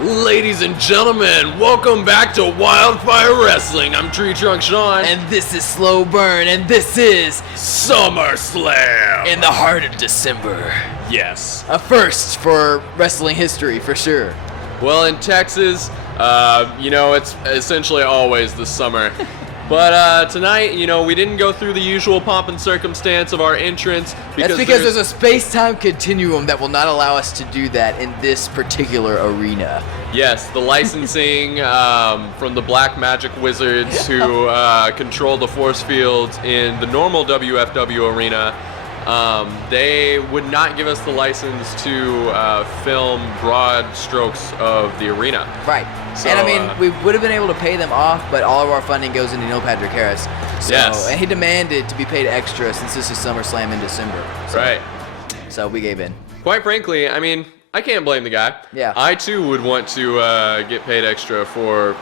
Ladies and gentlemen, welcome back to WildFireWrestling. I'm Tree Trunk Sean. And this is Slow Burn, and this is Summerslam. in the heart of December. Yes. A first for wrestling history, for sure. Well, in Texas, it's essentially always the summer. But tonight, we didn't go through the usual pomp and circumstance of our entrance. That's because there's a space-time continuum that will not allow us to do that in this particular arena. Yes, the licensing from the Black Magic Wizards who control the force fields in the normal WFW arena. They would not give us the license to film broad strokes of the arena. Right. So, and I mean, we would have been able to pay them off, but all of our funding goes into Neil Patrick Harris. So, yes. And he demanded to be paid extra since this is SummerSlam in December. So, right. So we gave in. Quite frankly, I mean, I can't blame the guy. Yeah. I too would want to get paid extra for,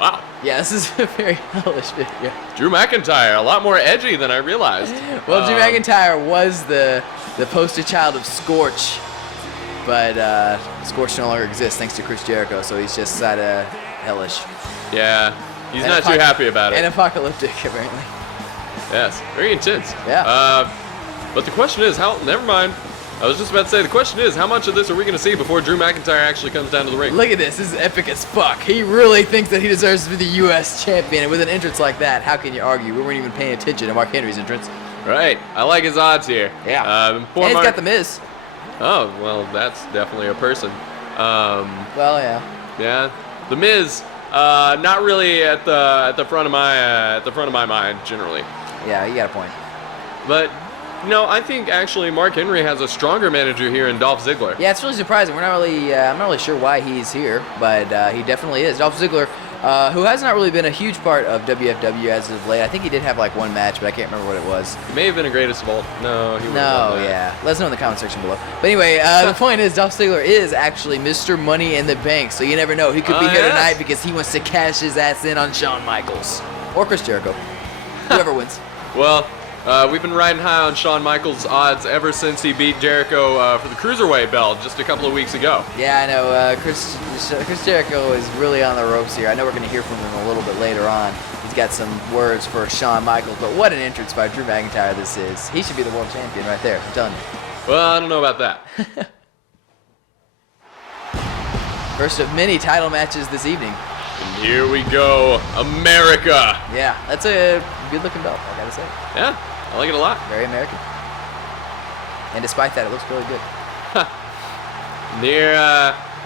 wow. Yeah, this is a very hellish video. Drew McIntyre, a lot more edgy than I realized. Well, Drew McIntyre was the poster child of Scorch, but Scorch no longer exists thanks to Chris Jericho, so he's just sort of hellish. Yeah, he's not too happy about it. And apocalyptic, apparently. Yes, very intense. Yeah. But the question is, never mind. I was just about to say, the question is, how much of this are we going to see before Drew McIntyre actually comes down to the ring? Look at this. This is epic as fuck. He really thinks that he deserves to be the U.S. champion, and with an entrance like that, how can you argue? We weren't even paying attention to Mark Henry's entrance. Right. I like his odds here. Yeah. And he's got The Miz. Oh, well, that's definitely a person. Well, yeah. Yeah. The Miz, not really at the front of my mind really. Yeah, you got a point. But no, I think actually Mark Henry has a stronger manager here in Dolph Ziggler. Yeah, it's really surprising. I'm not really sure why he's here, but he definitely is. Dolph Ziggler, who has not really been a huge part of WFW as of late. I think he did have like one match, but I can't remember what it was. He may have been a greatest of all. No, he No, yeah. Let us know in the comment section below. But anyway, the point is Dolph Ziggler is actually Mr. Money in the Bank, so you never know. He could be here tonight because he wants to cash his ass in on Shawn Michaels or Chris Jericho, whoever wins. Well, we've been riding high on Shawn Michaels' odds ever since he beat Jericho for the Cruiserweight belt just a couple of weeks ago. Yeah, I know. Chris Jericho is really on the ropes here. I know we're going to hear from him a little bit later on. He's got some words for Shawn Michaels, but what an entrance by Drew McIntyre this is. He should be the world champion right there, I'm telling you. Well, I don't know about that. First of many title matches this evening. And here we go, America. Yeah, that's a good-looking belt, I gotta say. Yeah, I like it a lot. Very American. And despite that, it looks really good.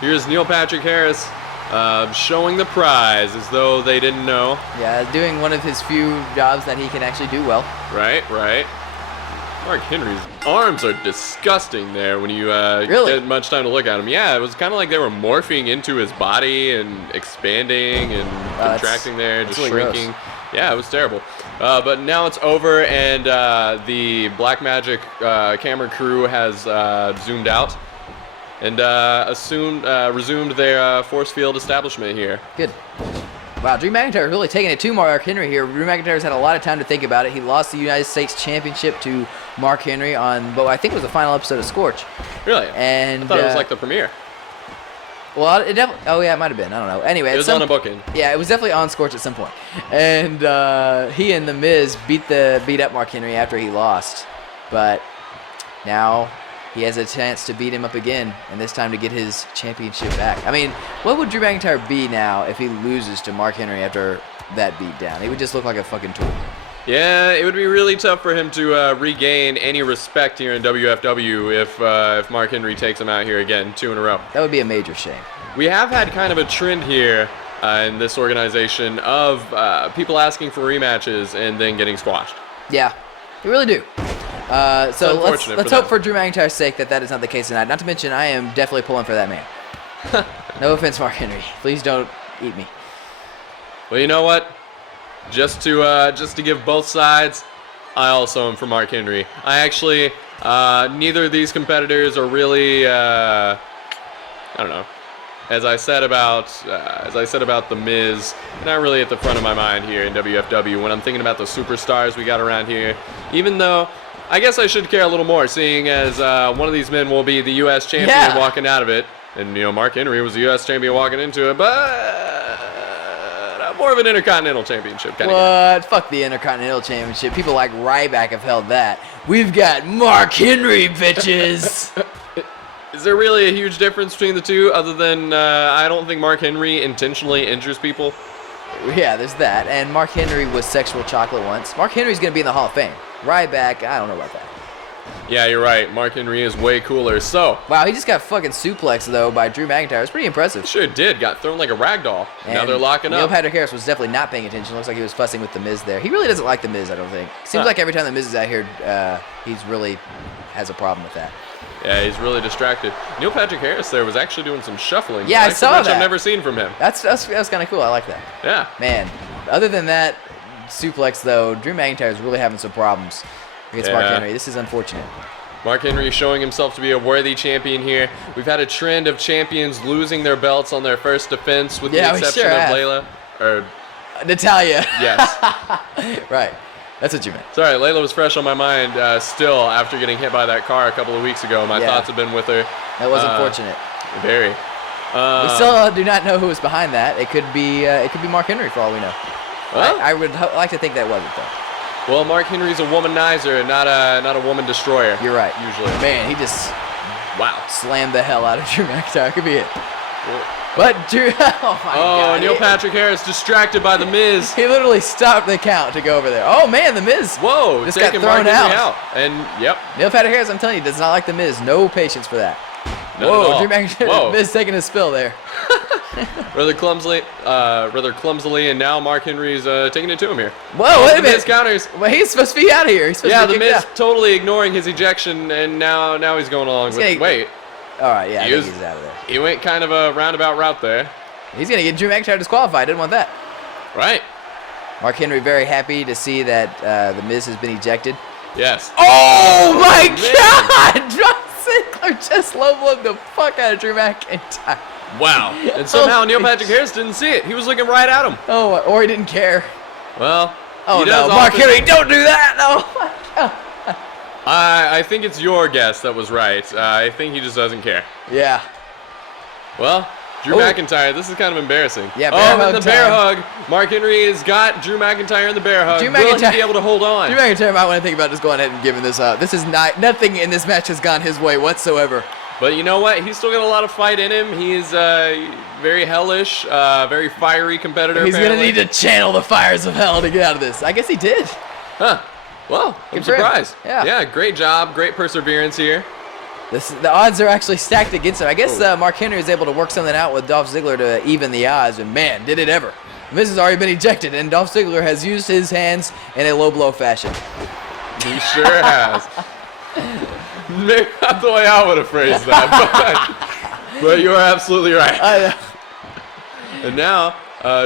Here's Neil Patrick Harris showing the prize as though they didn't know. Yeah, doing one of his few jobs that he can actually do well. Right. Mark Henry's arms are disgusting there when you really? get much time to look at him. Yeah, it was kind of like they were morphing into his body and expanding and contracting there, just really shrinking. Gross. Yeah, it was terrible. But now it's over, and the Black Magic camera crew has zoomed out and resumed their force field establishment here. Good. Wow, Drew McIntyre really taking it to Mark Henry here. Drew McIntyre's had a lot of time to think about it. He lost the United States Championship to Mark Henry on, what I think was the final episode of Scorch. Really? And I thought it was like the premiere. Well, it definitely. Oh yeah, it might have been. I don't know. Anyway, it was on a booking. Yeah, it was definitely on Scorch at some point. And he and The Miz beat up Mark Henry after he lost, but now he has a chance to beat him up again, and this time to get his championship back. I mean, what would Drew McIntyre be now if he loses to Mark Henry after that beatdown? He would just look like a fucking tool. Yeah, it would be really tough for him to regain any respect here in WFW if Mark Henry takes him out here again 2 in a row. That would be a major shame. We have had kind of a trend here in this organization of people asking for rematches and then getting squashed. Yeah, we really do. So let's hope for Drew McIntyre's sake that is not the case tonight. Not to mention, I am definitely pulling for that man. No offense, Mark Henry. Please don't eat me. Well, you know what? Just to give both sides, I also am for Mark Henry. I actually, neither of these competitors are really, I don't know. As I said about The Miz, not really at the front of my mind here in WFW when I'm thinking about the superstars we got around here. Even though I guess I should care a little more, seeing as one of these men will be the U.S. champion walking out of it. And, Mark Henry was the U.S. champion walking into it, but more of an Intercontinental Championship kind of guy. What? Fuck the Intercontinental Championship. People like Ryback have held that. We've got Mark Henry, bitches. Is there really a huge difference between the two other than I don't think Mark Henry intentionally injures people? Yeah, there's that. And Mark Henry was sexual chocolate once. Mark Henry's going to be in the Hall of Fame. Ryback, I don't know about that. Yeah, you're right. Mark Henry is way cooler. So, wow, he just got fucking suplexed, though, by Drew McIntyre. It's pretty impressive. Sure did. Got thrown like a rag doll. And now they're locking Neil up. Patrick Harris was definitely not paying attention. Looks like he was fussing with The Miz there. He really doesn't like The Miz, I don't think. Seems like every time The Miz is out here, he's really has a problem with that. Yeah, he's really distracted. Neil Patrick Harris there was actually doing some shuffling. Yeah, I saw that. I've never seen from him. That's kind of cool. I like that. Yeah. Man, other than that suplex, though, Drew McIntyre is really having some problems against Mark Henry. This is unfortunate. Mark Henry showing himself to be a worthy champion here. We've had a trend of champions losing their belts on their first defense, with the exception of Layla. Or Natalia. Yes. Right. That's what you meant. Sorry, Layla was fresh on my mind still after getting hit by that car a couple of weeks ago. My thoughts have been with her. That was unfortunate. Very. We still do not know who was behind that. It could be Mark Henry for all we know. Well, I would like to think that wasn't, though. Well, Mark Henry's a womanizer, not a woman destroyer. You're right. Usually. Man, he just slammed the hell out of Drew McIntyre. Could be it. But Drew, oh my God. Neil Patrick Harris distracted by The Miz. He literally stopped the count to go over there. Oh man, The Miz. Whoa, just got thrown Mark Henry out. And yep. Neil Patrick Harris, I'm telling you, does not like The Miz. No patience for that. Whoa, Drew McIntyre, Miz taking a spill there. rather clumsily, and now Mark Henry's taking it to him here. Whoa, wait a minute. Miz counters. Well, he's supposed to be out of here. He's supposed to be The Miz out. totally ignoring his ejection, and now he's going along with. Wait. All right, yeah, I think he's out of there. He went kind of a roundabout route there. He's gonna get Drew McIntyre disqualified. Didn't want that. Right. Mark Henry very happy to see that The Miz has been ejected. Yes. Oh my God! John Ziggler just low blowed the fuck out of Drew McIntyre. Wow. And somehow Neil Patrick Harris didn't see it. He was looking right at him. Oh, or he didn't care. Well. Oh no, Mark Henry, don't do that! No. I think it's your guess that was right. I think he just doesn't care. Yeah. Well, Drew McIntyre, this is kind of embarrassing. Yeah, bear hug the time. bear hug. Mark Henry has got Drew McIntyre in the bear hug. Will he be able to hold on? Drew McIntyre might want to think about just going ahead and giving this up. This is nothing in this match has gone his way whatsoever. But you know what? He's still got a lot of fight in him. He's very hellish, very fiery competitor. He's going to need to channel the fires of hell to get out of this. I guess he did. Huh. Well, I'm surprised. Yeah, great job. Great perseverance here. The odds are actually stacked against him. I guess Mark Henry was able to work something out with Dolph Ziggler to even the odds, and man, did it ever. Miz has already been ejected, and Dolph Ziggler has used his hands in a low blow fashion. He sure has. Maybe not the way I would have phrased that, but you are absolutely right. I know. And now,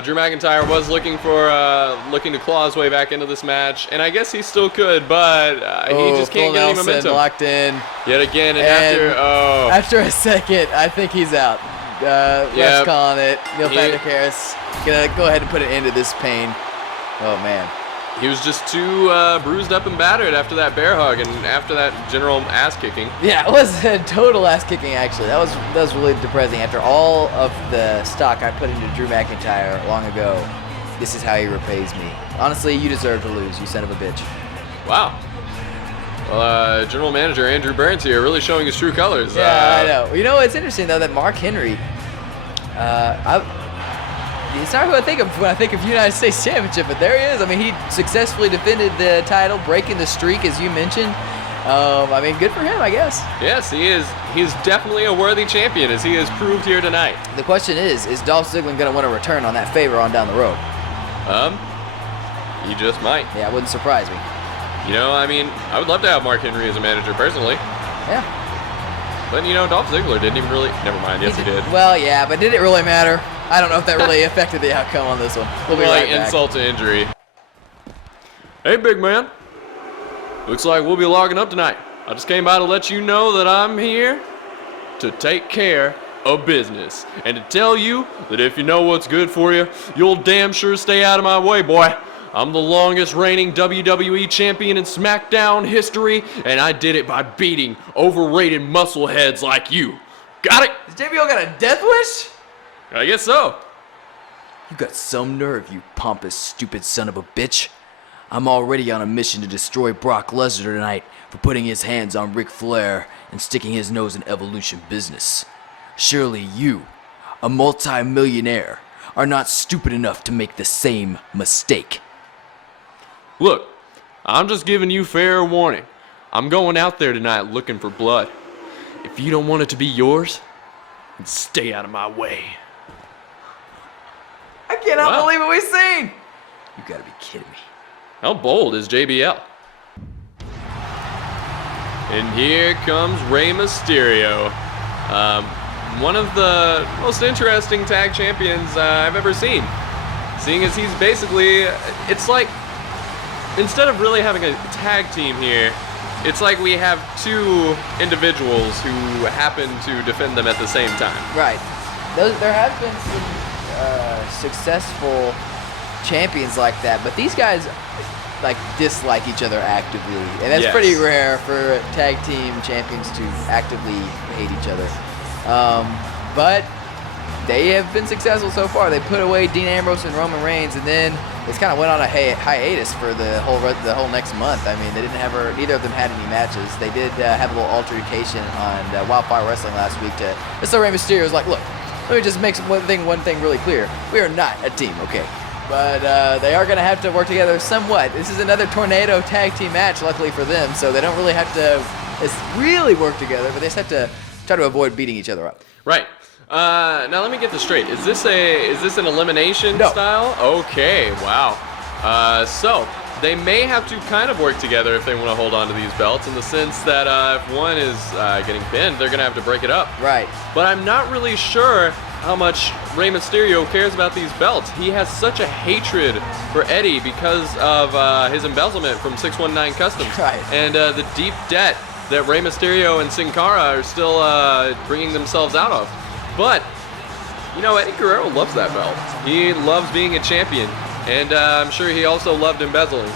Drew McIntyre was looking to claw his way back into this match, and I guess he still could, but he just can't get any momentum. Locked in. Yet again, and after a second, I think he's out. Ref's calling it. Neil Patrick Harris gonna go ahead and put an end to this pain. Oh man. He was just too bruised up and battered after that bear hug and after that general ass kicking. Yeah, it was a total ass kicking actually. That was really depressing. After all of the stock I put into Drew McIntyre long ago, this is how he repays me. Honestly, you deserve to lose, you son of a bitch. Wow. Well, General Manager Andrew Burns here really showing his true colors. Yeah, I know. You know, it's interesting though that Mark Henry, it's not who I think of when I think of United States Championship, but there he is. I mean, he successfully defended the title, breaking the streak, as you mentioned. I mean, good for him, I guess. Yes, he is. He's definitely a worthy champion, as he has proved here tonight. The question is Dolph Ziggler going to want to return on that favor on down the road? He just might. Yeah, it wouldn't surprise me. You know, I mean, I would love to have Mark Henry as a manager, personally. Yeah. But, you know, Dolph Ziggler didn't even really... Never mind, yes, he did. Well, yeah, but did it really matter? I don't know if that really affected the outcome on this one. We'll be right back. Insult to injury. Hey, big man. Looks like we'll be logging up tonight. I just came by to let you know that I'm here to take care of business. And to tell you that if you know what's good for you, you'll damn sure stay out of my way, boy. I'm the longest reigning WWE champion in SmackDown history, and I did it by beating overrated muscle heads like you. Got it. Has JBL got a death wish? I guess so. You got some nerve, you pompous, stupid son of a bitch. I'm already on a mission to destroy Brock Lesnar tonight for putting his hands on Ric Flair and sticking his nose in Evolution business. Surely you, a multi-millionaire, are not stupid enough to make the same mistake. Look, I'm just giving you fair warning. I'm going out there tonight looking for blood. If you don't want it to be yours, then stay out of my way. I cannot Wow. believe what we've seen. You gotta be kidding me. How bold is JBL? And here comes Rey Mysterio. One of the most interesting tag champions I've ever seen. Seeing as he's basically, it's like, instead of really having a tag team here, it's like we have two individuals who happen to defend them at the same time. Right. There have been some successful champions like that, but these guys like dislike each other actively, and that's Yes. pretty rare for tag team champions to actively hate each other. But they have been successful so far. They put away Dean Ambrose and Roman Reigns, and then it's kind of went on a hiatus for the whole next month. I mean, they didn't have neither of them had any matches. They did have a little altercation on WildFire Wrestling last week. So Rey Mysterio was like, look, let me just make one thing really clear. We are not a team, okay? But they are going to have to work together somewhat. This is another tornado tag team match, luckily for them, so they don't really have to really work together, but they just have to try to avoid beating each other up. Right. Now let me get this straight. Is this an elimination No. style? Okay. Wow. So they may have to kind of work together if they want to hold on to these belts, in the sense that if one is getting pinned, they're going to have to break it up. Right. But I'm not really sure how much Rey Mysterio cares about these belts. He has such a hatred for Eddie because of his embezzlement from 619 Customs. Right. And the deep debt that Rey Mysterio and Sin Cara are still bringing themselves out of. But, you know, Eddie Guerrero loves that belt. He loves being a champion. And I'm sure he also loved embezzling.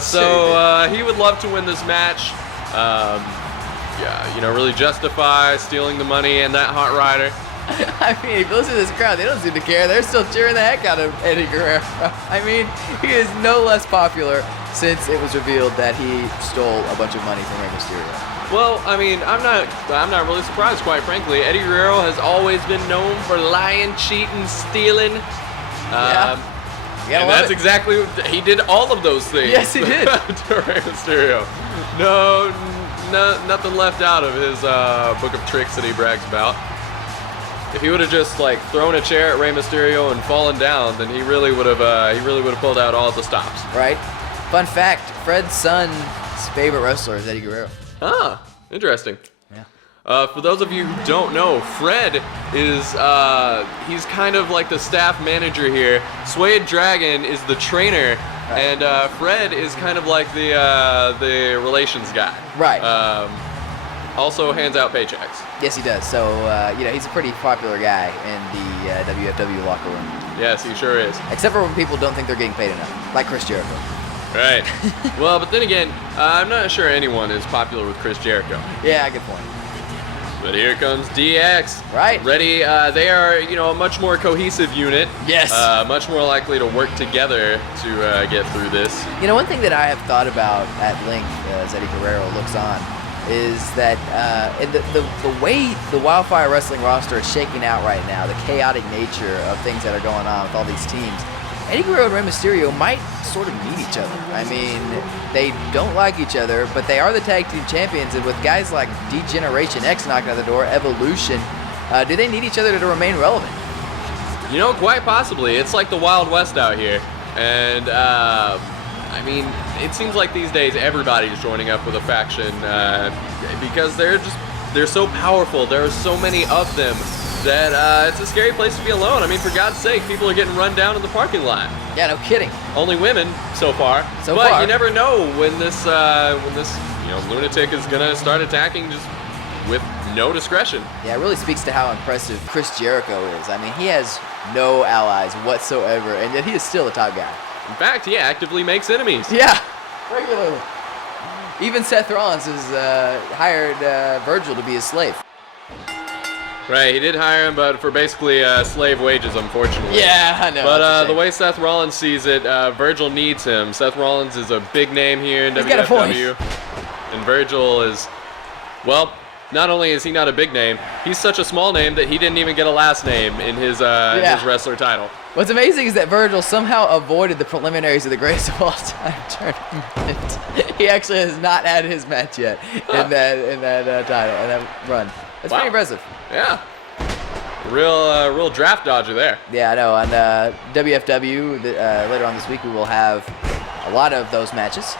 So he would love to win this match. Yeah, you know, really justify stealing the money and that hot rider. I mean, if you listen to this crowd, they don't seem to care. They're still cheering the heck out of Eddie Guerrero. I mean, he is no less popular since it was revealed that he stole a bunch of money from Rey Mysterio. Well, I mean, I'm not really surprised, quite frankly. Eddie Guerrero has always been known for lying, cheating, stealing. And that's exactly what he did. All of those things. Yes, he did. To Rey Mysterio. No, nothing left out of his book of tricks that he brags about. If he would have just like thrown a chair at Rey Mysterio and fallen down, then he really would have pulled out all the stops. Right. Fun fact: Fred's son's favorite wrestler is Eddie Guerrero. Ah, interesting. Yeah. For those of you who don't know, Fred is he's kind of like the staff manager here. Suede Dragon is the trainer, and Fred is kind of like the relations guy. Right. Also hands out paychecks. Yes, he does. So, you know, he's a pretty popular guy in the WFW locker room. Yes, he sure is. Except for when people don't think they're getting paid enough, like Chris Jericho. Right. Well, but then again, I'm not sure anyone is popular with Chris Jericho. Yeah, good point. But here comes DX. Right. Ready. They are, you know, a much more cohesive unit. Yes. Much more likely to work together to get through this. You know, one thing that I have thought about at length as Eddie Guerrero looks on is that the way the WildFire Wrestling roster is shaking out right now, the chaotic nature of things that are going on with all these teams, Eddie Guerrero and Rey Mysterio might sort of need each other. I mean, they don't like each other, but they are the tag team champions, and with guys like D-Generation X knocking at the door, Evolution, do they need each other to remain relevant? You know, quite possibly. It's like the Wild West out here. And, I mean, it seems like these days everybody's joining up with a faction because they're so powerful. There are so many of them that it's a scary place to be alone. I mean, for God's sake, people are getting run down in the parking lot. Yeah, no kidding. Only women so far. But you never know when this lunatic is gonna start attacking just with no discretion. Yeah, it really speaks to how impressive Chris Jericho is. I mean, he has no allies whatsoever, and yet he is still the top guy. In fact, he actively makes enemies. Yeah, regularly. Even Seth Rollins has hired Virgil to be his slave. Right, he did hire him, but for basically slave wages, unfortunately. Yeah, I know. But the way Seth Rollins sees it, Virgil needs him. Seth Rollins is a big name here in He's got a point. WFW. And Virgil is, well, not only is he not a big name, he's such a small name that he didn't even get a last name in his wrestler title. What's amazing is that Virgil somehow avoided the preliminaries of the greatest of all time tournament. He actually has not had his match yet in that title, in that run. That's pretty impressive. Yeah. Real draft dodger there. Yeah, I know. On WFW, later on this week, we will have a lot of those matches.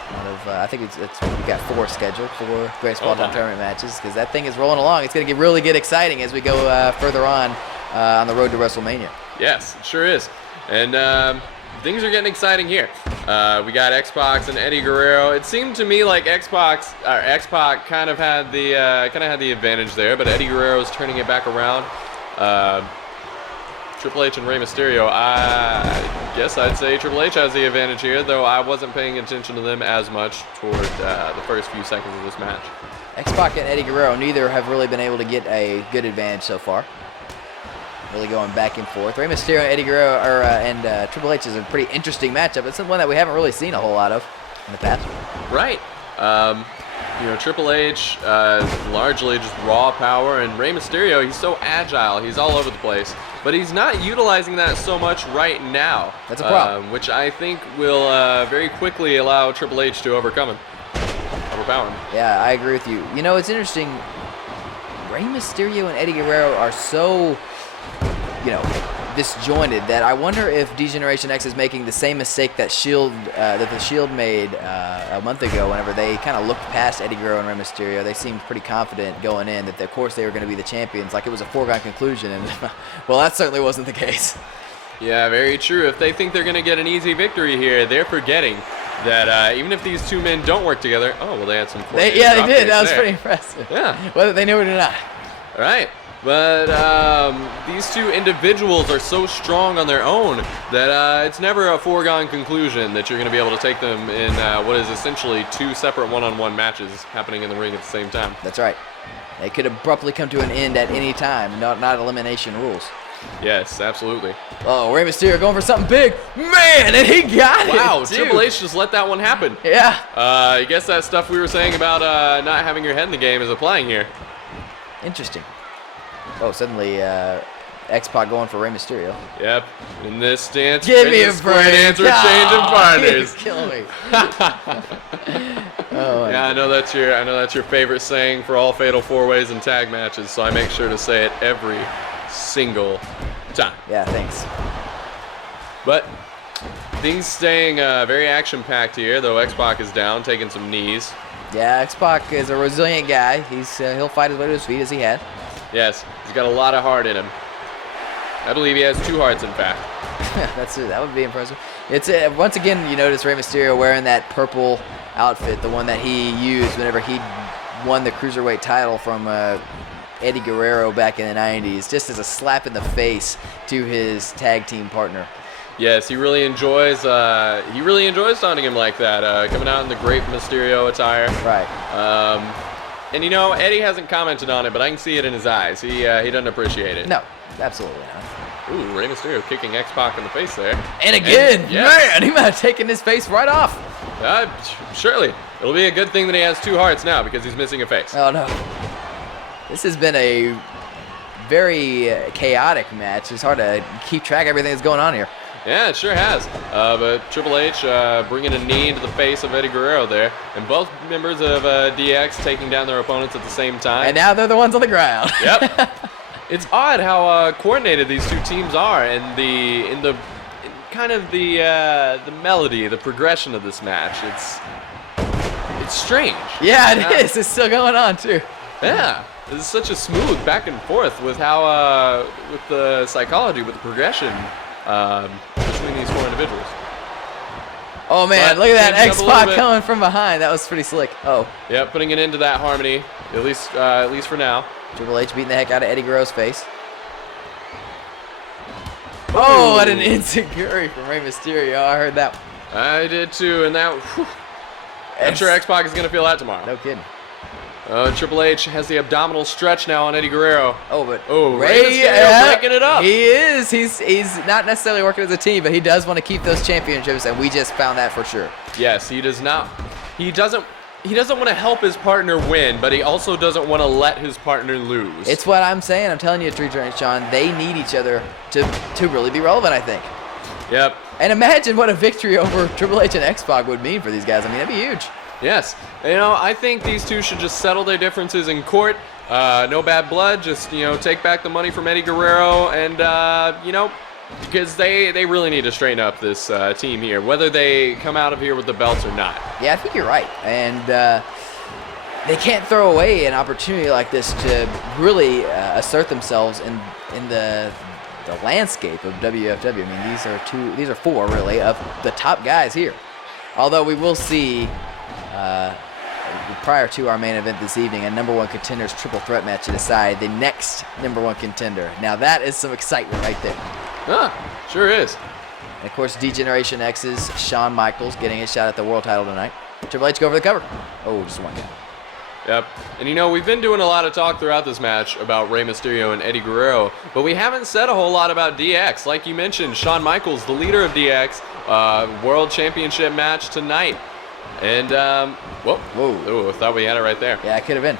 I think we've got 4 scheduled, 4 greatest of all time tournament matches, because that thing is rolling along. It's going to get really exciting as we go further on the road to WrestleMania. Yes, it sure is. And things are getting exciting here. We got X-Pac and Eddie Guerrero. It seemed to me like X-Pac kind of had the advantage there, but Eddie Guerrero is turning it back around. Triple H and Rey Mysterio, I guess I'd say Triple H has the advantage here, though I wasn't paying attention to them as much toward the first few seconds of this match. X-Pac and Eddie Guerrero, neither have really been able to get a good advantage so far. Really going back and forth. Rey Mysterio and Eddie Guerrero and Triple H is a pretty interesting matchup. It's one that we haven't really seen a whole lot of in the past. Right. Triple H largely just raw power, and Rey Mysterio, he's so agile. He's all over the place. But he's not utilizing that so much right now. That's a problem. Which I think will very quickly allow Triple H to overpower him. Yeah, I agree with you. You know, it's interesting. Rey Mysterio and Eddie Guerrero are so, disjointed that I wonder if D-Generation X is making the same mistake that the Shield made a month ago whenever they kind of looked past Eddie Guerrero and Rey Mysterio. They seemed pretty confident going in that, of course, they were going to be the champions, like it was a foregone conclusion, and well, that certainly wasn't the case. Yeah, very true. If they think they're going to get an easy victory here, they're forgetting that even if these two men don't work together, they had some they did. That was pretty impressive. Yeah. Whether they knew it or not. All right. But these two individuals are so strong on their own that it's never a foregone conclusion that you're going to be able to take them in what is essentially 2 separate one-on-one matches happening in the ring at the same time. That's right. They could abruptly come to an end at any time, not elimination rules. Yes, absolutely. Oh, Rey Mysterio going for something big. Man, and he got it. Wow, dude. Triple H just let that one happen. Yeah. I guess that stuff we were saying about not having your head in the game is applying here. Interesting. Oh, suddenly X-Pac going for Rey Mysterio. Yep. In this stance, give me a break. Answer changing partners. Kill me. Yeah, I know that's your favorite saying for all fatal 4-ways and tag matches, so I make sure to say it every single time. Yeah, thanks. But things staying very action-packed here, though X-Pac is down, taking some knees. Yeah, X-Pac is a resilient guy. He'll fight his way to his feet as he had. Yes, he's got a lot of heart in him. I believe he has 2 hearts, in fact. That would be impressive. It's once again, you notice Rey Mysterio wearing that purple outfit, the one that he used whenever he won the Cruiserweight title from Eddie Guerrero back in the 90s, just as a slap in the face to his tag team partner. Yes, he really enjoys donning him like that, coming out in the Great Mysterio attire. Right. And Eddie hasn't commented on it, but I can see it in his eyes. He doesn't appreciate it. No, absolutely not. Ooh, Rey Mysterio kicking X-Pac in the face there. And again, yes. Man, he might have taken his face right off. Surely. It'll be a good thing that he has 2 hearts now because he's missing a face. Oh, no. This has been a very chaotic match. It's hard to keep track of everything that's going on here. Yeah, it sure has. But Triple H bringing a knee into the face of Eddie Guerrero there. And both members of DX taking down their opponents at the same time. And now they're the ones on the ground. Yep. It's odd how coordinated these two teams are, and in the melody, the progression of this match. It's strange. Yeah, it is. It's still going on too. Yeah, this is such a smooth back and forth with how with the psychology, with the progression between these 4 individuals. Oh man, But look at that changing up a little X-Pac bit. coming from behind. That was pretty slick. Oh. Yeah, putting it into that harmony, at least for now. Triple H beating the heck out of Eddie Guerrero's face. Oh, what an insecurity from Rey Mysterio. I heard that one. I did too, and that. I'm sure X-Pac is gonna feel that tomorrow. No kidding. Triple H has the abdominal stretch now on Eddie Guerrero. Oh, but Rey Mysterio breaking it up. He is. He's not necessarily working as a team, but he does want to keep those championships, and we just found that for sure. Yes, he does not. He doesn't want to help his partner win, but he also doesn't want to let his partner lose. It's what I'm saying. I'm telling you, Sean, they need each other to really be relevant, I think. Yep. And imagine what a victory over Triple H and X-Pac would mean for these guys. I mean, that'd be huge. Yes. I think these two should just settle their differences in court. No bad blood. Just, take back the money from Eddie Guerrero and, because they really need to straighten up this team here, whether they come out of here with the belts or not. Yeah, I think you're right. And they can't throw away an opportunity like this to really assert themselves in the landscape of WFW. I mean, these are four, really, of the top guys here. Although we will see, prior to our main event this evening, a number one contenders triple threat match to decide the next number one contender. Now that is some excitement right there. Sure is. And of course, D-Generation X's Shawn Michaels getting a shot at the world title tonight. Triple H go for the cover. Oh, just one count. Yep. And we've been doing a lot of talk throughout this match about Rey Mysterio and Eddie Guerrero, but we haven't said a whole lot about DX. Like you mentioned, Shawn Michaels, the leader of DX, World Championship match tonight. And, whoa. Oh, I thought we had it right there. Yeah, it could have been.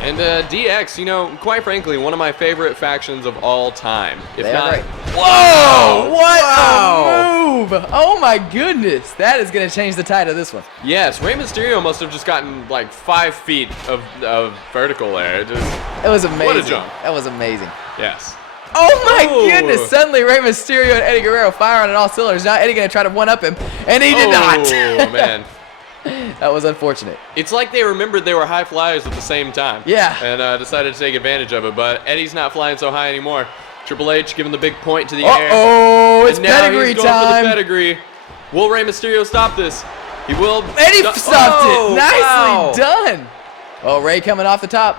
And DX, quite frankly, one of my favorite factions of all time. If not, right. Whoa! What a move! Oh my goodness, that is gonna change the tide of this one. Yes, Rey Mysterio must have just gotten like 5 feet of vertical there. It was amazing. What a jump! That was amazing. Yes. Oh my goodness! Suddenly, Rey Mysterio and Eddie Guerrero firing on all cylinders. Now Eddie gonna try to one-up him, and he did not. Oh man. That was unfortunate. It's like they remembered they were high flyers at the same time. Yeah. And decided to take advantage of it. But Eddie's not flying so high anymore. Triple H giving the big point to the air. Oh, it's pedigree he's going time. for the pedigree. Will Rey Mysterio stop this? He will. Eddie stopped it. Nicely done. Oh, Rey coming off the top.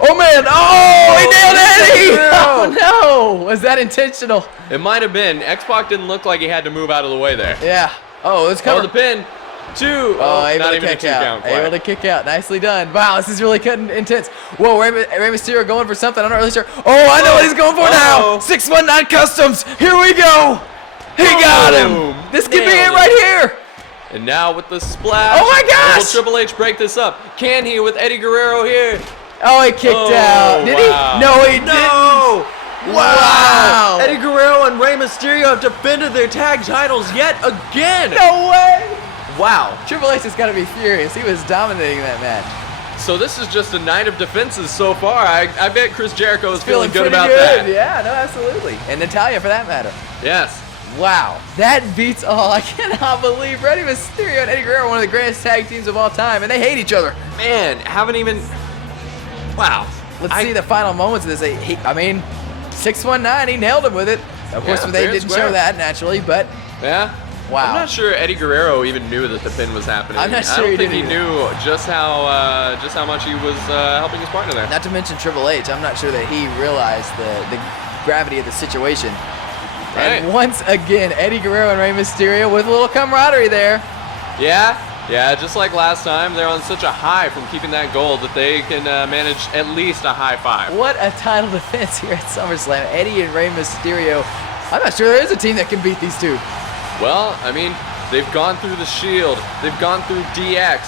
Oh man! Oh, he nailed Eddie! Oh no! Was that intentional? It might have been. X-Pac didn't look like he had to move out of the way there. Yeah. Oh, it's covered. Oh, the pin. 2. Oh, able not to even kick a 2 out. count. Able to kick out. Nicely done. Wow, this is really cutting intense. Whoa, Rey Mysterio going for something. I'm not really sure. Oh, I know what he's going for now. 619 Customs. Here we go. He got him. This could be it right here. And now with the splash. Oh my gosh. Will Triple H break this up? Can he with Eddie Guerrero here? Oh, he kicked out. Did he? No, he didn't. Wow. Eddie Guerrero and Rey Mysterio have defended their tag titles yet again. No way. Wow. Triple H has got to be furious. He was dominating that match. So this is just a night of defenses so far. I bet Chris Jericho is feeling good about good. that. Yeah, no, absolutely. And Natalya for that matter. Yes. Wow. That beats all. I cannot believe Rey Mysterio and Eddie Guerrero are one of the greatest tag teams of all time, and they hate each other. Man, haven't even... Wow. Let's see the final moments of this. 619, he nailed him with it. Of course, they didn't show that naturally, but... Yeah. Wow. I'm not sure Eddie Guerrero even knew that the pin was happening. I'm not sure I don't think he knew just how much he was helping his partner there. Not to mention Triple H. I'm not sure that he realized the gravity of the situation. Right. And once again, Eddie Guerrero and Rey Mysterio with a little camaraderie there. Yeah, just like last time, they're on such a high from keeping that gold that they can manage at least a high 5. What a title defense here at SummerSlam. Eddie and Rey Mysterio. I'm not sure there is a team that can beat these two. Well, I mean, they've gone through the Shield. They've gone through DX.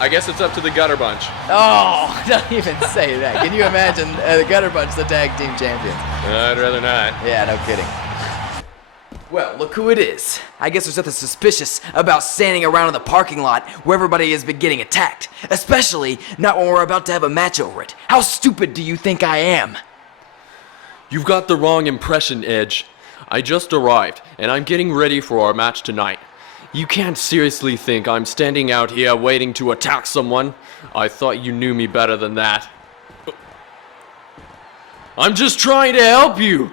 I guess it's up to the Gutter Bunch. Oh, don't even say that. Can you imagine the Gutter Bunch, the tag team champions? I'd rather not. Yeah, no kidding. Well, look who it is. I guess there's nothing suspicious about standing around in the parking lot where everybody has been getting attacked. Especially not when we're about to have a match over it. How stupid do you think I am? You've got the wrong impression, Edge. I just arrived, and I'm getting ready for our match tonight. You can't seriously think I'm standing out here waiting to attack someone. I thought you knew me better than that. I'm just trying to help you.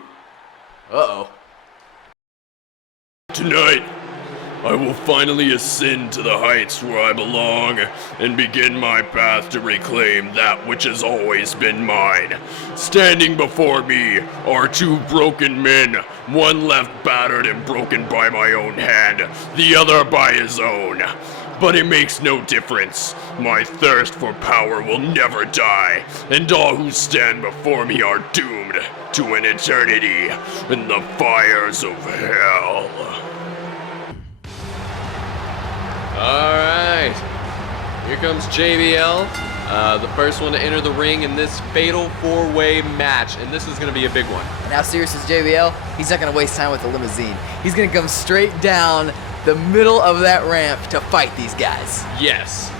Uh-oh. Tonight, I will finally ascend to the heights where I belong and begin my path to reclaim that which has always been mine. Standing before me are 2 broken men, one left battered and broken by my own hand, the other by his own. but it makes no difference. My thirst for power will never die, and all who stand before me are doomed to an eternity in the fires of hell. Alright, here comes JBL, the first one to enter the ring in this fatal 4-way match, and this is going to be a big one. And how serious is JBL? He's not going to waste time with the limousine. He's going to come straight down the middle of that ramp to fight these guys. Yes,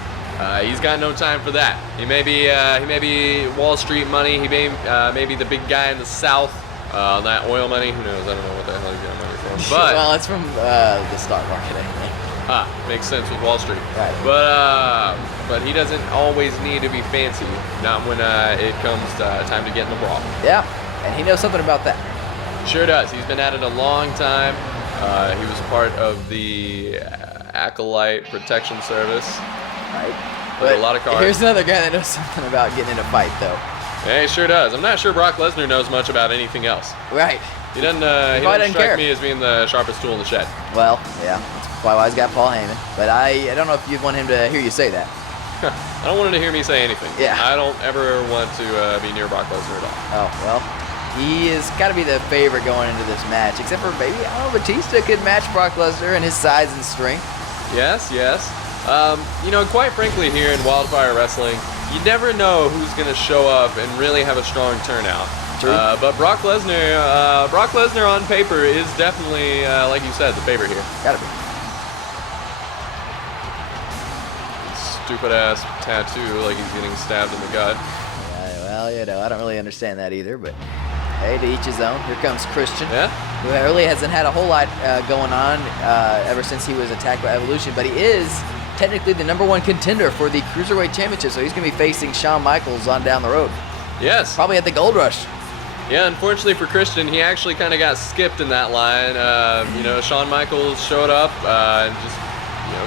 he's got no time for that. He may be Wall Street money, he may be the big guy in the South, that oil money, who knows, I don't know what the hell he's getting money from. But, well, it's from the stock market anyway. Makes sense with Wall Street. Right. But he doesn't always need to be fancy, not when it comes time to get in the brawl. Yeah, and he knows something about that. Sure does. He's been at it a long time. He was part of the Acolyte Protection Service. Right. Played a lot of cards. Here's another guy that knows something about getting in a fight, though. Yeah, he sure does. I'm not sure Brock Lesnar knows much about anything else. Right. He doesn't doesn't strike care. me as being the sharpest tool in the shed. Well, yeah, that's why he's got Paul Heyman. But I don't know if you'd want him to hear you say that. I don't want him to hear me say anything. Yeah. I don't ever want to be near Brock Lesnar at all. Oh, well, he has got to be the favorite going into this match, except for maybe, I don't know, Batista could match Brock Lesnar in his size and strength. Yes. Quite frankly, here in Wildfire Wrestling, you never know who's going to show up and really have a strong turnout. True. But Brock Lesnar on paper is definitely, like you said, the favorite here. Gotta be. Stupid ass tattoo, like he's getting stabbed in the gut. Well, I don't really understand that either, but hey, to each his own. Here comes Christian. Yeah. Who really hasn't had a whole lot going on ever since he was attacked by Evolution, but he is technically the #1 contender for the Cruiserweight Championship, so he's going to be facing Shawn Michaels on down the road. Yes. Probably at the Gold Rush. Yeah, unfortunately for Christian, he actually kind of got skipped in that line. Shawn Michaels showed up and just,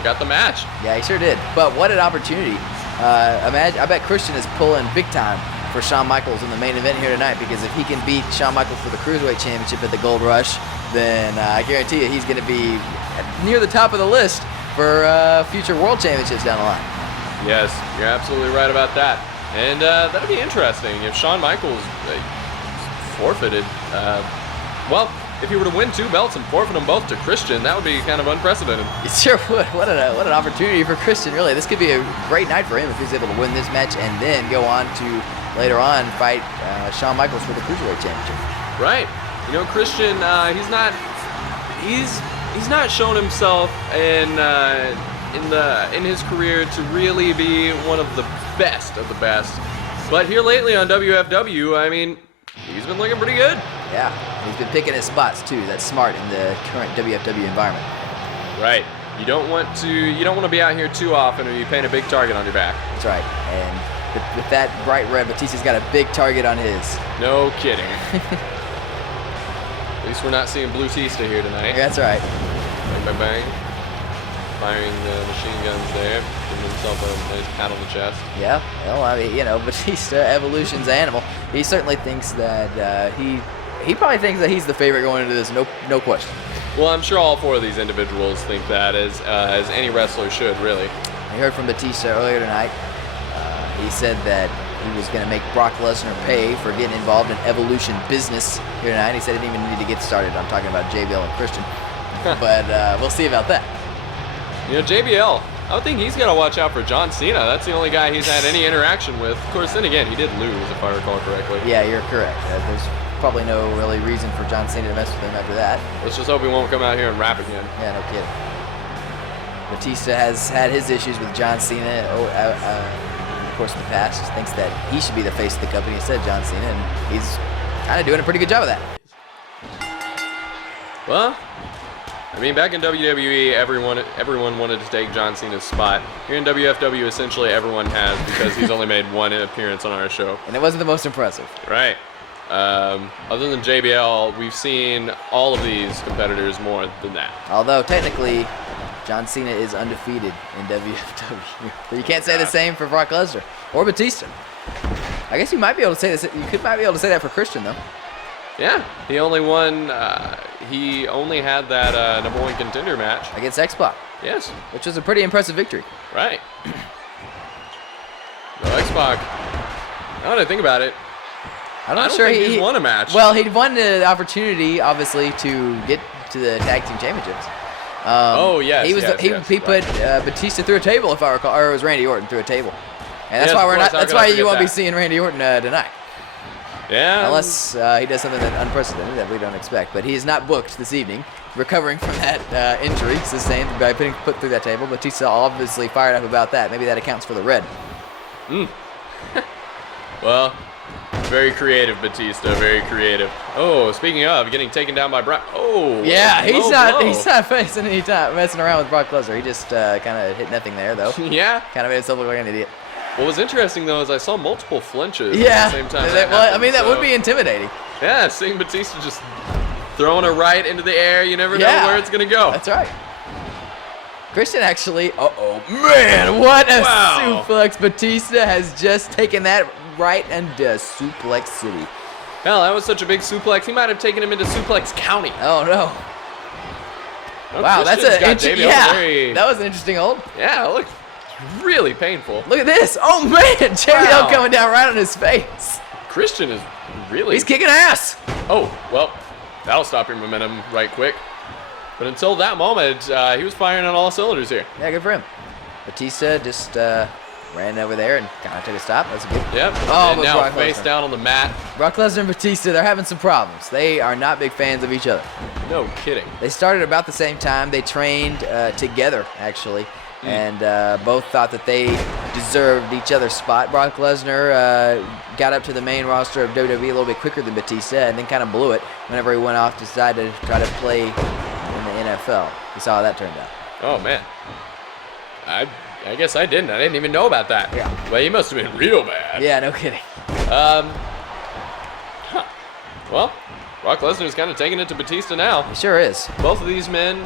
got the match. Yeah, he sure did. But what an opportunity. I bet Christian is pulling big time for Shawn Michaels in the main event here tonight, because if he can beat Shawn Michaels for the Cruiserweight Championship at the Gold Rush, then I guarantee you he's going to be near the top of the list for future World Championships down the line. Yes, you're absolutely right about that. And that'd be interesting if Shawn Michaels forfeited. If he were to win 2 belts and forfeit them both to Christian, that would be kind of unprecedented. It sure would. What an opportunity for Christian, really. This could be a great night for him if he's able to win this match and then go on to later on fight Shawn Michaels for the Cruiserweight Championship. Right. Christian, he's not shown himself in his career to really be one of the best of the best. But here lately on WFW, he's been looking pretty good. Yeah, he's been picking his spots too. That's smart in the current WFW environment. Right. You don't want to be out here too often, or you paint a big target on your back. That's right. And with that bright red, Batista's got a big target on his. No kidding. At least we're not seeing Blue Tista here tonight. That's right. Bang, bang, bang. Firing the machine guns there. Giving himself a nice pat on the chest. Yeah. Well, Batista, Evolution's animal. He certainly thinks that he probably thinks that he's the favorite going into this. No question. Well, I'm sure all 4 of these individuals think that, as any wrestler should, really. I heard from Batista earlier tonight. He said that he was going to make Brock Lesnar pay for getting involved in Evolution business here tonight. He said he didn't even need to get started. I'm talking about JBL and Christian. But we'll see about that. JBL, I would think he's got to watch out for John Cena. That's the only guy he's had any interaction with. Of course, then again, he did lose, if I recall correctly. Yeah, you're correct. There's probably no really reason for John Cena to mess with him after that. Let's just hope he won't come out here and rap again. Yeah, no kidding. Batista has had his issues with John Cena, of course, in the past. Thinks that he should be the face of the company instead of John Cena, and he's kind of doing a pretty good job of that. Well, back in WWE, everyone wanted to take John Cena's spot. Here in WFW, essentially everyone has, because he's only made 1 appearance on our show. And it wasn't the most impressive. Right. Other than JBL, we've seen all of these competitors more than that. Although, technically, John Cena is undefeated in WFW. But you can't say the same for Brock Lesnar or Batista. I guess you might be able to say this. Might be able to say that for Christian, though. Yeah, he only won. He only had that #1 contender match against x-pac. Yes. which was a pretty impressive victory. Right. No, x-pac. Now that I think about it, I'm I not don't sure think he's won a match. Well, he won the opportunity, obviously, to get to the tag team championships. Oh, yes, he was yes, he, yes, he right. put Batista through a table, if I recall, or it was Randy Orton through a table, and that's Yes, why of we're course, not. how That's could I why you forget won't be that? seeing Randy Orton tonight, Yeah. unless he does something that unprecedented that we don't expect. But he is not booked this evening, recovering from that injury sustained by being put through that table. Batista obviously fired up about that. Maybe that accounts for the red. Well, very creative, Batista. Very creative. Oh, speaking of getting taken down by Brock. Oh. Yeah, what a he's blow. not facing any time messing around with Brock Lesnar. He just kind of hit nothing there, though. Yeah. Kind of made himself look like an idiot. What was interesting though is I saw multiple flinches Yeah. at the same time. Well, I mean, that would be intimidating. Yeah, seeing Batista just throwing it right into the air. You never know Yeah. where it's gonna go. That's right. Christian actually, man, what a Wow. suplex. Batista has just taken that right into Suplex City. Hell, that was such a big suplex. He might have taken him into Suplex County. Oh, no. Oh, Wow, that's Christian's a got interesting, JBL yeah, very- that was an interesting hold. Yeah, look, really painful. Look at this. Oh, man, JBL Wow. coming down right on his face. Christian is really. He's kicking ass. Oh, well, that'll stop your momentum right quick. But until that moment, he was firing on all cylinders here. Yeah, good for him. Batista just ran over there and kind of took a stop. That's good. Yep. Oh, and but now Brock face Lesnar. down on the mat. Brock Lesnar and Batista, they're having some problems. They are not big fans of each other. No kidding. They started about the same time. They trained together, actually, and both thought that they deserved each other's spot. Brock Lesnar got up to the main roster of WWE a little bit quicker than Batista, and then kind of blew it whenever he went off to decide to try to play in the NFL. You saw how that turned out. Oh, man. I guess I didn't. I didn't even know about that. Yeah. But he must have been real bad. Yeah, no kidding. Well, Brock Lesnar's kind of taking it to Batista now. He sure is. Both of these men,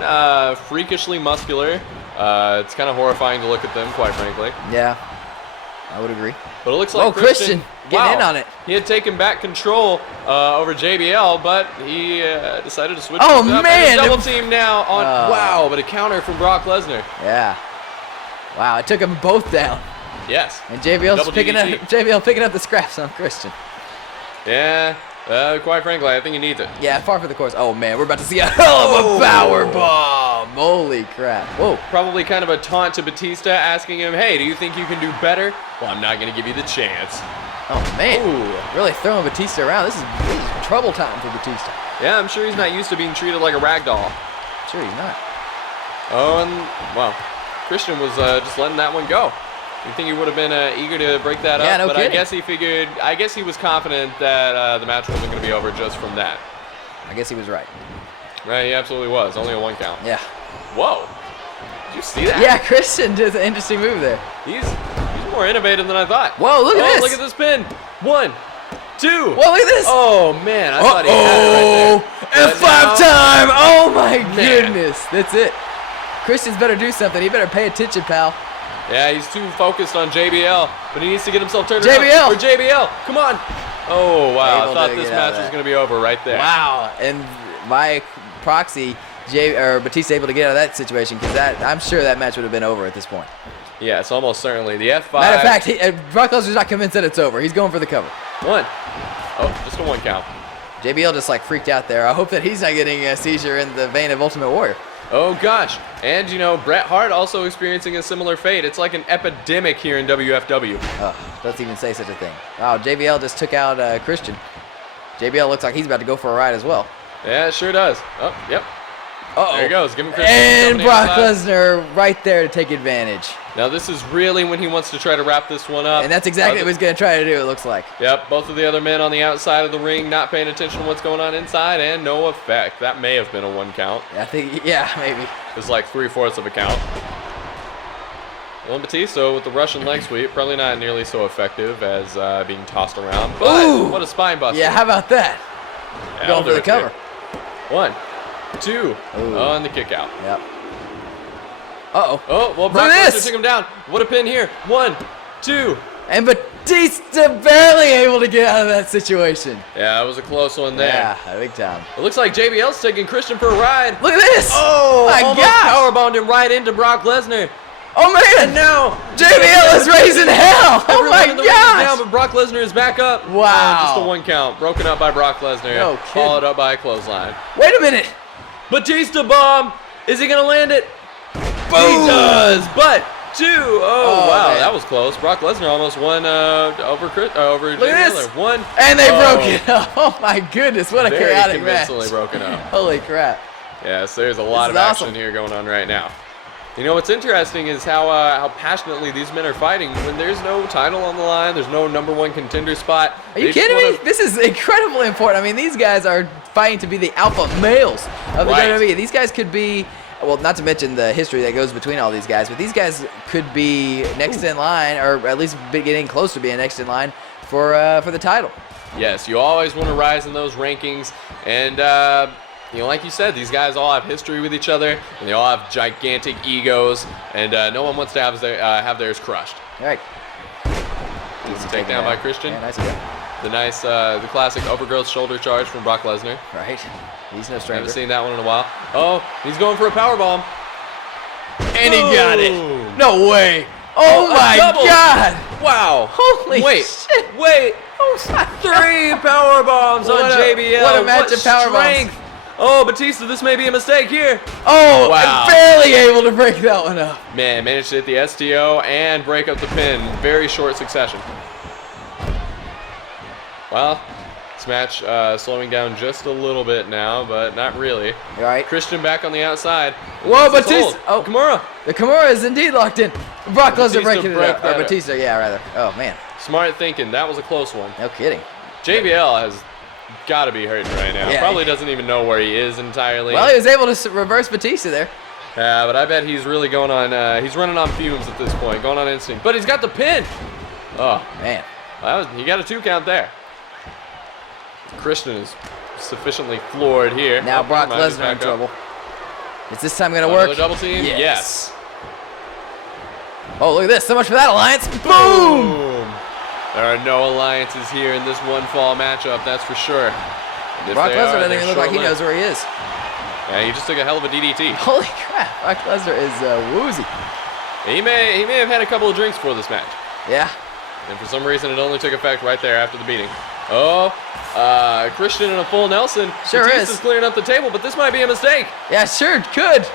freakishly muscular. It's kind of horrifying to look at them, quite frankly. Yeah, I would agree. But it looks like Oh, Christian getting wow, in on it. He had taken back control over JBL, but he decided to switch Oh, things up. man. And a double team now on. Wow, but a counter from Brock Lesnar. Yeah. Wow, it took them both down. Yes. And JBL's Double picking up DDT. picking up the scraps on Christian. Yeah. Quite frankly, I think he needs it. Yeah, far for the course. Oh man, we're about to see a hell of a power bomb. Holy crap. Whoa. Probably kind of a taunt to Batista, asking him, "Hey, do you think you can do better?" Well, I'm not going to give you the chance. Oh man. Ooh. Really throwing Batista around. This is trouble time for Batista. Yeah, I'm sure he's not used to being treated like a rag doll. Sure he's not. Oh, and well, Christian was just letting that one go. You think he would have been eager to break that Yeah, up? no But kidding. I guess he figured. I guess he was confident that the match wasn't going to be over just from that. I guess he was right. Right, he absolutely was. Only a 1 count. Yeah. Whoa! Did you see that? Yeah, Christian did an interesting move there. He's more innovative than I thought. Whoa, look at this. Look at this pin. 1, 2. Whoa, look at this. Oh man, I thought he had it right there. But F5 now- time. Oh my Man. goodness. That's it. Christian's better do something. He better pay attention, pal. Yeah, he's too focused on JBL, but he needs to get himself turned JBL. around. For JBL, come on. Oh, wow. Able I thought to this get out match of was that. going to be over right there. Wow. And by proxy, Batista able to get out of that situation because I'm sure that match would have been over at this point. Yes, almost certainly. The F5. Matter of fact, Brock Lesnar's not convinced that it's over. He's going for the cover. 1. Oh, just a 1 count. JBL just like freaked out there. I hope that he's not getting a seizure in the vein of Ultimate Warrior. Oh, gosh. And, you know, Bret Hart also experiencing a similar fate. It's like an epidemic here in WFW. Let's even say such a thing. Wow, JBL just took out Christian. JBL looks like he's about to go for a ride as well. Yeah, it sure does. Oh, yep. Uh-oh. There he goes. Give him Christian. And Company Brock outside. Lesnar right there to take advantage. Now, this is really when he wants to try to wrap this one up. And that's exactly what he's going to try to do, it looks like. Yep, both of the other men on the outside of the ring not paying attention to what's going on inside, and no effect. That may have been a 1 count. I think, yeah, maybe. It was like 3/4 of a count. Well, Batista with the Russian leg sweep, probably not nearly so effective as being tossed around. But Ooh. what a spine buster. Yeah, how about that? Yeah, Going I'll for do the it to you. cover. 1, 2. Ooh. Oh, and the kick out. Yep. Uh-oh. Oh, well, Look Brock at Lesnar this. took him down. What a pin here. 1, 2. And but Batista barely able to get out of that situation. Yeah, that was a close one there. Yeah, big time. It looks like JBL's taking Christian for a ride. Look at this. Oh, my almost gosh. powerbombed him right into Brock Lesnar. Oh, man. And now JBL is raising hell. Oh, everyone my in the ring is down, gosh. but Brock Lesnar is back up. Wow. Just a 1 count. Broken up by Brock Lesnar. No kidding. Followed up by a clothesline. Wait a minute. Batista bomb. Is he going to land it? Boom. He does, but 2. Oh, wow, man. that was close. Brock Lesnar almost won over Look Jay at Miller. this. 1. And they broke it up. Oh, my goodness. What a Very chaotic match. convincingly broken up. Holy crap. Yes, there's a lot This of is action awesome. here going on right now. You know what's interesting is how passionately these men are fighting when there's no title on the line. There's no #1 contender spot. Are you kidding me? This is incredibly important. I mean, these guys are fighting to be the alpha males of the Right. WWE. These guys could be, well, not to mention the history that goes between all these guys, but these guys could be next in line, or at least be getting close to being next in line for the title. Yes, you always want to rise in those rankings, and like you said, these guys all have history with each other, and they all have gigantic egos, and no one wants to have theirs crushed. All right. Easy takedown by Christian. Yeah, nice again. The classic overgrowth shoulder charge from Brock Lesnar. Right. He's no Haven't stranger. seen that one in a while. Oh, he's going for a powerbomb. And he got it. Boom. No way. Oh, a my double. God. Wow. Holy Wait, shit. wait. Oh, my 3 power bombs on What a- JBL. what a match of power bombs. strength. Oh, Batista, this may be a mistake here. Oh, Wow. barely able to break that one up. Man, managed to hit the STO and break up the pin in very short succession. Well, this match slowing down just a little bit now, but not really. All right. Christian back on the outside. Whoa, What's his Batista. hold? Oh, Kimura. the Kimura is indeed locked in. Brock Batista Lesnar breaking it broke up. Or that up. Batista, yeah, rather. Oh, man. Smart thinking. That was a close one. No kidding. JBL has got to be hurting right now. Yeah. Probably doesn't even know where he is entirely. Well, he was able to reverse Batista there. Yeah, but I bet he's really going on. He's running on fumes at this point, going on instinct. But he's got the pin. Oh, Man. he got a 2 count there. Christian is sufficiently floored here. Now Oh, Brock never mind, he's Lesnar in back up. trouble. Is this time going to Another work? double team? Yes. Oh, look at this. So much for that alliance. Boom! There are no alliances here in this one fall matchup, that's for sure. And if Brock they Lesnar are, doesn't they're even look like he knows short-lived. where he is. Yeah, he just took a hell of a DDT. Holy crap. Brock Lesnar is woozy. He may have had a couple of drinks for this match. Yeah. And for some reason, it only took effect right there after the beating. Oh, Christian in a full Nelson. Sure Batista's is. clearing up the table, but this might be a mistake. Yeah, sure could.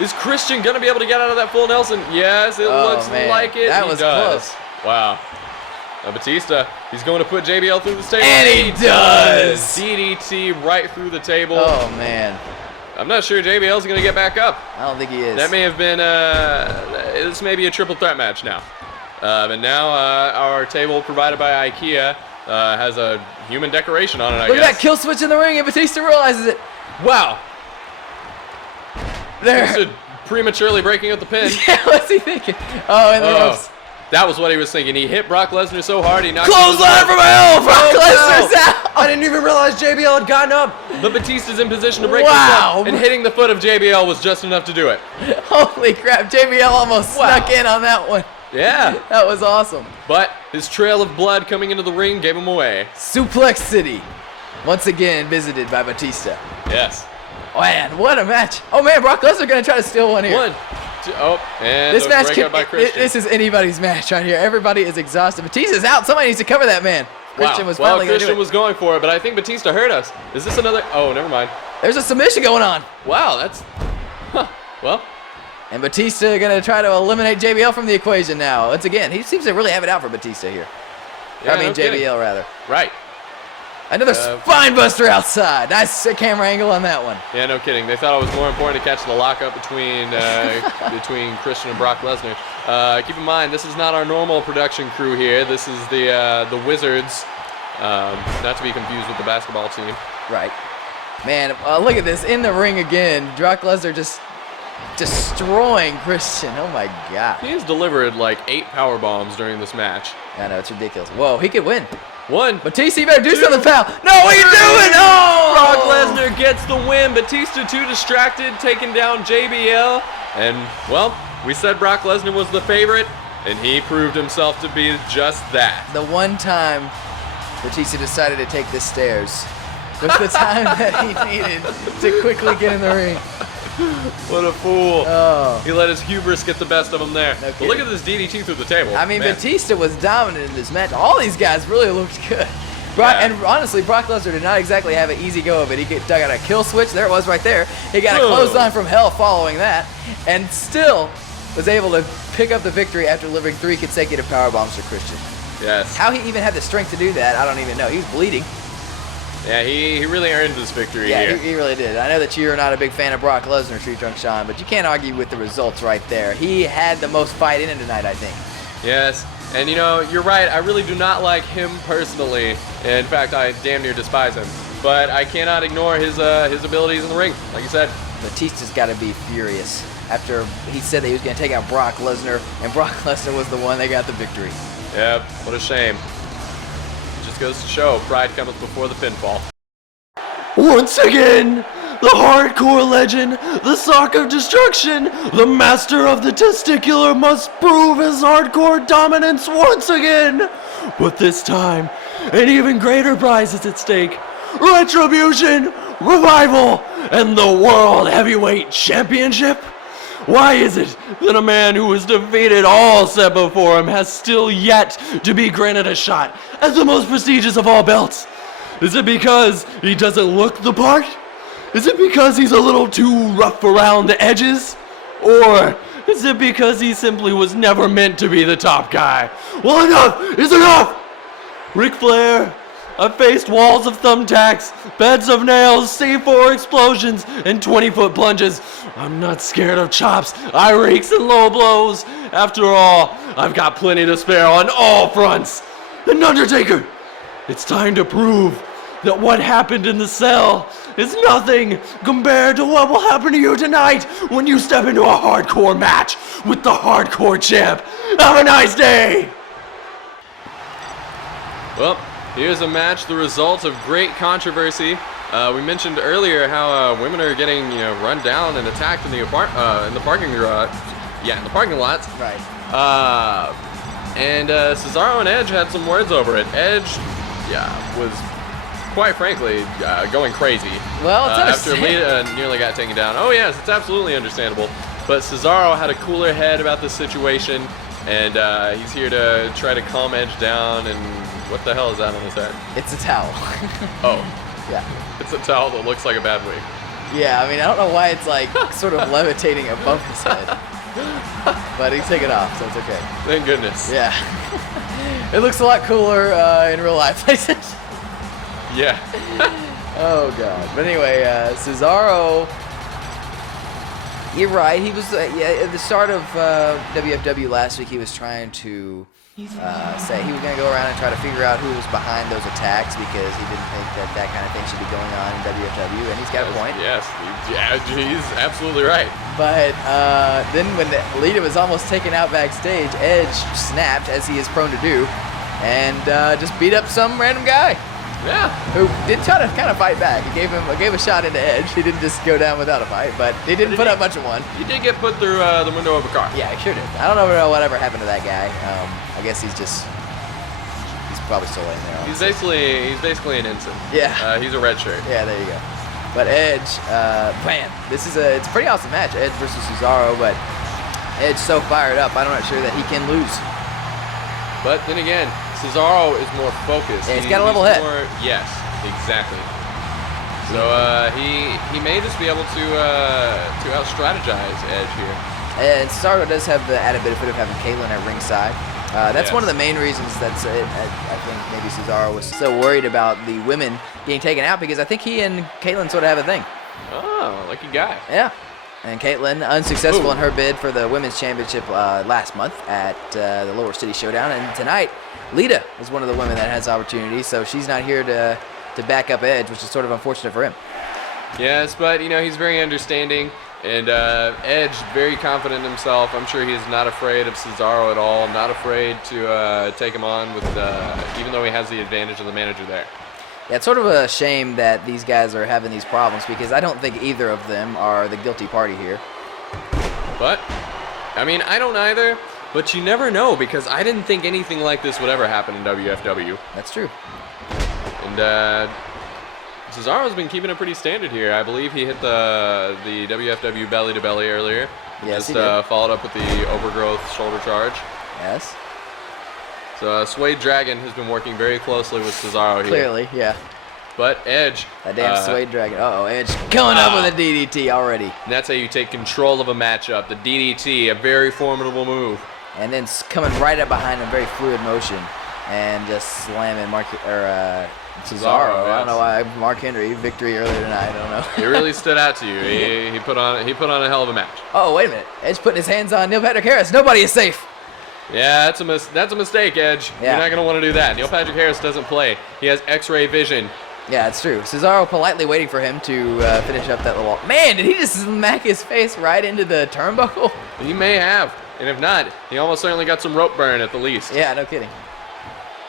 Is Christian going to be able to get out of that full Nelson? Yes, it Oh, looks man. like it. That He was does. close. Wow. Batista, he's going to put JBL through the table. And he does. DDT right through the table. Oh, man. I'm not sure JBL's going to get back up. I don't think he is. That may have been, this may be a triple threat match now. But now our table provided by IKEA has a human decoration on it, I Look guess. at that kill switch in the ring, and Batista realizes it. Wow. There. Batista prematurely breaking up the pin. Yeah, what's he thinking? Oh, in the Oh, ropes. that was what he was thinking. He hit Brock Lesnar so hard he knocked him Clothesline to the from hell! Brock Oh, Lesnar's no. out! I didn't even realize JBL had gotten up. But Batista's in position to break Wow. this up, and hitting the foot of JBL was just enough to do it. Holy crap, JBL almost Wow. snuck in on that one. Yeah. That was awesome. But his trail of blood coming into the ring gave him away. Suplex City, once again visited by Batista. Yes. Man, what a match. Oh man, Brock Lesnar gonna try to steal one here. 1, 2, oh, and This a match breakup by Christian. this is anybody's match right here. Everybody is exhausted. Batista's out. Somebody needs to cover that man. Christian wow. was well, finally gonna do Christian it. was going for it, but I think Batista hurt us. Is this another? Oh, never mind. There's a submission going on. Wow, that's. Huh. Well, And Batista gonna try to eliminate JBL from the equation now. Once again, he seems to really have it out for Batista here. yeah, I mean no JBL kidding. rather. Right. Another spine buster outside. Nice camera angle on that one. Yeah, no kidding. They thought it was more important to catch the lockup between between Christian and Brock Lesnar. Keep in mind, this is not our normal production crew here. This is the Wizards, not to be confused with the basketball team. Right. Man, look at this. In the ring again. Brock Lesnar just destroying Christian. Oh my God. He has delivered like 8 power bombs during this match. I know, it's ridiculous. Whoa, he could win. 1. Batista, you better do 2, something, pal. No, what are you doing? Oh! Brock Lesnar gets the win. Batista too distracted, taking down JBL. And, well, we said Brock Lesnar was the favorite. And he proved himself to be just that. The one time Batista decided to take the stairs was the time that he needed to quickly get in the ring. What a fool. Oh. He let his hubris get the best of him there. No But kidding. look at this DDT through the table. I mean, Man. Batista was dominant in this match. All these guys really looked good. And honestly, Brock Lesnar did not exactly have an easy go of it. He got a kill switch. There it was right there. He got a Whoa. clothesline from hell following that. And still was able to pick up the victory after delivering 3 consecutive powerbombs to Christian. Yes. How he even had the strength to do that, I don't even know. He was bleeding. Yeah, he really earned this victory Yeah, here. he really did. I know that you're not a big fan of Brock Lesnar, Street Drunk Sean, but you can't argue with the results right there. He had the most fight in him tonight, I think. Yes. And you know, you're right, I really do not like him personally. In fact, I damn near despise him. But I cannot ignore his abilities in the ring, like you said. Batista's got to be furious after he said that he was going to take out Brock Lesnar, and Brock Lesnar was the one that got the victory. Yep, what a shame. It just goes to show, pride cometh before the pinfall. Once again, the hardcore legend, the sock of destruction, the master of the testicular must prove his hardcore dominance once again. But this time, an even greater prize is at stake. Retribution, Revival, and the World Heavyweight Championship. Why is it that a man who has defeated all set before him has still yet to be granted a shot at the most prestigious of all belts? Is it because he doesn't look the part? Is it because he's a little too rough around the edges? Or is it because he simply was never meant to be the top guy? Well, enough is enough! Ric Flair, I've faced walls of thumbtacks, beds of nails, C4 explosions, and 20-foot plunges. I'm not scared of chops, eye rakes, and low blows. After all, I've got plenty to spare on all fronts. And Undertaker, it's time to prove that what happened in the cell is nothing compared to what will happen to you tonight when you step into a hardcore match with the hardcore champ. Have a nice day! Well, here's a match, the result of great controversy. We mentioned earlier how women are getting, run down and attacked in the parking garage. Yeah, in the parking lots. Right. And Cesaro and Edge had some words over it. Edge, was quite frankly going crazy. Well, it's after understandable. Lita nearly got taken down. Oh yes, it's absolutely understandable. But Cesaro had a cooler head about the situation, and he's here to try to calm Edge down. And what the hell is that on his head? It's a towel. Oh, Yeah. it's a towel that looks like a bad wig. Yeah, I mean, I don't know why it's like sort of levitating above his head. But he's taken off, so it's okay. Thank goodness. Yeah. It looks a lot cooler in real life places. Yeah. Oh, God. But anyway, Cesaro, you're right. He was, at the start of WFW last week, he was trying to say he was going to go around and try to figure out who was behind those attacks because he didn't think that kind of thing should be going on in WFW, and he's got a point. Yes. Yeah, he's absolutely right. But then when Lita was almost taken out backstage, Edge snapped, as he is prone to do, and just beat up some random guy Yeah. who did try to kind of fight back. He gave a shot into Edge. He didn't just go down without a fight, but he didn't put up much of one. He did get put through the window of a car. Yeah, he sure did. I don't know whatever happened to that guy. I guess he's probably still laying there. He's basically an ensign. Yeah. He's a red shirt. Yeah, there you go. But Edge, man, it's a pretty awesome match, Edge versus Cesaro, but Edge so fired up, I'm not sure that he can lose. But then again, Cesaro is more focused. Yeah, he's got a level head. Yes, exactly. So he may just be able to out-strategize Edge here. And Cesaro does have the added benefit of having Caitlyn at ringside. That's Yes. one of the main reasons I think maybe Cesaro was so worried about the women getting taken out, because I think he and Caitlyn sort of have a thing. Oh, lucky guy. Yeah. And Caitlyn, unsuccessful in her bid for the Women's Championship last month at the Lower City Showdown. And tonight, Lita is one of the women that has opportunities, so she's not here to back up Edge, which is sort of unfortunate for him. Yes, but he's very understanding, and Edge very confident in himself. I'm sure he's not afraid of Cesaro at all. Not afraid to take him on with, even though he has the advantage of the manager there. Yeah, it's sort of a shame that these guys are having these problems, because I don't think either of them are the guilty party here. But I don't either. But you never know, because I didn't think anything like this would ever happen in WFW. That's true. And Cesaro's been keeping it pretty standard here. I believe he hit the WFW belly to belly earlier. Yes, he Just did. followed up with the overgrowth shoulder charge. Yes. So Suede Dragon has been working very closely with Cesaro here. Clearly, yeah. But Edge. That damn Suede Dragon. Uh-oh, Edge coming up with a DDT already. And that's how you take control of a matchup. The DDT, a very formidable move. And then coming right up behind him, very fluid motion, and just slamming Cesaro. I don't know why. Mark Henry, victory earlier tonight. I don't know. He really stood out to you. He put on a hell of a match. Oh, wait a minute. Edge putting his hands on Neil Patrick Harris. Nobody is safe. Yeah, that's a mistake, Edge. Yeah. You're not going to want to do that. Neil Patrick Harris doesn't play. He has X-ray vision. Yeah, it's true. Cesaro politely waiting for him to finish up that little... Man, did he just smack his face right into the turnbuckle? He may have. And if not, he almost certainly got some rope burn at the least. Yeah, no kidding.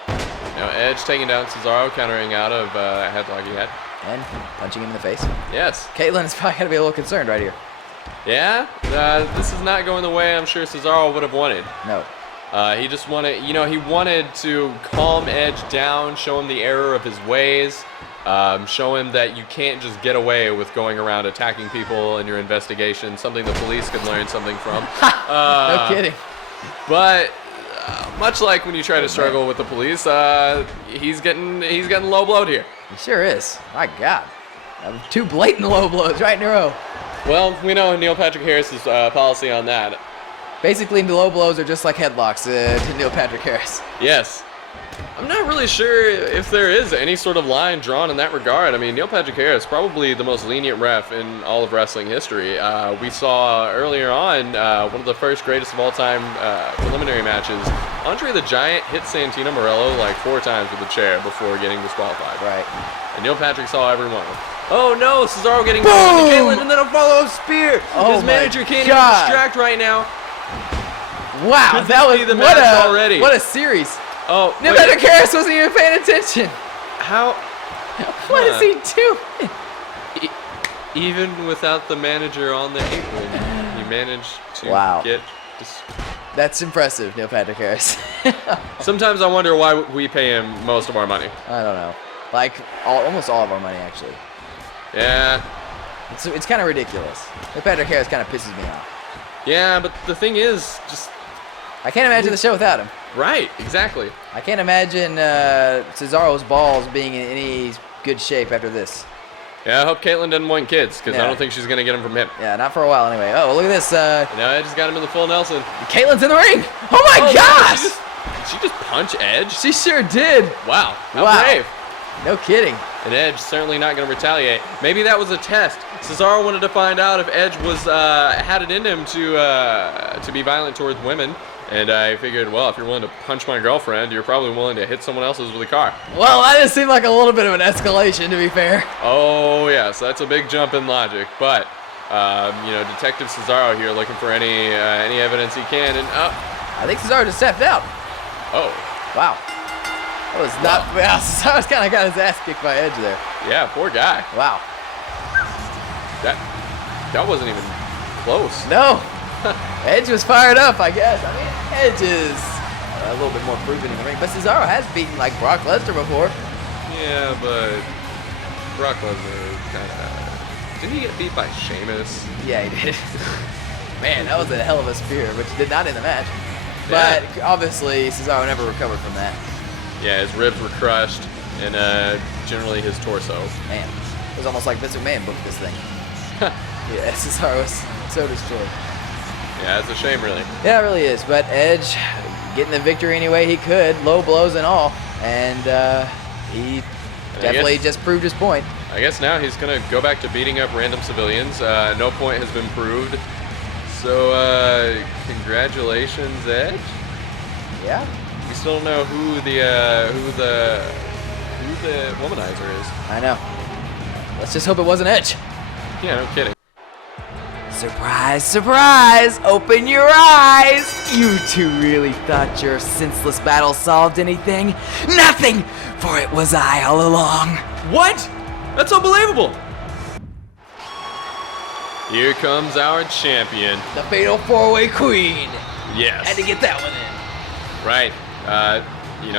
Now Edge taking down Cesaro, countering out of a headlock he had. And punching him in the face. Yes. Caitlyn is probably going to be a little concerned right here. Yeah, this is not going the way I'm sure Cesaro would have wanted. No. He just wanted, he wanted to calm Edge down, show him the error of his ways, show him that you can't just get away with going around attacking people in your investigation, something the police could learn something from. No kidding. But much like when you try to struggle with the police, he's getting low blowed here. He sure is. My God. 2 blatant low blows right in a row. Well, we know Neil Patrick Harris's policy on that. Basically, the low blows are just like headlocks to Neil Patrick Harris. Yes. I'm not really sure if there is any sort of line drawn in that regard. I mean, Neil Patrick Harris, probably the most lenient ref in all of wrestling history. We saw earlier on one of the first greatest of all time preliminary matches. Andre the Giant hit Santino Morello like 4 times with a chair before getting disqualified. Right. And Neil Patrick saw every one of them. Oh no, Cesaro getting caught into Caitlyn and then a follow-up spear. Oh His manager my can't God. even distract right now. Wow, Could that this was be the match already? What a series. Oh, Neil wait, Patrick Harris wasn't even paying attention. how? What is he doing? Even without the manager on the apron, he managed to Wow. get. That's impressive, Neil Patrick Harris. Sometimes I wonder why we pay him most of our money. I don't know. Like almost all of our money, actually. Yeah, It's kind of ridiculous. Neil Patrick Harris kind of pisses me off. yeah, but the thing is, just I can't imagine the show without him. right, exactly. I can't imagine Cesaro's balls being in any good shape after this. Yeah, I hope Caitlyn doesn't want kids, because Yeah. I don't think she's gonna get them from him. Yeah, not for a while anyway. Oh, look at this. Now I just got him in the full Nelson. Caitlyn's in the ring. Oh my Oh, gosh! Did she just punch Edge? She sure did. Wow, how Wow. brave. No kidding. And Edge certainly not going to retaliate. Maybe that was a test. Cesaro wanted to find out if Edge was had it in him to be violent towards women. And I figured, well, if you're willing to punch my girlfriend, you're probably willing to hit someone else's with a car. Well, that just seemed like a little bit of an escalation, to be fair. Oh, yes, that's a big jump in logic. But, Detective Cesaro here looking for any evidence he can. And, I think Cesaro just stepped out. oh, Wow. That was not. Wow, Cesaro's kind of got his ass kicked by Edge there. yeah, poor guy. Wow. That wasn't even close. No. Edge was fired up, I guess. I mean, Edge is a little bit more proven in the ring, but Cesaro has beaten like Brock Lesnar before. Yeah, but Brock Lesnar kind of... Didn't he get beat by Sheamus? Yeah, he did. Man, that was a hell of a spear, which did not end the match. But obviously, Cesaro never recovered from that. Yeah, his ribs were crushed, and generally his torso. Man, it was almost like Vince McMahon booked this thing. Yeah, Cesaro was so destroyed. Yeah, it's a shame, really. Yeah, it really is. But Edge getting the victory any way he could, low blows and all. And he definitely just proved his point. I guess now he's going to go back to beating up random civilians. No point has been proved. So, congratulations, Edge. Yeah. We still don't know who the womanizer is. I know. Let's just hope it wasn't Edge. Yeah, no kidding. Surprise, surprise! Open your eyes! You two really thought your senseless battle solved anything? Nothing! For it was I all along. What? That's unbelievable! Here comes our champion. The Fatal 4-Way Queen. Yes. Had to get that one in. Right.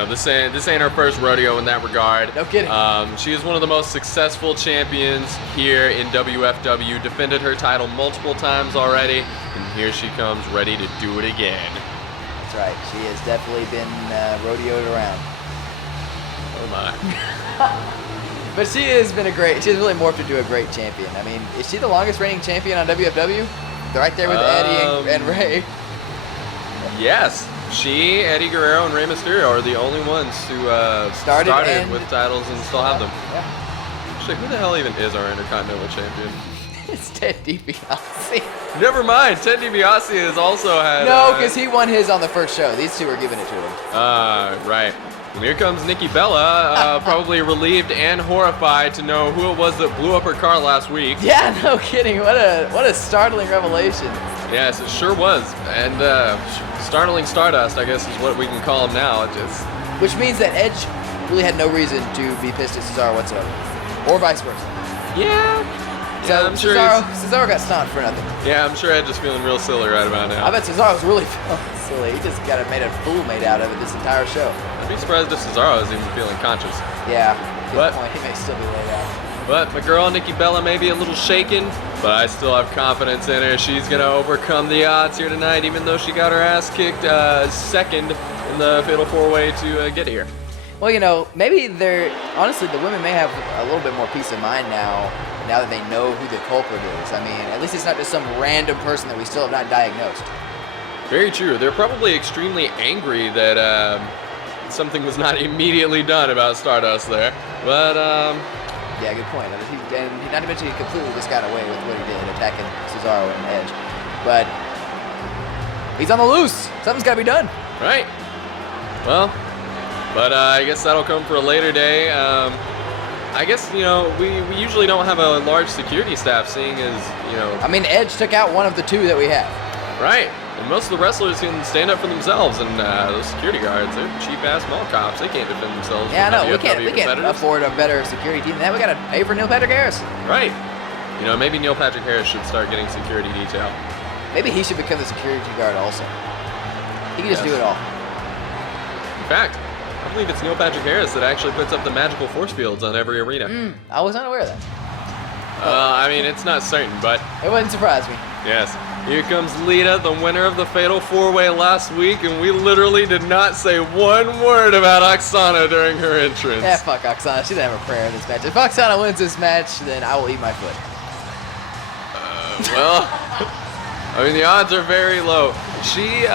This ain't her first rodeo in that regard. No kidding. She is one of the most successful champions here in WFW. Defended her title multiple times already, and here she comes ready to do it again. That's right. She has definitely been rodeoed around. Oh my. But she has really morphed into a great champion. I mean, is she the longest reigning champion on WFW? They're right there with Eddie and Ray. Yes. She, Eddie Guerrero, and Rey Mysterio are the only ones who started with titles and still have them. Yeah. Actually, who the hell even is our Intercontinental Champion? It's Ted DiBiase. Never mind. Ted DiBiase has also had... No, because he won his on the first show. These two are giving it to him. Right. And here comes Nikki Bella, probably relieved and horrified to know who it was that blew up her car last week. Yeah, no kidding. What a startling revelation. Yes, it sure was. And startling Stardust, I guess, is what we can call him now. Which means that Edge really had no reason to be pissed at Cesaro whatsoever. Or vice versa. Yeah. So I'm sure Cesaro got stomped for nothing. Yeah, I'm sure Edge is feeling real silly right about now. I bet Cesaro's really feeling silly. He just made a fool made out of it this entire show. I'd be surprised if Cesaro is even feeling conscious. Yeah, good But- point. He may still be laid out. But my girl Nikki Bella may be a little shaken, but I still have confidence in her. She's going to overcome the odds here tonight, even though she got her ass kicked second in the Fatal 4-Way to get here. Well, maybe honestly, the women may have a little bit more peace of mind now that they know who the culprit is. I mean, at least it's not just some random person that we still have not diagnosed. Very true. They're probably extremely angry that something was not immediately done about Stardust there. But, Yeah, good point. I mean, and not to mention he completely just got away with what he did, attacking Cesaro and Edge. But he's on the loose. Something's got to be done. right. Well, but I guess that'll come for a later day. I guess, we usually don't have a large security staff, seeing as, I mean, Edge took out one of the two that we have. Right. And most of the wrestlers can stand up for themselves, and those security guards, they're cheap-ass mall cops. They can't defend themselves. Yeah, from no, we WFW can't competitors. afford a better security team. Now we got to pay for Neil Patrick Harris. Right. Maybe Neil Patrick Harris should start getting security detail. Maybe he should become the security guard also. He can just do it all. In fact, I believe it's Neil Patrick Harris that actually puts up the magical force fields on every arena. I was not aware of that. I mean, it's not certain, but It wouldn't surprise me. yes. Here comes Lita, the winner of the Fatal 4-Way last week, and we literally did not say one word about Oksana during her entrance. Yeah, fuck Oksana. She didn't have a prayer in this match. If Oksana wins this match, then I will eat my foot. Well, I mean, the odds are very low. She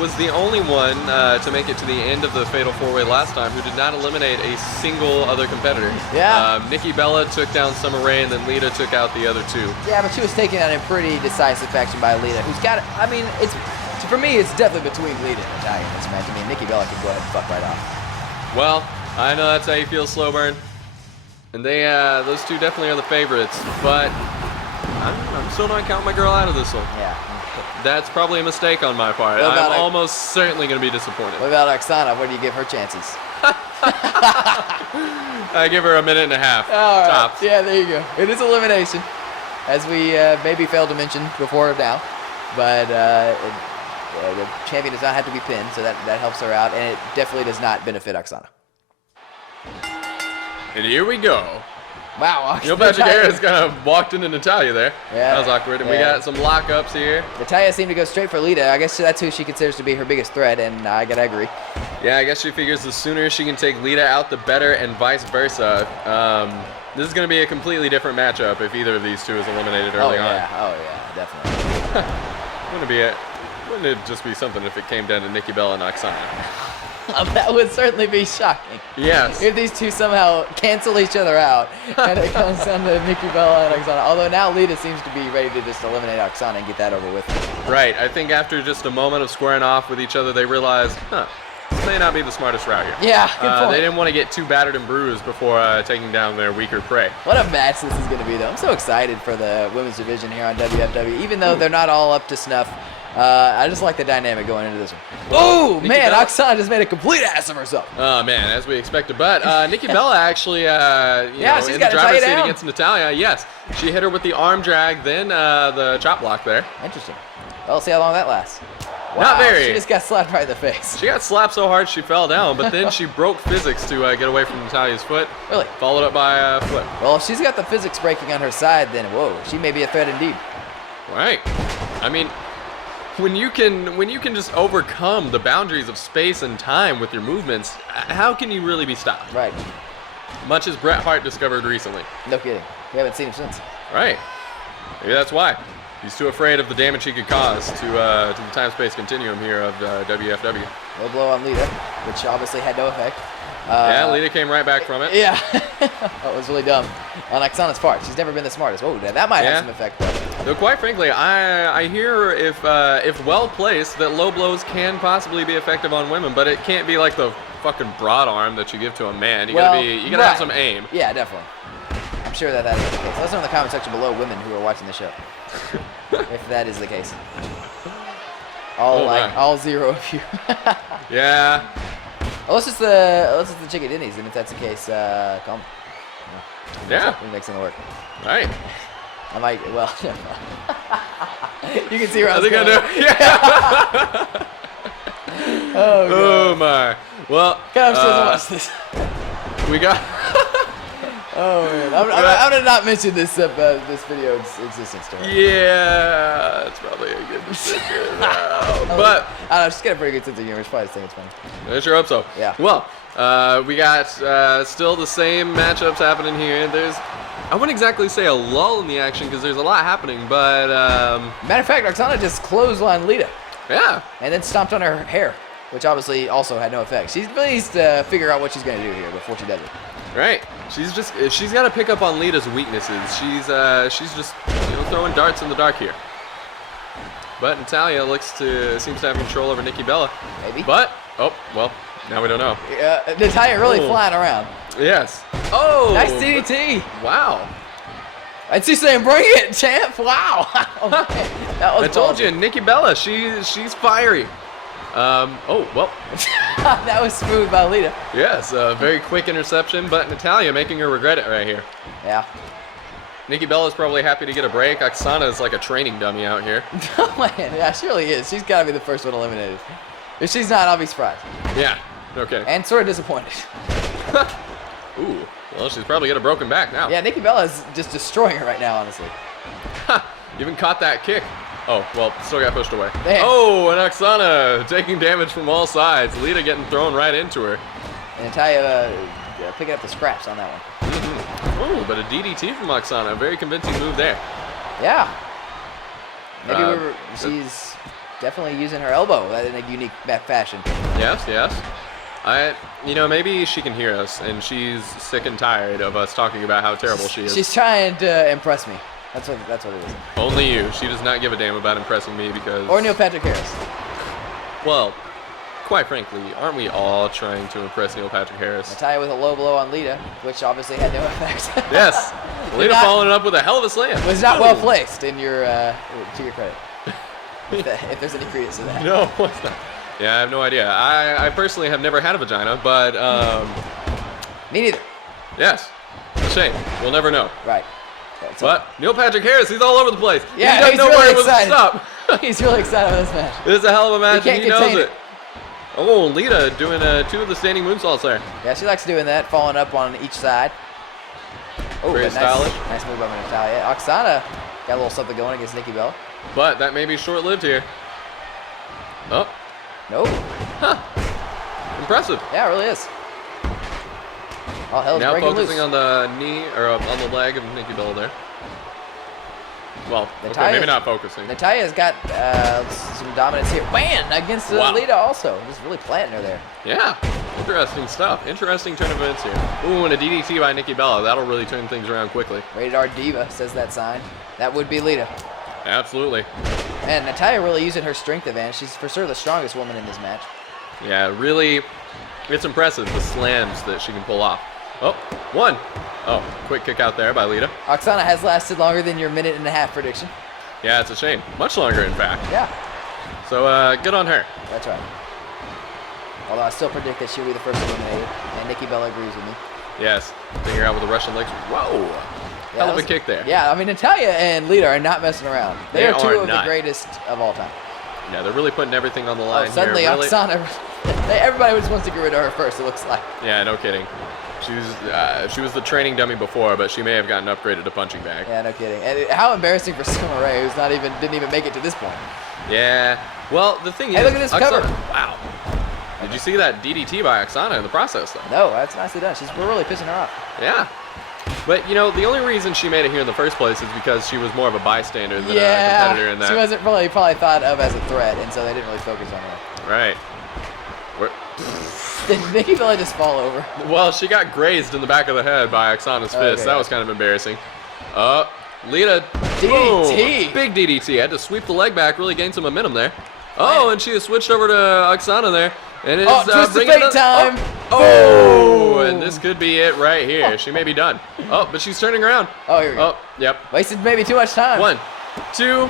was the only one to make it to the end of the Fatal 4-Way last time who did not eliminate a single other competitor. Yeah. Nikki Bella took down Summer Rae, and then Lita took out the other two. Yeah, but she was taken out in pretty decisive fashion by Lita, who's got, I mean, for me, it's definitely between Lita and Natalya in this match. I mean, Nikki Bella can go ahead and fuck right off. Well, I know that's how you feel, Slowburn. And those two definitely are the favorites, but I'm still not counting my girl out of this one. Yeah. That's probably a mistake on my part. What about I'm almost certainly going to be disappointed. What about Oksana? What do you give her chances? I give her a minute and a half. All right. Tops. Yeah, there you go. It is elimination, as we maybe failed to mention before now. But the champion does not have to be pinned, so that helps her out, and it definitely does not benefit Oksana. And here we go. Wow. Neil Patrick Harris kind of walked into Natalya there. Yeah. That was awkward. And we Yeah. got some lockups here. Natalya seemed to go straight for Lita. I guess that's who she considers to be her biggest threat, and I gotta agree. Yeah, I guess she figures the sooner she can take Lita out, the better, and vice versa. This is going to be a completely different matchup if either of these two is eliminated early on. Oh yeah, definitely. Wouldn't it just be something if it came down to Nikki Bella and Oksana? That would certainly be shocking. Yes. If these two somehow cancel each other out, and it comes down to Nikki Bella and Oksana. Although now Lita seems to be ready to just eliminate Oksana and get that over with. Right. I think after just a moment of squaring off with each other, they realized, this may not be the smartest route here. Yeah, good point. They didn't want to get too battered and bruised before taking down their weaker prey. What a match this is going to be, though. I'm so excited for the women's division here on WFW. Even though they're not all up to snuff, I just like the dynamic going into this one. Oh, man, Bella- Oksana just made a complete ass of herself. Oh, man, as we expected. But Nikki Bella actually, she's in got the to tie driver's it seat down. against Natalya, yes. She hit her with the arm drag, then the chop block there. Interesting. Well, see how long that lasts. Wow, Not very. She just got slapped right in the face. She got slapped so hard she fell down, but then she broke physics to get away from Natalia's foot. Really? Followed up by a foot. Well, if she's got the physics breaking on her side, then whoa, she may be a threat indeed. Right. I mean, when you can just overcome the boundaries of space and time with your movements, how can you really be stopped? Right. Much as Bret Hart discovered recently. No kidding. We haven't seen him since. Right. Maybe that's why. He's too afraid of the damage he could cause to the time-space continuum here of WFW. Low blow on Lita, which obviously had no effect. Yeah, Lita came right back from it. Yeah. That was really dumb on Oksana's part. She's never been the smartest. Whoa, that might have some effect, though. Though quite frankly, I hear if well placed that low blows can possibly be effective on women, but it can't be like the fucking broad arm that you give to a man. You gotta have some aim. Yeah, definitely. I'm sure that is the case. Let us know in the comment section below, women who are watching the show, if that is the case. All 0 of you. Yeah. Unless it's the chicken Denny's, and if that's the case, come. Yeah. We can make something work. Right. I might. Well, you can see where I was think going. I know. Yeah. Oh my. Well. Kind of doesn't watch this. We got. Oh man, I'm gonna not mention this this video's existence to her. Yeah, it's probably a good decision. But I don't know, she's got a pretty good sense of humor. She probably just think it's funny. I sure hope so. Yeah. Well, we got still the same matchups happening here. I wouldn't exactly say a lull in the action because there's a lot happening, but Matter of fact, Oksana just clotheslined Lita. Yeah. And then stomped on her hair, which obviously also had no effect. She really needs to figure out what she's gonna do here before she does it. Right. She's got to pick up on Lita's weaknesses. She's just throwing darts in the dark here. But Natalya seems to have control over Nikki Bella. Maybe. But well, now we don't know. Natalya really flying around. Yes. Oh. Nice DDT. Wow. And she's saying, "Bring it, champ!" Wow. Oh, man. That was I told ballsy. you, Nikki Bella. She's fiery. Oh well. That was smooth by Lita. Yes, very quick interception, but Natalya making her regret it right here. Yeah. Nikki Bella's probably happy to get a break. Oksana is like a training dummy out here. Oh man, yeah, she really is. She's got to be the first one eliminated. If she's not, I'll be surprised. Yeah. Okay. And sort of disappointed. Ooh. Well, she's probably got a broken back now. Yeah, Nikki Bella is just destroying her right now, honestly. Ha! Even caught that kick. Oh, well, still got pushed away. Damn. Oh, and Oksana taking damage from all sides. Lita getting thrown right into her. And Natalya picking up the scraps on that one. Ooh, but a DDT from Oksana. A very convincing move there. Yeah. Maybe she's definitely using her elbow in a unique fashion. Yes. Maybe she can hear us, and she's sick and tired of us talking about how terrible she is. She's trying to impress me. That's what it is. Only you. She does not give a damn about impressing me because... Or Neil Patrick Harris. Well, quite frankly, aren't we all trying to impress Neil Patrick Harris? Natalya with a low blow on Lita, which obviously had no effect. Yes. Lita following it up with a hell of a slam. Was not well placed in your to your credit. If there's any credence to that. No, it's not. Yeah, I have no idea. I personally have never had a vagina, but Me neither. yes, it's a shame. We'll never know. Right. But Neil Patrick Harris, he's all over the place. Yeah, he doesn't he's know really where it was to excited. stop. He's really excited about this match. This is a hell of a match, He and he can't knows contain it. Oh, Lita doing 2 of the standing moonsaults there. Yeah, she likes doing that, falling up on each side. Oh, Very but stylish. Nice move by Natalya. Oksana got a little something going against Nikki Bella. But that may be short-lived here. Oh, Nope. impressive. Yeah, it really is. All hell's Now breaking focusing loose. on the knee, or on the leg of Nikki Bella there. Well, okay, Natalya's- maybe not focusing. Natalya's got some dominance here. Bam! Against Wow. Lita also. Just really planting her there. Yeah, interesting stuff. Interesting turn of events here. Ooh, and a DDT by Nikki Bella. That'll really turn things around quickly. Rated R Diva says that sign. That would be Lita. Absolutely. Man, Natalya really using her strength advantage. She's for sure the strongest woman in this match. Yeah, really, it's impressive, the slams that she can pull off. Oh, one. Oh, quick kick out there by Lita. Oksana has lasted longer than your 1.5-minute prediction. Yeah, it's a shame. Much longer, in fact. Yeah, So, good on her. that's right. Although I still predict that she'll be the first eliminated, and Nikki Bella agrees with me. Yes. Taking her out with the Russian legs. Whoa. Hell of a kick there. Yeah, I mean, Natalya and Lita are not messing around. They are two of the greatest of all time. Yeah, they're really putting everything on the line suddenly here. Really. Oksana, everybody just wants to get rid of her first, it looks like. Yeah, no kidding. She was the training dummy before, but she may have gotten upgraded to punching bag. Yeah, no kidding. And how embarrassing for Summer Rae, who's didn't even make it to this point. Yeah. Well, the thing is, look at this cover. Wow. Did you see that DDT by Oksana in the process, though? No, that's nicely done. We're really pissing her off. Yeah. But, you know, the only reason she made it here in the first place is because she was more of a bystander than a competitor in that. She wasn't probably thought of as a threat, and so they didn't really focus on her. Right. Did Nikki Bella just fall over? Well, she got grazed in the back of the head by Oksana's fist. Okay. That was kind of embarrassing. Lita. DDT. Boom. Big DDT. Had to sweep the leg back, really gain some momentum there. Oh, and she has switched over to Oksana there. And it's twist the fate time. Oh, and this could be it right here. She may be done. Oh, but she's turning around. Oh, here we go. Oh, yep. Wasted maybe too much time. 1, 2,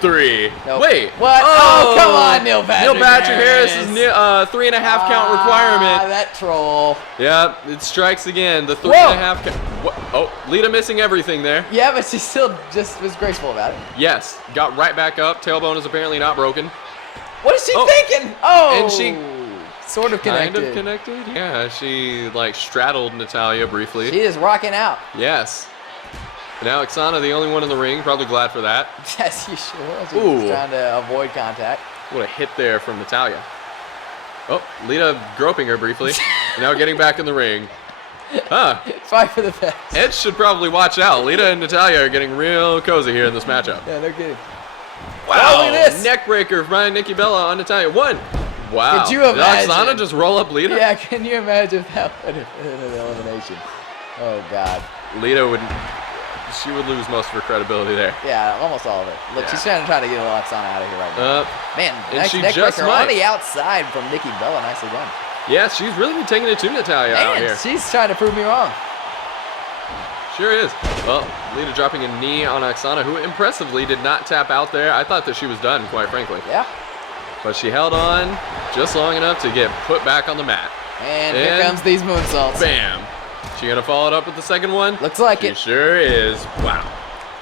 3. Nope. Wait. What? Oh, come on, Neil Patrick Harris is 3.5 count requirement. That troll. Yeah, it strikes again. The 3.5 count. What? Oh, Lita missing everything there. Yeah, but she still just was graceful about it. Yes, got right back up. Tailbone is apparently not broken. What is she thinking? Oh, and she sort of connected. Kind of connected. Yeah, she like straddled Natalya briefly. She is rocking out. Yes. Now Oksana, the only one in the ring, probably glad for that. Yes, you sure. She was trying to avoid contact. What a hit there from Natalya. Oh, Lita groping her briefly. Now getting back in the ring. Huh. Fight for the best. Edge should probably watch out. Lita and Natalya are getting real cozy here in this matchup. Yeah, they're good. Wow. Oh, look at this. Neck breaker by Nikki Bella on Natalya. 1. Wow. Could you imagine? Did Oksana just roll up Lita? Yeah, can you imagine that would have been an elimination? Oh, God. Lita would... She would lose most of her credibility there. Yeah, almost all of it. Look, she's trying to get Oksana out of here right now. Man, and she neck just breaker on the outside from Nikki Bella. Nicely done. Yeah, she's really been taking it to Natalya out here. She's trying to prove me wrong. Sure is. Well, Lita dropping a knee on Oksana, who impressively did not tap out there. I thought that she was done, quite frankly. Yeah. But she held on just long enough to get put back on the mat. And here comes these moonsaults. Bam. She gonna follow it up with the second one? Looks like it. She sure is. Wow.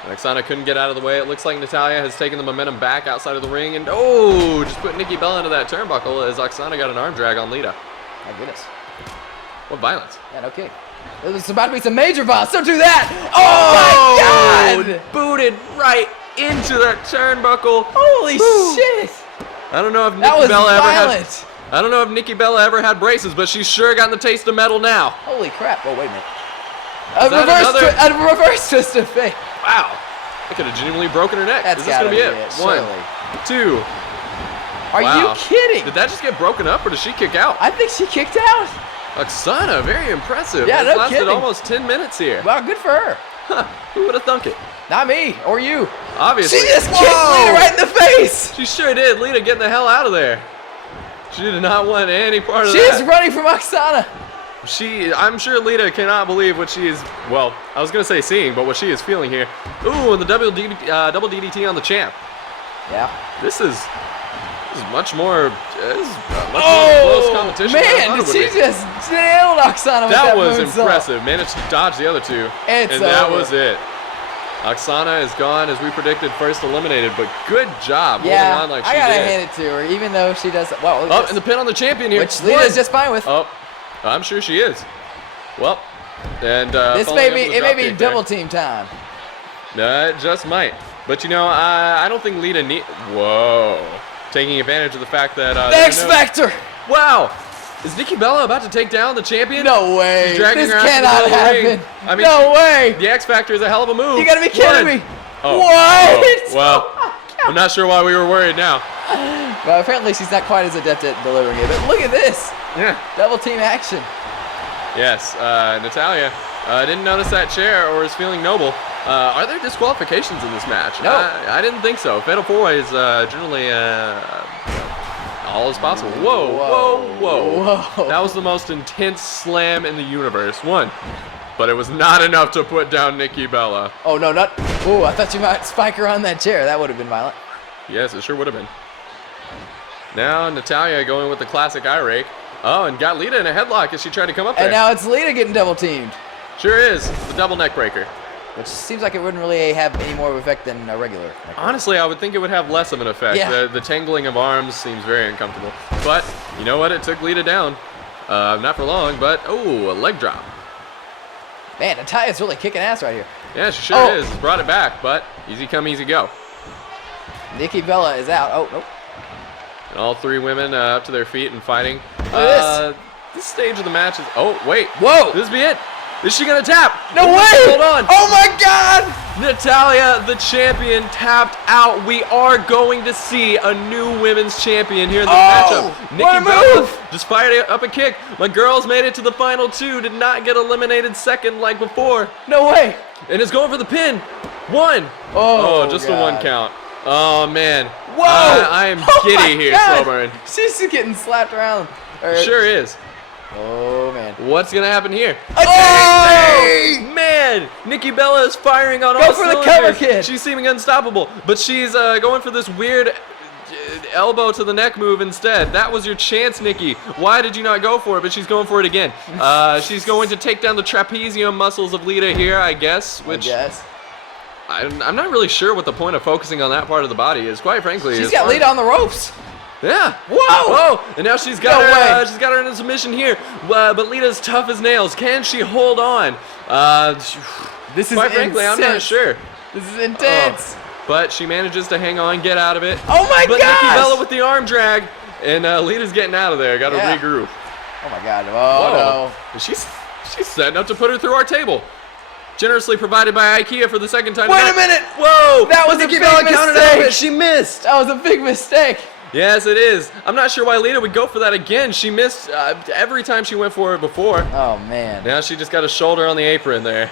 And Oksana couldn't get out of the way. It looks like Natalya has taken the momentum back outside of the ring. And just put Nikki Bella into that turnbuckle as Oksana got an arm drag on Lita. My goodness. What violence. Yeah, okay. There's about to be some major violence. Don't do that. Oh, my God. Booted right into that turnbuckle. Holy shit. I don't know if Nikki Bella violent. I don't know if Nikki Bella ever had braces, but she's sure gotten the taste of metal now. Holy crap. Oh, wait a minute. A reverse twist of fate. Wow. I could have genuinely broken her neck. Is this going to be it? 1, 2. Are you kidding? Did that just get broken up, or did she kick out? I think she kicked out. Oksana, very impressive. Yeah, It's no lasted kidding. almost 10 minutes here. Wow, good for her. Huh. Who would have thunk it? Not me, or you. Obviously. She just kicked Lita right in the face. She sure did. Lita getting the hell out of there. She did not want any part of that. She's running from Oksana. I'm sure Lita cannot believe what she is, well, I was going to say seeing, but what she is feeling here. Ooh, and the double DDT on the champ. Yeah. This is much more, more close competition. Man, she just nailed Oksana with that was moonsault. impressive. Managed to dodge the other two. And that was it. Oksana is gone, as we predicted, first eliminated, but good job holding on like she did. I gotta hand it to her, even though she does. Well, and the pin on the champion here. Which Lita's just fine with. Oh, I'm sure she is. Well, and this may be double team time. It just might. But you know, I don't think Lita Whoa. Taking advantage of the fact that the X Factor. Wow. Is Nikki Bella about to take down the champion? No way. This cannot happen. I mean, no way. The X Factor is a hell of a move. You gotta be kidding me. Oh. What? Oh. Well, I'm not sure why we were worried now. Well, apparently she's not quite as adept at delivering it. But look at this. Yeah. Double team action. Yes. Natalya didn't notice that chair or is feeling noble. Are there disqualifications in this match? No. I didn't think so. Fatal 4 is generally all is possible. Whoa. That was the most intense slam in the universe. 1. But it was not enough to put down Nikki Bella. Oh, no, not. Oh, I thought you might spike her on that chair. That would have been violent. Yes, it sure would have been. Now Natalya going with the classic eye rake. Oh, and got Lita in a headlock as she tried to come up there. And now it's Lita getting double teamed. Sure is. The double neck breaker. which seems like it wouldn't really have any more of an effect than a regular. Honestly, I would think it would have less of an effect. Yeah. The tangling of arms seems very uncomfortable. But you know what? It took Lita down. Not for long, but oh, a leg drop. Man, Nataya's really kicking ass right here. Yeah, she sure is. Brought it back, but easy come, easy go. Nikki Bella is out. Oh, nope. And all three women up to their feet and fighting. Look at This stage of the match is. Oh, wait. Whoa. This be it. Is she going to tap? No way. Hold on. Oh, my God. Natalia, the champion, tapped out. We are going to see a new women's champion here in this matchup. what a Nikki Bella move. just fired up a kick. My girls made it to the final two. Did not get eliminated second like before. No way. And is going for the pin. One. Oh, just God. a one count. Oh, man. Whoa. I am giddy here, God. Slowburn. She's just getting slapped around. Sure is. Oh, man. What's going to happen here? Oh, Man, Nikki Bella is firing on Go all for the cylinders. cover, kid. She's seeming unstoppable, but she's going for this weird elbow to the neck move instead. That was your chance, Nikki. Why did you not go for it? But she's going for it again. She's going to take down the trapezium muscles of Lita here, I guess. Which I'm not really sure what the point of focusing on that part of the body is. Quite frankly, She's got Lita on the ropes. Yeah. Whoa. And now she's got No her. way. She's got her in a submission here. But Lita's tough as nails. Can she hold on? This is Quite frankly, I'm not intense. sure. This is intense. But she manages to hang on, get out of it. Oh my But gosh. Nikki Bella with the arm drag, and Lita's getting out of there. Got to Yeah. regroup. Oh my God. Oh And she's setting up to put her through our table. Generously provided by IKEA for the second time. Wait tonight. a minute. Whoa! That was But a Nikki big Bella counted out of it. mistake. She missed. no. That was a big mistake. Yes, it is. I'm not sure why Lita would go for that again. She missed every time she went for it before. Oh man. Now she just got a shoulder on the apron there.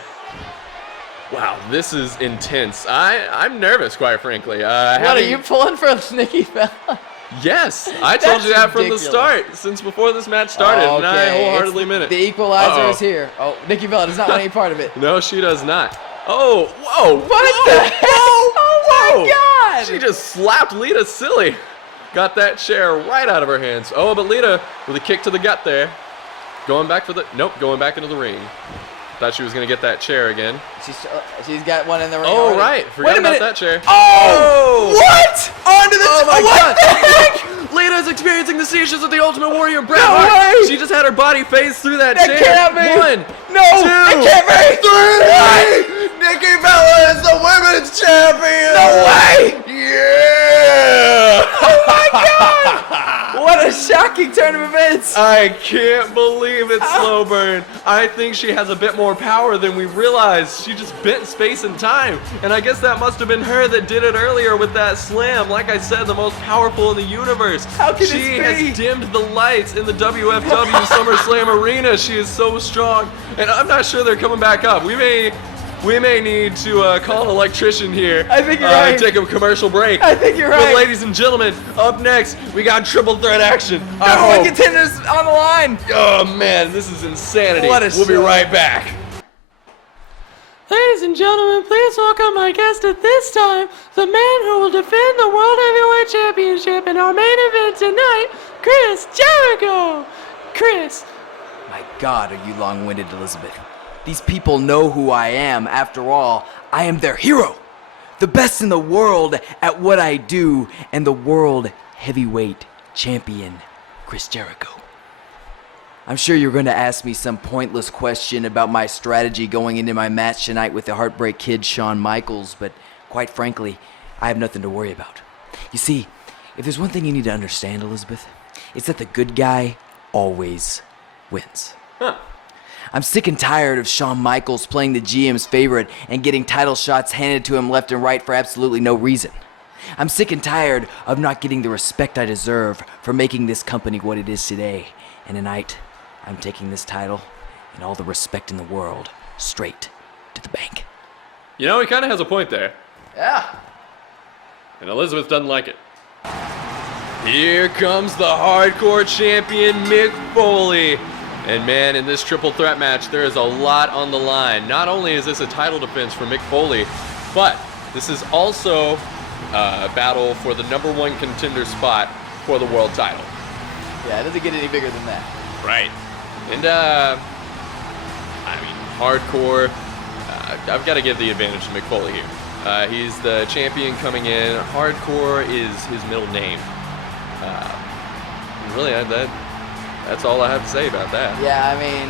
Wow, this is intense. I'm nervous, quite frankly. What are you pulling for Nikki Bella? Yes, I told you That's that from the ridiculous. start, since before this match started, and I Okay, wholeheartedly it's meant it. The equalizer Uh-oh. is here. Oh, Nikki Bella does not want any part of it. No, she does not. Oh, whoa! What the heck? Oh my God! She just slapped Lita silly. Got that chair right out of her hands. Oh, but Lita with a kick to the gut there. Going back for the, nope, going back into the ring. Thought she was gonna get that chair again. She's got one in the ring. Oh, already. right, Wait forgot a about minute. that chair. Oh! What? Onto the Oh my what God! the heck? Lita's experiencing the seizures of the Ultimate Warrior Bret No Hart. way! She just had her body phase through that That chair. can't be. One, No, it can't be. three. Nikki Bella is the women's champion. No way! Yeah! Oh my God! What a shocking turn of events! I can't believe it, Slow Burn. I think she has a bit more power than we realized. She just bent space and time. And I guess that must have been her that did it earlier with that slam. Like I said, the most powerful in the universe. How can she this be? has dimmed the lights in the WFW Summerslam arena. She is so strong. And I'm not sure they're coming back up. We may need to call an electrician here. I think you're right. And take a commercial break. I think you're But right. ladies and gentlemen, up next, we got triple threat action. I Number one hope- contenders on the line. Oh man, this is insanity. What a We'll be show. right back. Ladies and gentlemen, please welcome my guest at this time, the man who will defend the World Heavyweight Championship in our main event tonight, Chris Jericho. Chris. My God, are you long-winded, Elizabeth? These people know who I am. After all, I am their hero. The best in the world at what I do, and the World Heavyweight Champion, Chris Jericho. I'm sure you're going to ask me some pointless question about my strategy going into my match tonight with the Heartbreak Kid, Shawn Michaels, but quite frankly, I have nothing to worry about. You see, if there's one thing you need to understand, Elizabeth, it's that the good guy always wins. I'm sick and tired of Shawn Michaels playing the GM's favorite and getting title shots handed to him left and right for absolutely no reason. I'm sick and tired of not getting the respect I deserve for making this company what it is today. And tonight, I'm taking this title and all the respect in the world straight to the bank. You know, he kind of has a point there. Yeah. And Elizabeth doesn't like it. Here comes the hardcore champion, Mick Foley. And man, in this triple threat match, there is a lot on the line. Not only is this a title defense for Mick Foley, but this is also a battle for the number one contender spot for the world title. Yeah, it doesn't get any bigger than that. Right. And, I mean, hardcore, I've got to give the advantage to Mick Foley here. He's the champion coming in. Hardcore is his middle name. Really, that's all I have to say about that. Yeah, I mean,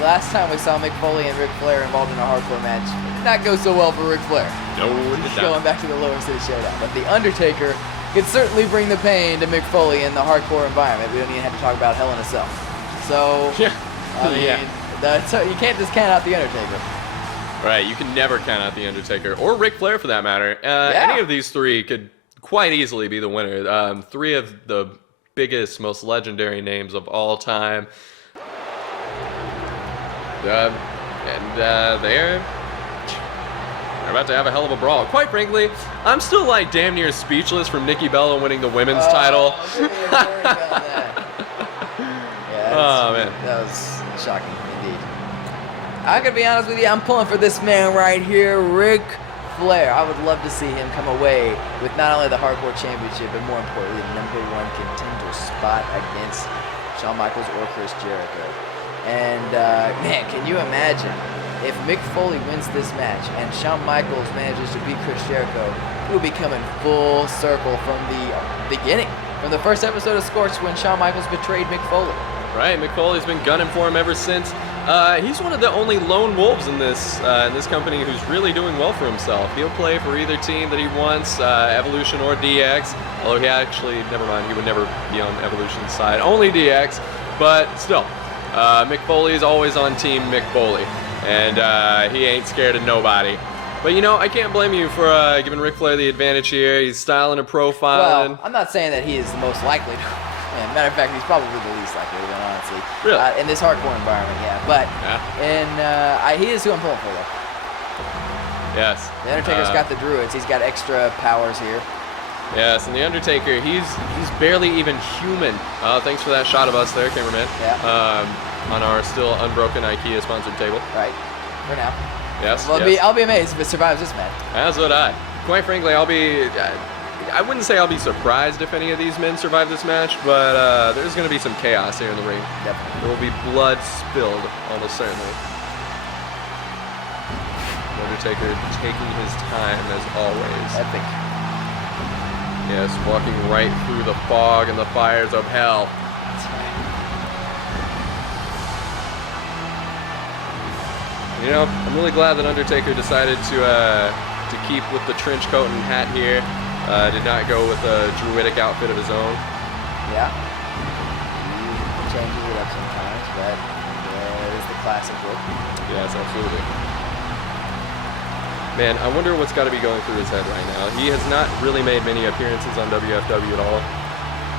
last time we saw Mick Foley and Ric Flair involved in a hardcore match, it did not go so well for Ric Flair. No, it did not. Going back to the Lower City Showdown. But The Undertaker could certainly bring the pain to Mick Foley in the hardcore environment. We don't even have to talk about Hell in a Cell. So, Yeah. I mean, you can't just count out The Undertaker. Right, you can never count out The Undertaker, or Ric Flair for that matter. Any of these three could quite easily be the winner. Three of the biggest, most legendary names of all time. They're about to have a hell of a brawl. Quite frankly, I'm still like damn near speechless from Nikki Bella winning the women's title. Oh, man. That was shocking indeed. I'm going to be honest with you, I'm pulling for this man right here, Ric Flair. I would love to see him come away with not only the Hardcore Championship, but more importantly, the #1 contender spot against Shawn Michaels or Chris Jericho. And, man, can you imagine if Mick Foley wins this match and Shawn Michaels manages to beat Chris Jericho, he will be coming full circle from the beginning, from the first episode of Scorch when Shawn Michaels betrayed Mick Foley. Right, Mick Foley's been gunning for him ever since. He's one of the only lone wolves in this company who's really doing well for himself. He'll play for either team that he wants, Evolution or DX. Although never mind, he would never be on Evolution's side, only DX. But still, Mick Foley is always on Team Mick Foley, and he ain't scared of nobody. But you know, I can't blame you for giving Ric Flair the advantage here. He's styling and profiling. Well, I'm not saying that he is the most likely to. Matter of fact, he's probably the least likely to win, honestly. Really? In this hardcore environment, yeah. But he is who I'm pulling for, though. Yes. The Undertaker's got the Druids. He's got extra powers here. Yes, and The Undertaker, he's barely even human. Thanks for that shot of us there, cameraman. Yeah. On our still unbroken IKEA-sponsored table. Right. For now. Yes, Well, yes. I'll be amazed if it survives this match. As would I. Quite frankly, I wouldn't say I'll be surprised if any of these men survive this match, but there's going to be some chaos here in the ring. Definitely. There will be blood spilled, almost certainly. Undertaker taking his time, as always. Epic. Yes, walking right through the fog and the fires of hell. That's right. You know, I'm really glad that Undertaker decided to keep with the trench coat and hat here. Did not go with a druidic outfit of his own. Yeah. He changes it up sometimes, but it is the classic look. Yes, absolutely. Man, I wonder what's got to be going through his head right now. He has not really made many appearances on WFW at all.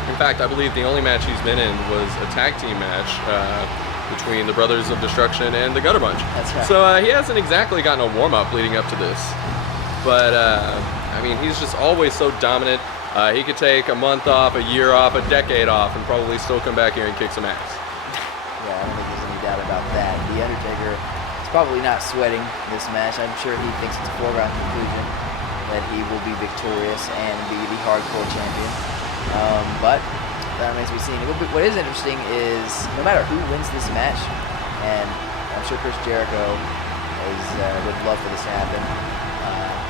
In fact, I believe the only match he's been in was a tag team match between the Brothers of Destruction and the Gutter Bunch. That's right. So he hasn't exactly gotten a warm-up leading up to this. But, I mean, he's just always so dominant. He could take a month off, a year off, a decade off, and probably still come back here and kick some ass. Yeah, I don't think there's any doubt about that. The Undertaker is probably not sweating this match. I'm sure he thinks it's a foregone conclusion that he will be victorious and be the hardcore champion. But that remains to be seen. What is interesting is no matter who wins this match, and I'm sure Chris Jericho would love for this to happen,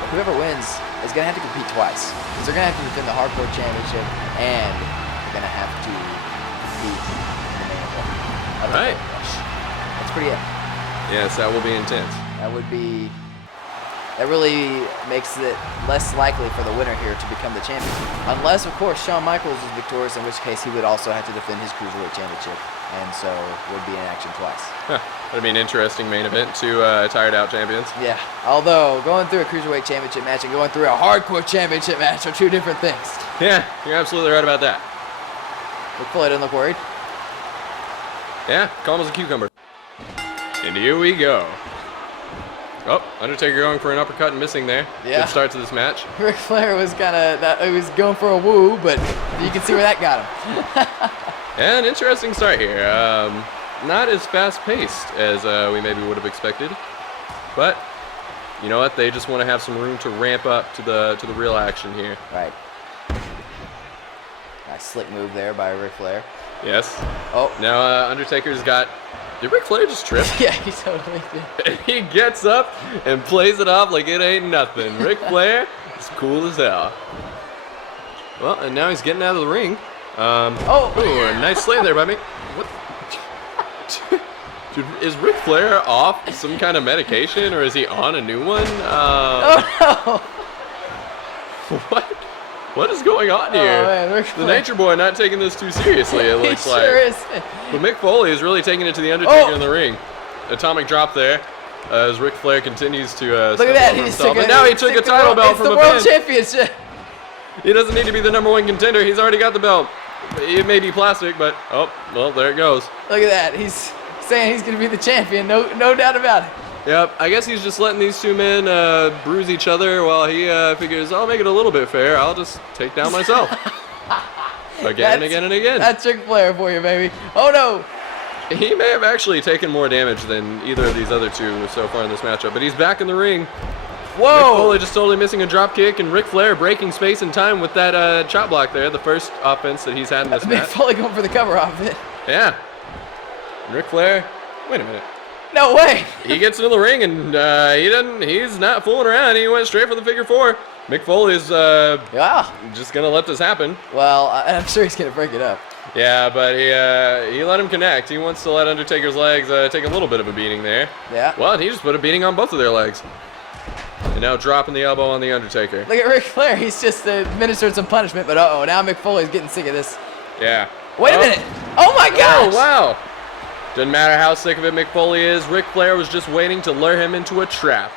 but whoever wins is going to have to compete twice. Because they're going to have to defend the hardcore championship and they're going to have to beat the main event. Of the Right. Gold Rush. That's pretty epic. Yes, that will be intense. That really makes it less likely for the winner here to become the champion. Unless, of course, Shawn Michaels is victorious, in which case he would also have to defend his Cruiserweight Championship, and so would be in action twice. That'd be an interesting main event, two tired out champions. Yeah, although going through a Cruiserweight Championship match and going through a Hardcore Championship match are two different things. Yeah, you're absolutely right about that. Ric Flair doesn't look worried. Yeah, calm as a cucumber. And here we go. Oh, Undertaker going for an uppercut and missing there. Yeah. Good start to this match. Ric Flair was he was going for a woo, but you can see where that got him. And an interesting start here. Not as fast-paced as we maybe would have expected, but you know what? They just want to have some room to ramp up to the real action here. Right. Nice slick move there by Ric Flair. Yes. Oh. Now Undertaker's got Did Ric Flair just trip? Yeah, he totally did. And he gets up and plays it off like it ain't nothing. Ric Flair is cool as hell. Well, and now he's getting out of the ring. Ooh, a nice slam there by me. What? Dude, is Ric Flair off some kind of medication, or is he on a new one? Oh, no. What? What is going on here? Oh, man, Ric The Flair. Nature Boy not taking this too seriously, it He looks sure like. is. But Mick Foley is really taking it to the Undertaker Oh. in the ring. Atomic drop there as Ric Flair continues to Look at that. he He took and now he took a title belt from the a world pin. championship. He doesn't need to be the #1 contender. He's already got the belt. It may be plastic, but oh, well, there it goes. Look at that. He's saying he's going to be the champion. No doubt about it. Yep, I guess he's just letting these two men bruise each other while he figures, I'll make it a little bit fair. I'll just take down myself. Again and again and again. That's Ric Flair for you, baby. Oh, no. He may have actually taken more damage than either of these other two so far in this matchup, but he's back in the ring. Mick Whoa. Foley just totally missing a drop kick, and Ric Flair breaking space and time with that chop block there, the first offense that he's had in this Mick match. Foley going for the cover off it. Yeah. Ric Flair, wait a minute. No way. He gets into the ring and he's not fooling around. He went straight for the figure four. Mick Foley's Yeah. just gonna let this happen. Well, I'm sure he's going to break it up. Yeah, but he let him connect. He wants to let Undertaker's legs take a little bit of a beating there. Yeah. Well, he just put a beating on both of their legs. And now dropping the elbow on the Undertaker. Look at Ric Flair. He's just administered some punishment, but uh-oh, now Mick Foley's getting sick of this. Yeah. Wait a minute. Oh, my gosh. Oh, wow. Doesn't matter how sick of it Mick Foley is. Ric Flair was just waiting to lure him into a trap.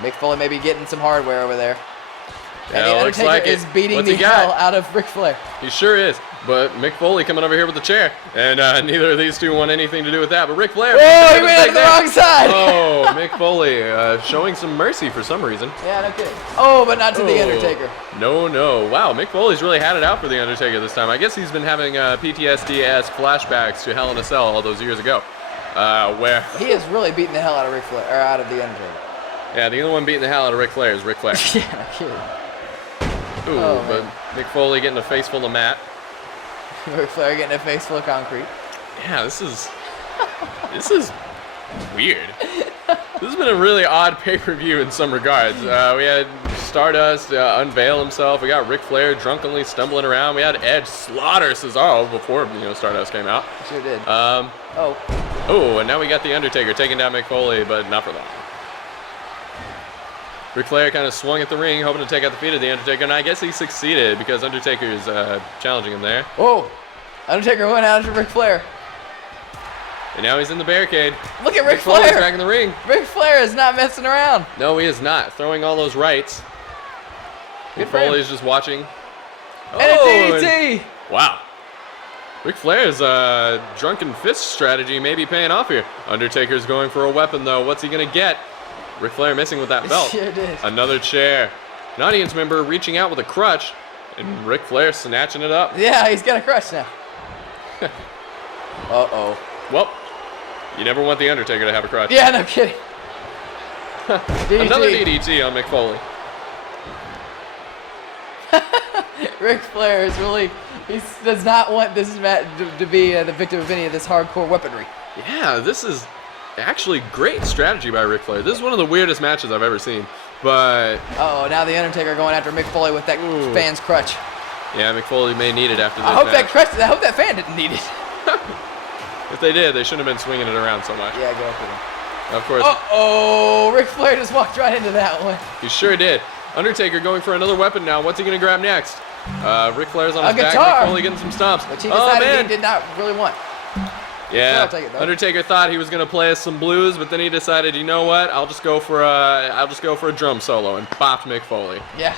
Mick Foley may be getting some hardware over there. Yeah, And the looks Undertaker like it. is beating What's the he got? hell out of Ric Flair. He sure is. But Mick Foley coming over here with the chair. And neither of these two want anything to do with that. But Ric Flair. Whoa, he ran to the wrong side. Oh, Mick Foley showing some mercy for some reason. Yeah, no kidding. Oh, but not to the Oh. Undertaker. No. Wow, Mick Foley's really had it out for the Undertaker this time. I guess he's been having PTSD-esque flashbacks to Hell in a Cell all those years ago. Where He is really beating the hell out of Ric Flair, or out of the Undertaker. yeah, the only one beating the hell out of Ric Flair is Ric Flair. Yeah, no kidding. Ooh, Oh, but man. Mick Foley getting a face full of mat. Ric Flair getting a face full of concrete. Yeah, this is weird. This has been a really odd pay-per-view in some regards. We had Stardust unveil himself. We got Ric Flair drunkenly stumbling around. We had Edge slaughter Cesaro before Stardust came out. Sure did. Oh, and now we got the Undertaker taking down Mick Foley, but not for long. Ric Flair kind of swung at the ring, hoping to take out the feet of the Undertaker, and I guess he succeeded because Undertaker is challenging him there. Whoa. Undertaker went out to Ric Flair. And now he's in the barricade. Look at Ric Foley's Flair. back in the ring. Ric Flair is not messing around. No, he is not. Throwing all those rights. Good for him. Foley's just watching. And a and- DDT. Wow. Ric Flair's drunken fist strategy may be paying off here. Undertaker's going for a weapon, though. What's he going to get? Ric Flair missing with that belt. Sure did. Another chair. An audience member reaching out with a crutch, and Ric Flair snatching it up. Yeah, he's got a crutch now. Uh-oh. Well, you never want the Undertaker to have a crutch. Yeah, no kidding. DDT. Another DDT on Mick Foley. Ric Flair is really, he does not want this match to be the victim of any of this hardcore weaponry. Yeah, this is actually great strategy by Ric Flair. This is one of the weirdest matches I've ever seen. But, Uh-oh, now the Undertaker going after Mick Foley with that Ooh. fan's crutch. yeah, Mick Foley may need it after this I hope match. I hope that fan didn't need it. If they did, they shouldn't have been swinging it around so much. Yeah, go for him. Of course, Uh-oh, Ric Flair just walked right into that one. he sure did. Undertaker going for another weapon now. What's he going to grab next? Ric Flair's on A his back. guitar. Mick Foley getting some stomps. Which he Oh, decided man. he did not really want. Yeah, I'll take it, though. Undertaker thought he was gonna play us some blues, but then he decided, you know what? I'll just go for a drum solo and bopped Mick Foley. Yeah.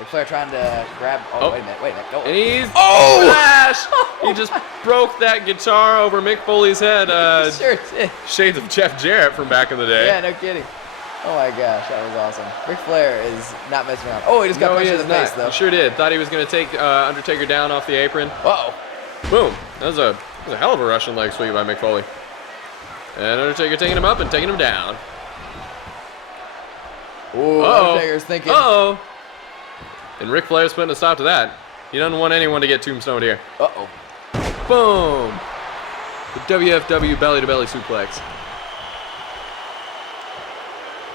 Ric Flair trying to grab. Oh, Oh. wait a minute. Go. And he's Oh! smash! He just broke that guitar over Mick Foley's head. Sure did. Shades of Jeff Jarrett from back in the day. Yeah, no kidding. Oh my gosh, that was awesome. Ric Flair is not messing around. Oh, he just got No, he punched in is the face, not. though. He sure did. Thought he was gonna take Undertaker down off the apron. Uh-oh. Boom! That was a hell of a Russian leg sweep by Mick Foley. And Undertaker taking him up and taking him down. Ooh, Uh-oh. Undertaker's thinking. Uh-oh. And Ric Flair's putting a stop to that. He doesn't want anyone to get tombstoned here. Uh-oh. Boom. The WFW belly-to-belly suplex.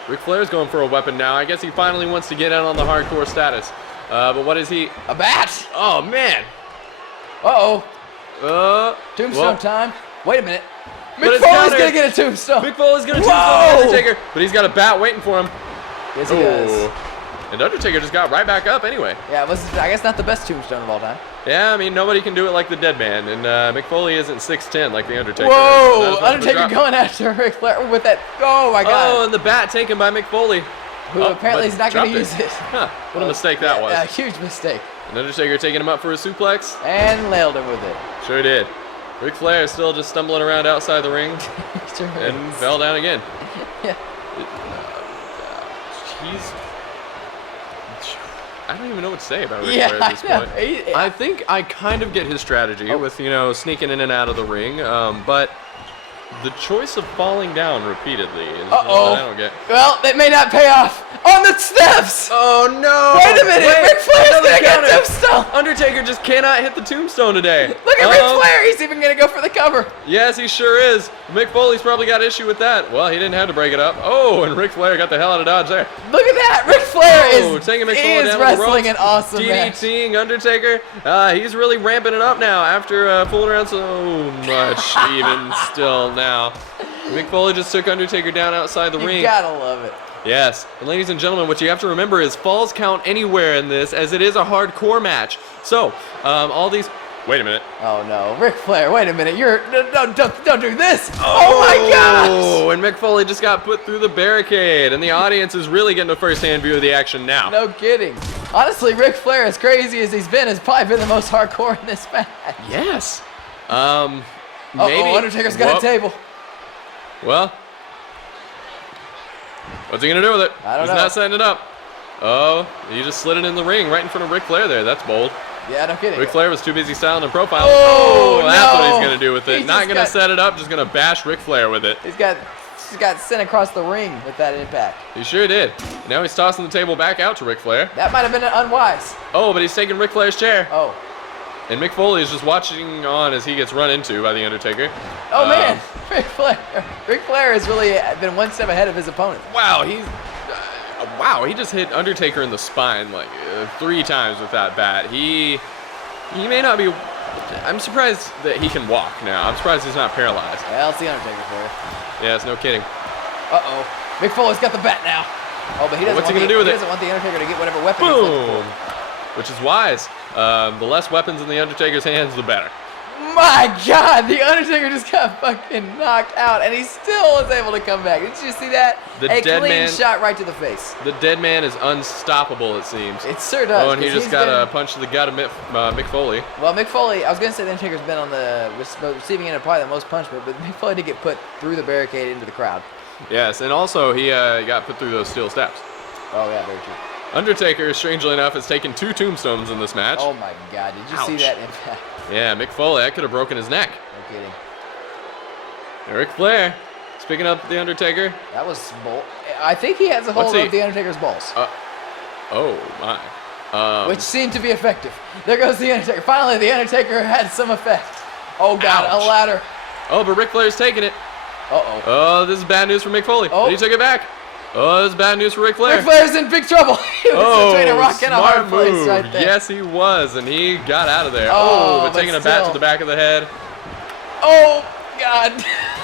Ric Flair's going for a weapon now. I guess he finally wants to get in on the hardcore status. But what is he? A bat! Oh, man. Uh-oh. Tombstone well, time. Wait a minute. But Mick it's Foley's counter. going to get a tombstone. Mick Foley's going to Whoa! tombstone the Undertaker, but he's got a bat waiting for him. Yes, he does. And Undertaker just got right back up anyway. Yeah, it was, I guess, not the best tombstone of all time. Yeah, I mean, nobody can do it like the Dead Man, and Mick Foley isn't 6'10" like the Undertaker. Whoa! So Undertaker going after Ric Flair with that. Oh, my God. Oh, and the bat taken by Mick Foley. Who apparently but is not going to dropped use it. Huh, what a mistake that was. Yeah, huge mistake. And Undertaker taking him up for a suplex. And nailed him with it. Sure did. Ric Flair is still just stumbling around outside the ring Sure and is. fell down again. Yeah. I don't even know what to say about Ric Yeah, Flair at this I know. point. I think I kind of get his strategy with, you know, sneaking in and out of the ring, but the choice of falling down repeatedly is what I don't get. Well, it may not pay off. On the steps! Oh no! Wait a minute! Ric Flair's another gonna get counter. tombstone! Undertaker just cannot hit the tombstone today. Look at Ric Flair! He's even gonna go for the cover. Yes, he sure is. Mick Foley's probably got issue with that. Well, he didn't have to break it up. Oh, and Ric Flair got the hell out of Dodge there. Look at that! Ric Flair is taking Mick he Foley is down wrestling the an ropes. awesome match. DDTing Undertaker. He's really ramping it up now after fooling around so much. Even still now. Mick Foley just took Undertaker down outside the ring. You gotta love it. Yes, and ladies and gentlemen, what you have to remember is falls count anywhere in this, as it is a hardcore match. So, all these. Wait a minute. Oh no, Ric Flair! Wait a minute! Don't do this! Oh my gosh! Oh, and Mick Foley just got put through the barricade, and the audience is really getting a first-hand view of the action now. No kidding. Honestly, Ric Flair, as crazy as he's been, has probably been the most hardcore in this match. Yes. Maybe. Undertaker's got a table. Well, what's he gonna do with it? I don't He's know. not setting it up. Oh, he just slid it in the ring right in front of Ric Flair there. That's bold. Yeah, no kidding. Ric Flair was too busy styling and profiling. Oh, that's no. what he's gonna do with it. He Not just gonna got- set it up, just gonna bash Ric Flair with it. He's got sent across the ring with that impact. He sure did. Now he's tossing the table back out to Ric Flair. That might have been unwise. Oh, but he's taking Ric Flair's chair. Oh. And Mick Foley is just watching on as he gets run into by the Undertaker. Oh man, Ric Flair has really been one step ahead of his opponent. Wow, he just hit Undertaker in the spine like 3 times with that bat. He may not be. I'm surprised that he can walk now. I'm surprised he's not paralyzed. Well, it's the Undertaker for you. Yes, no kidding. Uh-oh. Mick Foley's got the bat now. Oh, but he doesn't What's he want gonna do with he it? doesn't want the Undertaker to get whatever weapon he's looking Boom! for. Which is wise. The less weapons in the Undertaker's hands, the better. My God, the Undertaker just got fucking knocked out, and he still was able to come back. Did you see that? The a dead clean man- shot right to the face. The dead man is unstoppable, it seems. It sure does. Oh, and he 'cause just he's got been- a punch to the gut of Mick Foley. Well, Mick Foley, I was going to say the Undertaker's been on the receiving end of probably the most punishment, but Mick Foley did get put through the barricade into the crowd. Yes, and also he got put through those steel steps. Oh, yeah, very true. Undertaker, strangely enough, has taken 2 tombstones in this match. Oh, my God. Did you see Ouch. that impact? Yeah, Mick Foley, that could have broken his neck. No kidding. Ric Flair, picking up the Undertaker. That was bold. I think he has a What's hold he- of the Undertaker's balls, Oh, my. which seemed to be effective. There goes the Undertaker. Finally, the Undertaker had some effect. Oh, God, Ouch. a ladder. Oh, but Ric Flair's taking it. Uh-oh. Oh, this is bad news for Mick Foley. Oh. But he took it back. Oh, this is bad news for Ric Flair. Ric Flair's in big trouble. He was between a rock and a smart hard place move. right there. Yes, he was, and he got out of there. Oh, but but taking a bat to still. the back of the head. Oh, God.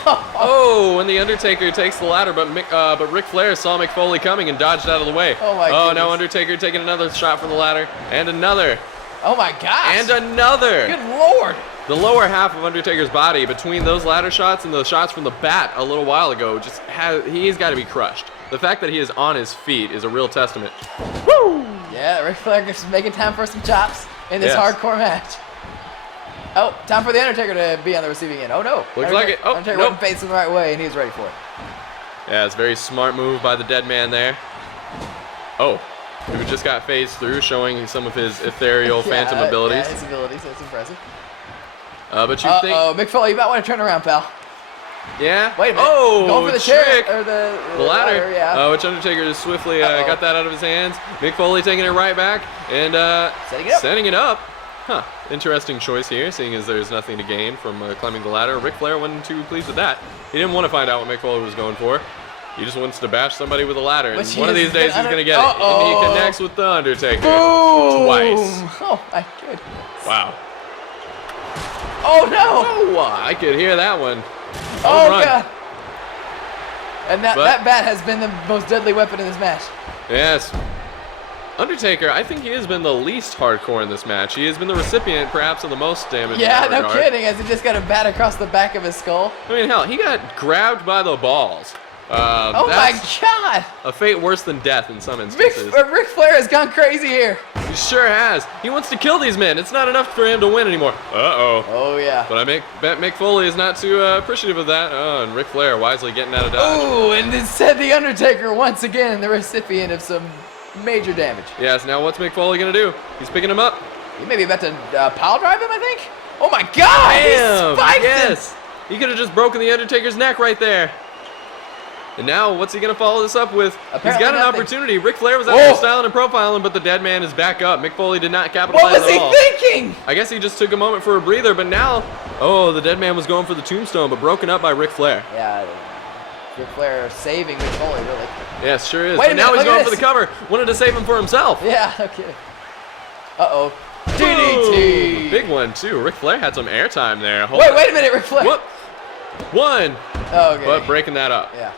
Oh, and the Undertaker takes the ladder, but Ric Flair saw Mick Foley coming and dodged out of the way. Oh, my Oh, goodness. now Undertaker taking another shot from the ladder, and another, Oh, my gosh. and another. Good Lord. The lower half of Undertaker's body, between those ladder shots and the shots from the bat a little while ago, he's got to be crushed. The fact that he is on his feet is a real testament. Woo! Yeah, Ric Flair just making time for some chops in this Yes. hardcore match. Oh, time for the Undertaker to be on the receiving end. Oh, no. Looks like it. Oh, Undertaker nope. wasn't facing the right way, and he was ready for it. Yeah, it's a very smart move by the dead man there. Oh, who just got phased through, showing some of his ethereal phantom abilities. Yeah, his abilities. That's impressive. But you think... Uh-oh, Mick Foley, you might want to turn around, pal. Yeah? Wait a minute. Oh, Going for the trick. chair, or the ladder. yeah. Which Undertaker just swiftly Uh-oh. got that out of his hands. Mick Foley taking it right back and Setting it up. setting it up. Huh. Interesting choice here, seeing as there's nothing to gain from climbing the ladder. Ric Flair wasn't too pleased with that. He didn't want to find out what Mick Foley was going for. He just wants to bash somebody with a ladder, and one of these days he's going to get it. And he connects with The Undertaker. Boom! Twice. Oh, my goodness. Wow. Oh, no! Oh, I could hear that one. Oh, run. God. And that bat has been the most deadly weapon in this match. Yes. Undertaker, I think he has been the least hardcore in this match. He has been the recipient, perhaps, of the most damage. Yeah, in that no regard. kidding. As he just got a bat across the back of his skull. I mean, hell, he got grabbed by the balls. Oh my God! A fate worse than death in some instances. Ric Flair has gone crazy here. He sure has. He wants to kill these men. It's not enough for him to win anymore. Uh-oh. Oh yeah. But I bet Mick Foley is not too appreciative of that. Oh, and Ric Flair wisely getting out of dodge. Oh, and instead The Undertaker once again the recipient of some major damage. Yes, now what's Mick Foley gonna do? He's picking him up. He may be about to pile drive him, I think. Oh my God! Bam! He spiked him. Yes! He could have just broken The Undertaker's neck right there. And now, what's he going to follow this up with? Apparently He's got an nothing. opportunity. Ric Flair was out there styling and profiling, but the dead man is back up. Mick Foley did not capitalize What was at he all. thinking? I guess he just took a moment for a breather, but now, oh, the dead man was going for the tombstone, but broken up by Ric Flair. Yeah, Ric Flair saving Mick Foley, really. Yes, sure is. Wait a But now minute, he's look at going for the this. cover. Wanted to save him for himself. Yeah, okay. Uh-oh. DDT. Ooh, big one, too. Ric Flair had some airtime there. Hold Wait on. a minute, Ric Flair. Whoop. One. Oh, okay. But breaking that up. Yeah.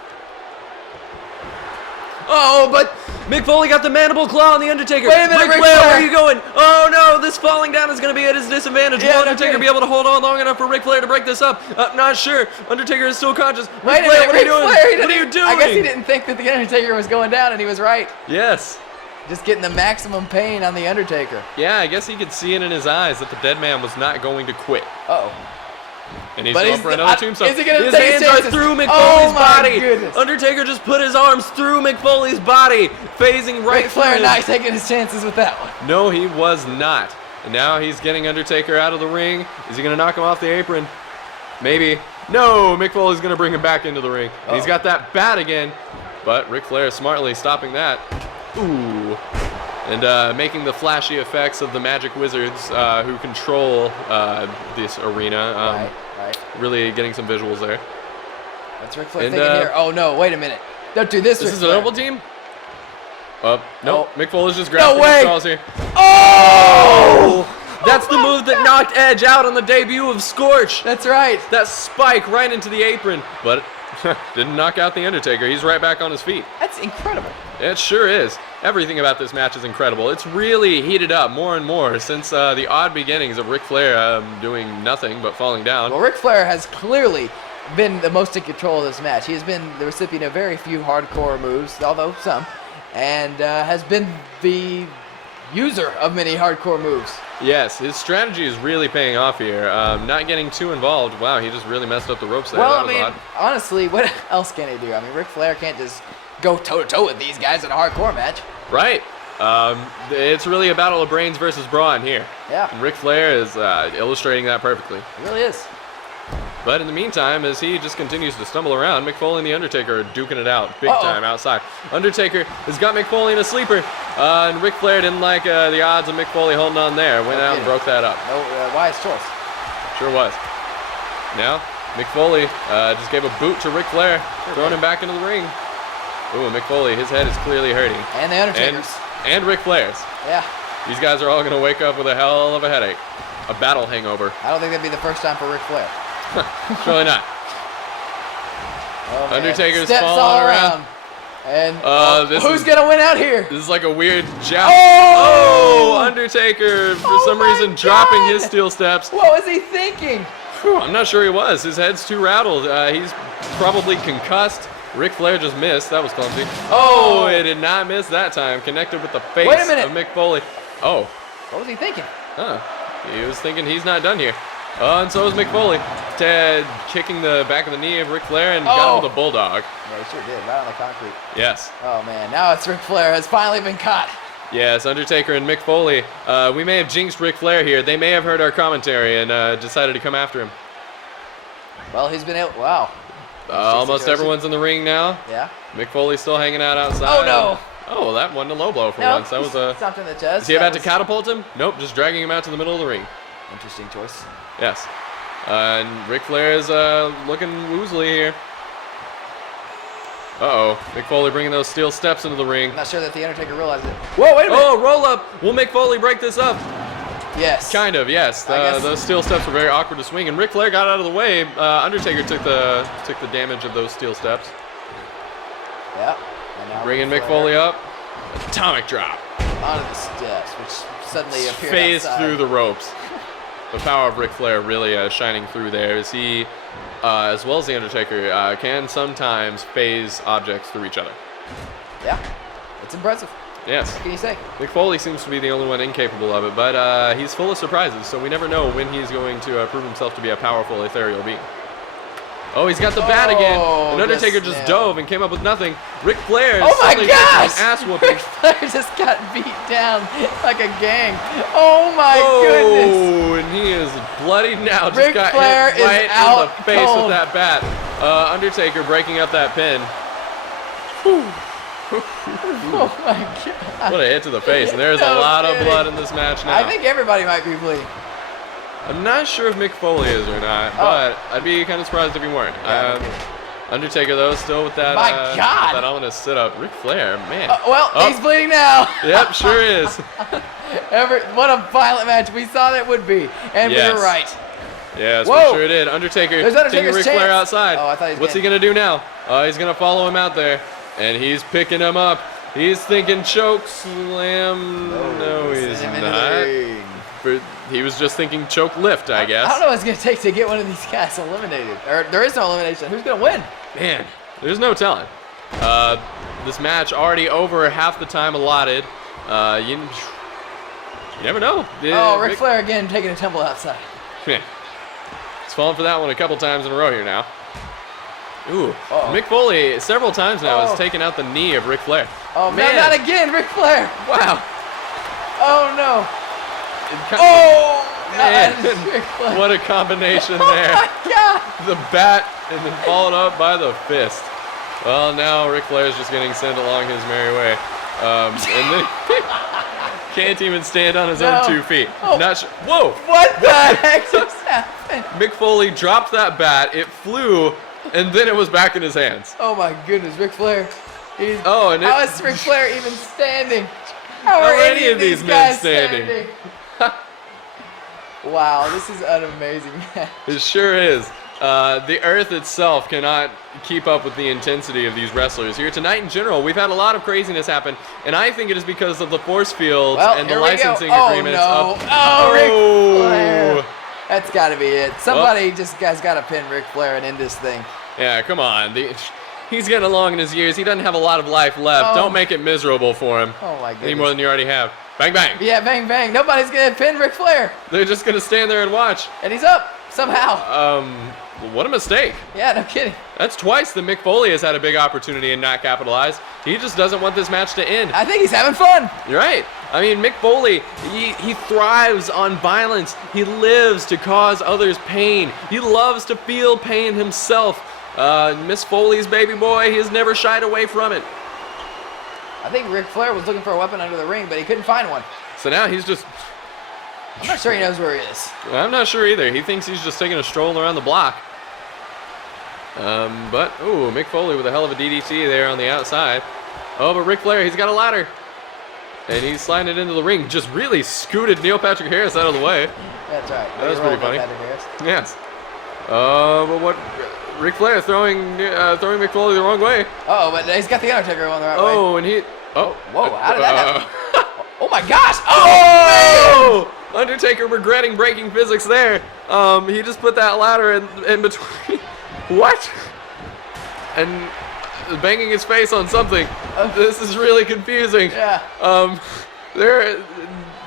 Oh, but Mick Foley got the mandible claw on The Undertaker. Wait a minute, Ric Flair, Flair. where are you going? Oh, no, this falling down is going to be at his disadvantage. Yeah, Will no Undertaker kidding. be able to hold on long enough for Ric Flair to break this up? Not sure. Undertaker is still conscious. Wait Ric a Flair, minute, what are you Ric doing? Flair, What are you doing? I guess he didn't think that The Undertaker was going down, and he was right. Yes. Just getting the maximum pain on The Undertaker. Yeah, I guess he could see it in his eyes that the dead man was not going to quit. Uh-oh. And he's But going he's- for another tombstone. is he gonna his take his hands are chances? through Mick Oh Foley's my body. goodness. Undertaker just put his arms through Mick Foley's body, phasing right Ric Flair through not him. taking his chances with that one. No, he was not. And now he's getting Undertaker out of the ring. Is he going to knock him off the apron? Maybe. No, Mick Foley's going to bring him back into the ring. And he's got that bat again. But Ric Flair smartly stopping that. Ooh. And making the flashy effects of the magic wizards who control this arena. Right. Really getting some visuals there. What's Ric Flair And, thinking here? Oh, no, wait a minute. Don't do this, This Ric is a Flair. double team? No. Oh. Mick Foley's just grasping way. his straws here. Oh! That's the move that knocked Edge out on the debut of Scorch. That's right. That spike right into the apron. But didn't knock out The Undertaker. He's right back on his feet. That's incredible. It sure is. Everything about this match is incredible. It's really heated up more and more since the odd beginnings of Ric Flair doing nothing but falling down. Well, Ric Flair has clearly been the most in control of this match. He has been the recipient of very few hardcore moves, although some, and has been the user of many hardcore moves. Yes, his strategy is really paying off here. Not getting too involved. Wow, he just really messed up the ropes there. Well, That I was mean, odd. honestly, what else can he do? I mean, Ric Flair can't just go toe-to-toe with these guys in a hardcore match. Right. It's really a battle of brains versus brawn here. Yeah, And Ric Flair is illustrating that perfectly. it really is. But in the meantime, as he just continues to stumble around, Mick Foley and The Undertaker are duking it out big time outside. Undertaker has got Mick Foley in a sleeper, and Ric Flair didn't like the odds of Mick Foley holding on there. Went out and kidding. broke that up. No wise choice. Sure was. Now, Mick Foley just gave a boot to Ric Flair, throwing him back into the ring. Ooh, Mick Foley, his head is clearly hurting. And the Undertaker's. And Ric Flair's. Yeah, These guys are all going to wake up with a hell of a headache. A battle hangover. I don't think that'd be the first time for Ric Flair. Surely not. Oh, man. Undertaker's Steps falling all around. And This who's is- gonna win out here? This is like a weird jab. Oh! Undertaker, for Oh some my reason, dropping God! his steel steps. What was he thinking? Whew, I'm not sure he was. His head's too rattled. He's probably concussed. Ric Flair just missed. That was clumsy. Oh, it did not miss that time. Connected with the face Wait a minute. of Mick Foley. Oh, What was he thinking? huh. He was thinking he's not done here. And so is Mick Foley. Ted kicking the back of the knee of Ric Flair and got him with a bulldog. Yeah, he sure did, right on the concrete. Yes. Oh man, now it's Ric Flair has finally been caught. Yes, Undertaker and Mick Foley. We may have jinxed Ric Flair here. They may have heard our commentary and decided to come after him. Well, he's been able. Wow. Almost Josie. everyone's in the ring now. Yeah. Mick Foley's still hanging out outside. Oh no. Oh, that wasn't a low blow for No, once. That was a... stopped in the chest. Is he about to catapult him? Nope, just dragging him out to the middle of the ring. Interesting choice. Yes. And Ric Flair is looking woozly here. Uh-oh. Mick Foley bringing those steel steps into the ring. I'm not sure that the Undertaker realized it. Whoa, wait a minute. Oh, roll up. Will Mick Foley break this up? Yes. Kind of, yes. I guess. Those steel steps were very awkward to swing, and Ric Flair got out of the way. Undertaker took the damage of those steel steps. Yep. And now Bringing Ric Mick Flair Foley up. Atomic drop. onto the steps, which suddenly appeared Phased outside. through the ropes. The power of Ric Flair really shining through there as he, as well as The Undertaker, can sometimes phase objects through each other. Yeah, it's impressive. Yes. What can you say? Mick Foley seems to be the only one incapable of it, but he's full of surprises, so we never know when he's going to prove himself to be a powerful ethereal being. Oh, he's got the bat again. And Undertaker just dove and came up with nothing. Ric Flair Oh my suddenly gets gosh! an ass whooping. Ric Flair just got beat down like a gang. Oh my goodness! Oh, and he is bloodied now. Just Ric got Flair hit right is out in the face cold. with that bat. Undertaker breaking up that pin. Oh my god! What a hit to the face. And there's a No lot of kidding. blood in this match now. I think everybody might be bleeding. I'm not sure if Mick Foley is or not, but I'd be kind of surprised if he weren't. Yeah, no Undertaker, though, still with that, My God. that ominous sit-up. Ric Flair, man. Well, he's bleeding now. Yep, sure is. What a violent match we saw that would be, and we Yes. were right. Yes, Whoa. we sure did. Undertaker There's taking Undertaker's Ric Flair chance. outside. Oh, I thought he was What's he getting- going to do now? He's going to follow him out there, and he's picking him up. He's thinking choke slam. No, he's Send him into the not. ring. He was just thinking choke lift, I guess. I don't know what it's going to take to get one of these guys eliminated. Or there is no elimination. Who's going to win? Man, there's no telling. This match already over half the time allotted. You never know. Ric Flair again taking a tumble outside. Yeah. He's fallen for that one a couple times in a row here now. Ooh. Uh-oh. Mick Foley several times now Oh. has taken out the knee of Ric Flair. Oh, Man. no, not again, Ric Flair. Wow. Oh, no. It kind Oh, Man. that is Ric Flair. What a combination Oh, there. my God. The bat and then followed up by the fist. Well, now Ric Flair's just getting sent along his merry way. And then can't even stand on his No. own 2 feet. Oh. Not sure. Whoa! What the heck just happened? Mick Foley dropped that bat. It flew, and then it was back in his hands. Oh, my goodness, Ric Flair. He's, Oh, and how is Ric Flair even standing? How are any of these men guys standing? Wow, this is an amazing match. It sure is. The earth itself cannot keep up with the intensity of these wrestlers. Here tonight in general, we've had a lot of craziness happen, and I think it is because of the force fields Well, and the here we go. licensing Oh, agreements. no. Of, Oh, Ric Flair. Oh. That's got to be it. Somebody just guys got to pin Ric Flair and end this thing. Yeah, come on. He's getting along in his years. He doesn't have a lot of life left. Oh. Don't make it miserable for him. Oh, my Any goodness. more than you already have. Bang, bang. Yeah, bang, bang. Nobody's going to pin Ric Flair. They're just going to stand there and watch. And he's up somehow. What a mistake. Yeah, no kidding. That's twice that Mick Foley has had a big opportunity and not capitalized. He just doesn't want this match to end. I think he's having fun. You're right. I mean, Mick Foley, he thrives on violence. He lives to cause others pain. He loves to feel pain himself. Miss Foley's baby boy, he has never shied away from it. I think Ric Flair was looking for a weapon under the ring, but he couldn't find one. So now he's just, I'm not sure he knows where he is. I'm not sure either. He thinks he's just taking a stroll around the block. Ooh, Mick Foley with a hell of a DDT there on the outside. Oh, but Ric Flair, he's got a ladder. And he's sliding it into the ring. Just really scooted Neil Patrick Harris out of the way. That's right. That was pretty funny. Patrick Harris. Yes. But what? Ric Flair throwing Mick Foley the wrong way. Oh, but he's got the Undertaker on the right way. Oh, and he. Oh. Whoa, how did that happen? Oh my gosh! Oh! Undertaker regretting breaking physics there. He just put that ladder in between. What? And banging his face on something. This is really confusing. Yeah.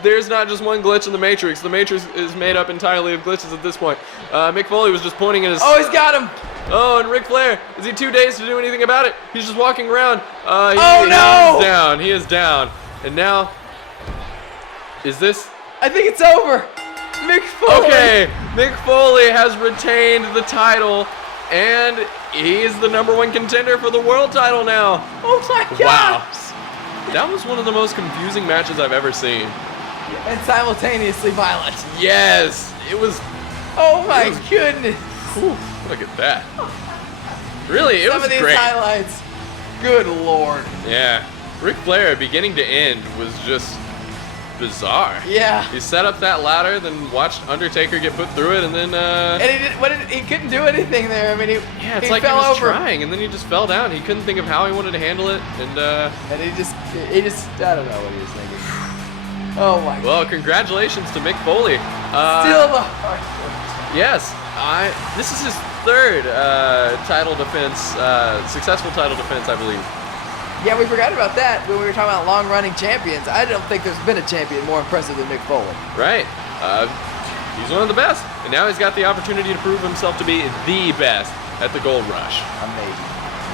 There's not just one glitch in the Matrix. The Matrix is made up entirely of glitches at this point. Mick Foley was just pointing at his... Oh, he's got him! Oh, and Ric Flair, is he too dazed to do anything about it? He's just walking around. Oh, He no! is down. He is down. And now, is this... I think it's over! Mick Foley! Okay, Mick Foley has retained the title, and he's the #1 contender for the world title now. Oh my gosh! Wow. That was one of the most confusing matches I've ever seen. And simultaneously violent. Yes, it was. Oh my goodness. Whew, look at that. Really, it Some was of these great. highlights. Good Lord. Yeah, Ric Flair, beginning to end, was just bizarre. Yeah. He set up that ladder, then watched Undertaker get put through it, and then And he couldn't do anything there. I mean, yeah, it's he like fell he was over. trying, and then he just fell down. He couldn't think of how he wanted to handle it, and And he just, I don't know what he was thinking. Oh my God. well, congratulations to Mick Foley. Still the hard. Yes, this is his third title defense, successful title defense, I believe. Yeah, we forgot about that when we were talking about long-running champions. I don't think there's been a champion more impressive than Mick Foley. Right. He's one of the best, and now he's got the opportunity to prove himself to be the best at the Gold Rush. Amazing.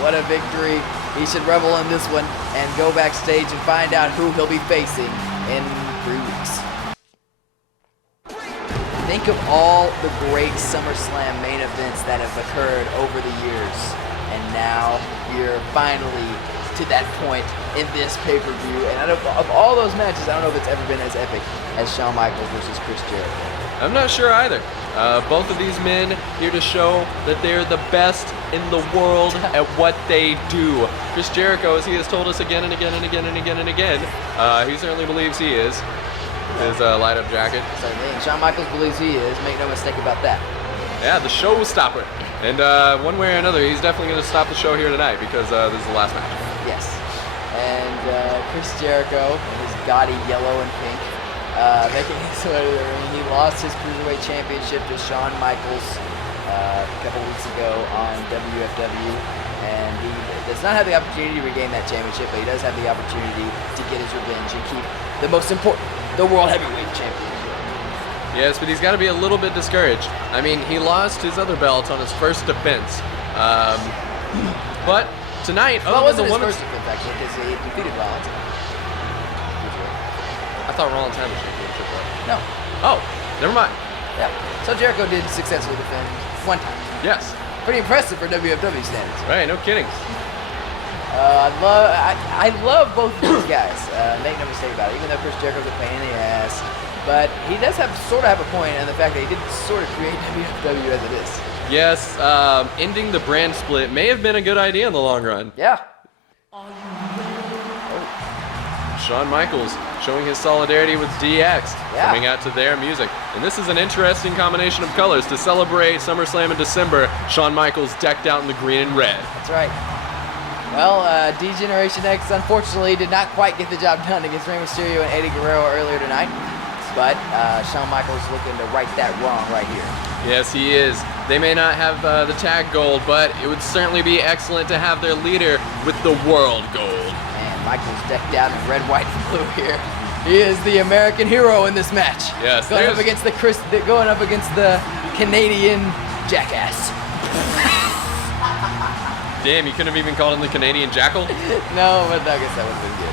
What a victory. He should revel in this one and go backstage and find out who he'll be facing in 3 weeks. Think of all the great SummerSlam main events that have occurred over the years. And now we're finally to that point in this pay-per-view. And of all those matches, I don't know if it's ever been as epic as Shawn Michaels versus Chris Jericho. I'm not sure either. Both of these men here to show that they're the best in the world at what they do. Chris Jericho, as he has told us again and again and again and again and again, he certainly believes he is. His light-up jacket. And Shawn Michaels believes he is. Make no mistake about that. Yeah, the show stopper. And one way or another, he's definitely going to stop the show here tonight because this is the last match. Yes. And Chris Jericho in his gaudy yellow and pink, making his way to the ring. He lost his Cruiserweight Championship to Shawn Michaels a couple weeks ago on WFW. And he does not have the opportunity to regain that championship, but he does have the opportunity to get his revenge and keep the most important, the World Heavyweight Championship. Yes, but he's got to be a little bit discouraged. I mean, he lost his other belt on his first defense. But tonight, Well, it other wasn't than the his women's... first defense, actually, because he defeated Rollins. I thought Rollins had the championship, though. No. Oh, never mind. Yeah. So Jericho did successfully defend one time. Yes. Pretty impressive for WFW standards. Right, no kidding. I love both of these guys. Make no mistake about it. Even though Chris Jericho's a pain in the ass, but he does sort of have a point in the fact that he did sort of create WFW as it is. Yes, ending the brand split may have been a good idea in the long run. Yeah. Shawn Michaels showing his solidarity with DX, Yeah. coming out to their music. And this is an interesting combination of colors to celebrate SummerSlam in December. Shawn Michaels decked out in the green and red. That's right. Well, D-Generation X unfortunately did not quite get the job done against Rey Mysterio and Eddie Guerrero earlier tonight. But Shawn Michaels looking to right that wrong right here. Yes, he is. They may not have the tag gold, but it would certainly be excellent to have their leader with the world gold. And Michaels decked out in red, white, and blue here. He is the American hero in this match. Yes, going up there's- against the Canadian jackass. Damn, you couldn't have even called him the Canadian Jackal? No, but I guess that would have been good.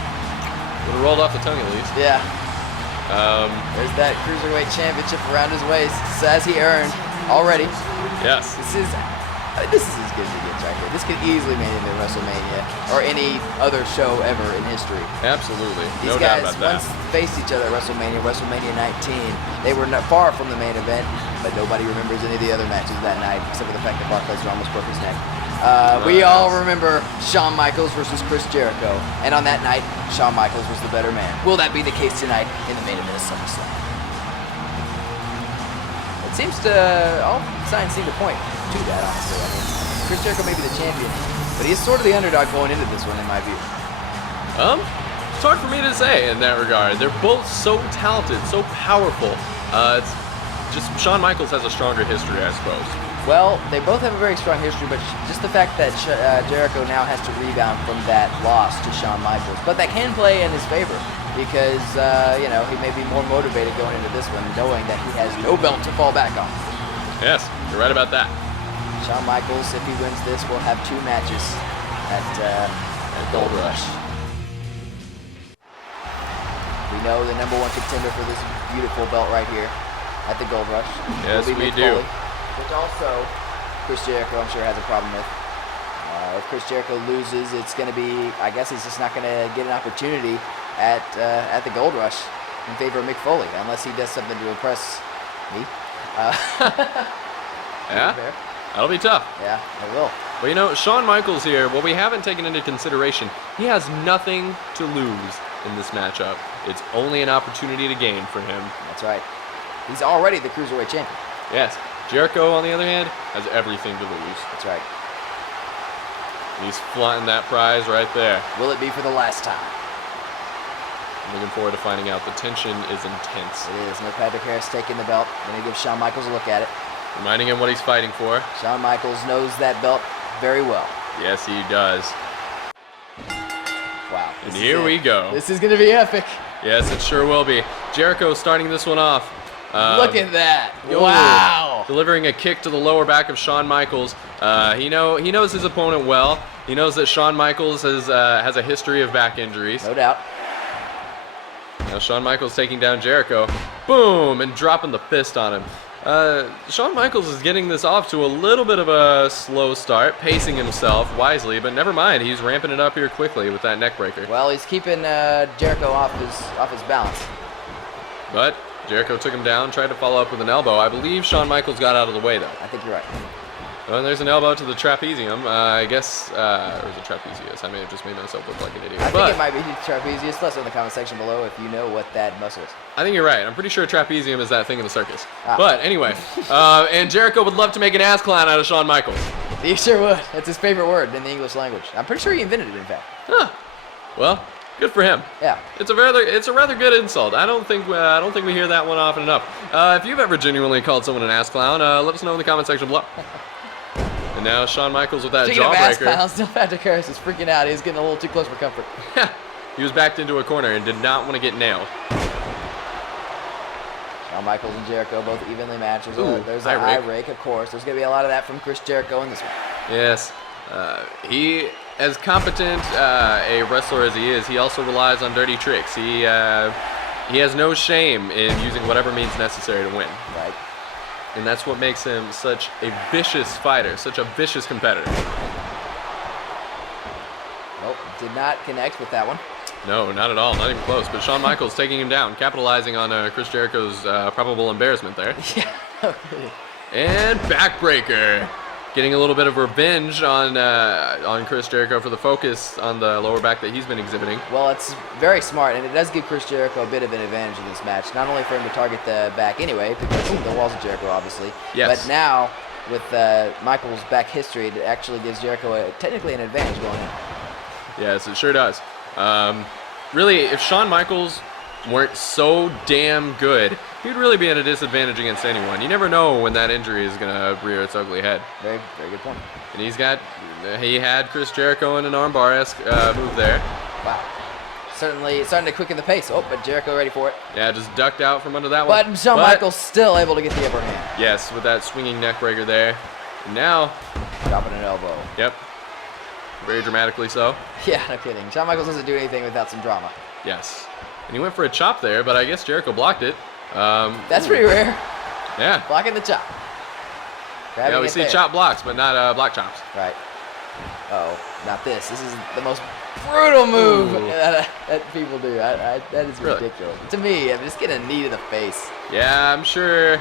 Would have rolled off the tongue at least. Yeah. There's that Cruiserweight Championship around his waist, as he earned already. Yes. This is as good as it gets right here. This could easily make it into WrestleMania or any other show ever in history. Absolutely. These No guys doubt about once that. faced each other at WrestleMania 19. They were not far from the main event, but nobody remembers any of the other matches that night, except for the fact that Brock Lesnar almost broke his neck. We all remember Shawn Michaels versus Chris Jericho, and on that night, Shawn Michaels was the better man. Will that be the case tonight in the main event of SummerSlam? It seems to, all signs seem to point to that, honestly. I mean, Chris Jericho may be the champion, but he's sort of the underdog going into this one, in my view. It's hard for me to say in that regard. They're both so talented, so powerful. It's just Shawn Michaels has a stronger history, I suppose. Well, they both have a very strong history, but just the fact that Jericho now has to rebound from that loss to Shawn Michaels. But that can play in his favor because, he may be more motivated going into this one knowing that he has no belt to fall back on. Yes, you're right about that. Shawn Michaels, if he wins this, will have 2 matches at Gold Rush. We know the #1 contender for this beautiful belt right here at the Gold Rush. Yes, will be we Mick do. Foley, which also Chris Jericho, I'm sure, has a problem with. If Chris Jericho loses, it's going to be, I guess he's just not going to get an opportunity at the Gold Rush in favor of Mick Foley, unless he does something to impress me. Yeah, Fair. that'll be tough. Yeah, it will. But you know, Shawn Michaels here, what we haven't taken into consideration, he has nothing to lose in this matchup. It's only an opportunity to gain for him. That's right. He's already the Cruiserweight champion. Yes. Jericho, on the other hand, has everything to lose. That's right. He's flaunting that prize right there. Will it be for the last time? I'm looking forward to finding out. The tension is intense. It is. No Patrick Harris taking the belt. Going to give Shawn Michaels a look at it. Reminding him what he's fighting for. Shawn Michaels knows that belt very well. Yes, he does. Wow. And here we go. This is going to be epic. Yes, it sure will be. Jericho starting this one off. Look at that. Ooh. Wow. Delivering a kick to the lower back of Shawn Michaels. He knows his opponent well. He knows that Shawn Michaels has a history of back injuries. No doubt. Now Shawn Michaels taking down Jericho. Boom! And dropping the fist on him. Shawn Michaels is getting this off to a little bit of a slow start, pacing himself wisely, but never mind. He's ramping it up here quickly with that neck breaker. Well, he's keeping Jericho off his balance. But Jericho took him down, tried to follow up with an elbow. I believe Shawn Michaels got out of the way, though. I think you're right. Well, and there's an elbow to the trapezium. I guess, or is it trapezius? I may have just made myself look like an idiot. I think it might be trapezius. Let us know in the comment section below if you know what that muscle is. I think you're right. I'm pretty sure trapezium is that thing in the circus. Ah. But anyway, and Jericho would love to make an ass clown out of Shawn Michaels. He sure would. That's his favorite word in the English language. I'm pretty sure he invented it, in fact. Huh. Well, good for him. Yeah. It's a rather good insult. I don't think we hear that one often enough. If you've ever genuinely called someone an ass clown, let us know in the comment section below. And now Shawn Michaels with that Speaking of ass jawbreaker. clowns, still Patrick Harris is freaking out. He's getting a little too close for comfort. He was backed into a corner and did not want to get nailed. Shawn Michaels and Jericho both evenly matched. There's eye an eye rake. rake, of course. There's going to be a lot of that from Chris Jericho in this one. Yes. He, as competent a wrestler as he is, he also relies on dirty tricks. He has no shame in using whatever means necessary to win. Right. And that's what makes him such a vicious fighter, such a vicious competitor. Nope, did not connect with that one. No, not at all, not even close. But Shawn Michaels taking him down, capitalizing on Chris Jericho's probable embarrassment there. Yeah. And backbreaker. Getting a little bit of revenge on Chris Jericho for the focus on the lower back that he's been exhibiting. Well, it's very smart, and it does give Chris Jericho a bit of an advantage in this match. Not only for him to target the back anyway, because of the walls of Jericho, obviously. Yes. But now, with Michaels' back history, it actually gives Jericho technically an advantage going in. Yes, it sure does. Really, if Shawn Michaels weren't so damn good, he'd really be at a disadvantage against anyone. You never know when that injury is going to rear its ugly head. Very, very good point. And he had Chris Jericho in an armbar-esque move there. Wow. Certainly starting to quicken the pace. Oh, but Jericho ready for it. Yeah, just ducked out from under that one. But Shawn Michaels still able to get the upper hand. Yes, with that swinging neck breaker there. And now, Dropping an elbow. yep, very dramatically so. Yeah, no kidding. Shawn Michaels doesn't do anything without some drama. Yes. And he went for a chop there, but I guess Jericho blocked it. That's pretty rare. Yeah. Blocking the chop. Grabbing Yeah, we it see there. chop blocks, but not block chops. Right. Oh, not this. This is the most brutal move that people do. That is Really? ridiculous. To me, I'm just getting a knee to the face. Yeah, I'm sure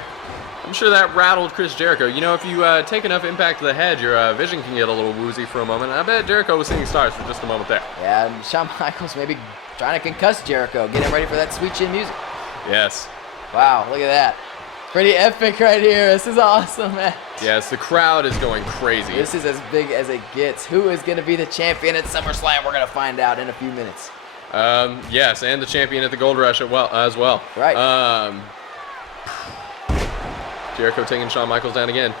that rattled Chris Jericho. You know, if you take enough impact to the head, your vision can get a little woozy for a moment. I bet Jericho was seeing stars for just a moment there. Yeah, and Shawn Michaels maybe trying to concuss Jericho, get him ready for that sweet chin music. Yes. Wow, look at that. Pretty epic right here. This is awesome, man. Yes, the crowd is going crazy. This is as big as it gets. Who is going to be the champion at SummerSlam? We're going to find out in a few minutes. Yes, and the champion at the Gold Rush as well. Right. Jericho taking Shawn Michaels down again.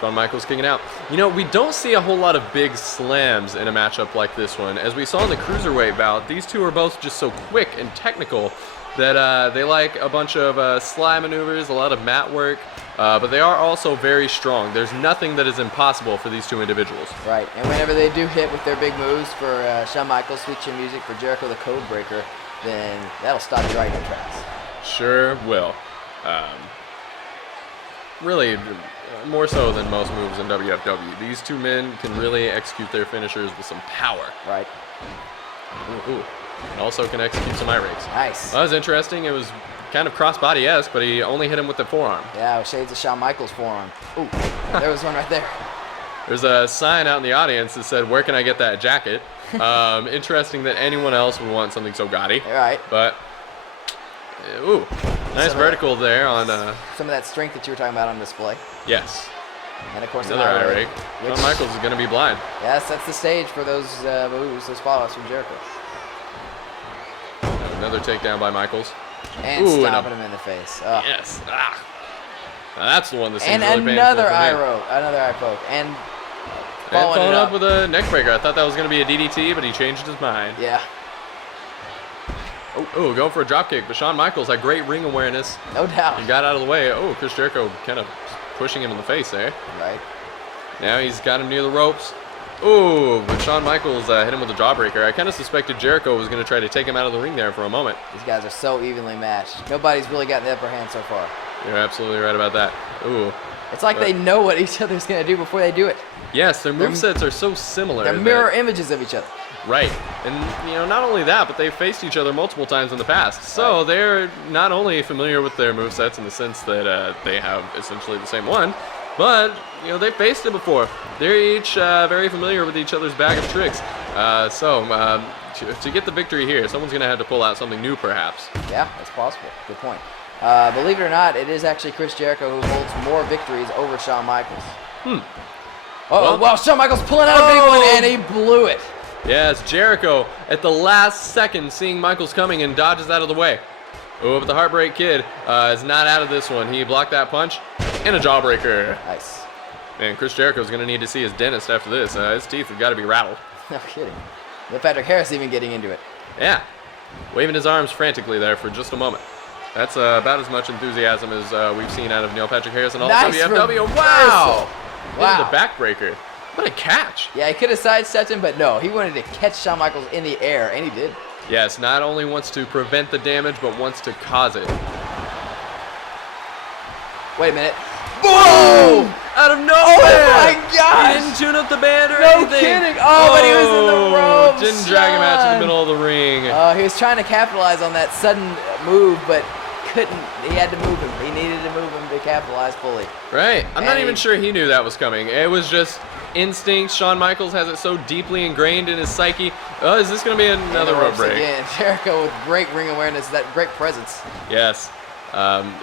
Shawn Michaels kicking out. You know, we don't see a whole lot of big slams in a matchup like this one. As we saw in the Cruiserweight bout, these two are both just so quick and technical that they like a bunch of slide maneuvers, a lot of mat work, but they are also very strong. There's nothing that is impossible for these two individuals. Right, and whenever they do hit with their big moves for Shawn Michaels, sweet chin music, for Jericho the code breaker, then that'll stop you right in your tracks. Sure will. Really, more so than most moves in WFW. These two men can really execute their finishers with some power. Right. Ooh. And also can execute some eye rakes. Nice. That was interesting. It was kind of crossbody-esque, but he only hit him with the forearm. Yeah, shades of Shawn Michaels' forearm. Ooh, there was one right there. There's a sign out in the audience that said, "Where can I get that jacket?" Interesting that anyone else would want something so gaudy. All right. But, ooh, nice vertical there on, some of that strength that you were talking about on display. yes. And of course, Another eye rake. which- Shawn Michaels is going to be blind. Yes, that's the stage for those moves, those follow-ups from Jericho. Another takedown by Michaels. And Ooh, stomping him in the face. Ugh. Yes. Ah. Now that's the one that seems And really painful another for me. another eye poke. And And following followed it up with a neck breaker. I thought that was going to be a DDT, but he changed his mind. Yeah, Oh, going for a dropkick. But Shawn Michaels had great ring awareness. no doubt. He got out of the way. Oh, Chris Jericho kind of pushing him in the face there. Right. Now he's got him near the ropes. Ooh, but Shawn Michaels hit him with a jawbreaker. I kind of suspected Jericho was going to try to take him out of the ring there for a moment. These guys are so evenly matched. Nobody's really gotten the upper hand so far. You're absolutely right about that. Ooh. It's like they know what each other's going to do before they do it. Yes, their movesets are so similar. They're that- mirror images of each other. Right. And, not only that, but they've faced each other multiple times in the past. So they're not only familiar with their movesets in the sense that they have essentially the same one, but, they've faced it before. They're each very familiar with each other's bag of tricks. To get the victory here, someone's going to have to pull out something new, perhaps. Yeah, that's possible. Good point. Believe it or not, it is actually Chris Jericho who holds more victories over Shawn Michaels. Well, Shawn Michaels pulling out a big one, and he blew it. Yes, Jericho at the last second seeing Michaels coming and dodges out of the way. Oh, but the Heartbreak Kid is not out of this one. He blocked that punch and a jawbreaker. Nice. Man, Chris Jericho's going to need to see his dentist after this. His teeth have got to be rattled. No kidding. Neil Patrick Harris even getting into it. Yeah, waving his arms frantically there for just a moment. That's about as much enthusiasm as we've seen out of Neil Patrick Harris and all Nice WFW. reversal. Wow! Wow. Into the backbreaker. What a catch. Yeah, he could have sidestepped him, but no, he wanted to catch Shawn Michaels in the air, and he did. Yes, not only wants to prevent the damage, but wants to cause it. Wait a minute. Boom! Out of nowhere! Oh my gosh! He didn't tune up the band or No anything. kidding. Oh, but he was in the ropes, Didn't drag him out to Shawn. the middle of the ring. He was trying to capitalize on that sudden move, but couldn't. He had to move him. He needed to move him to capitalize fully. Right. I'm not And even he- sure he knew that was coming. It was just instinct. Shawn Michaels has it so deeply ingrained in his psyche. Oh, is this going to be another rope break? Again, Jericho with great ring awareness, that great presence. Yes.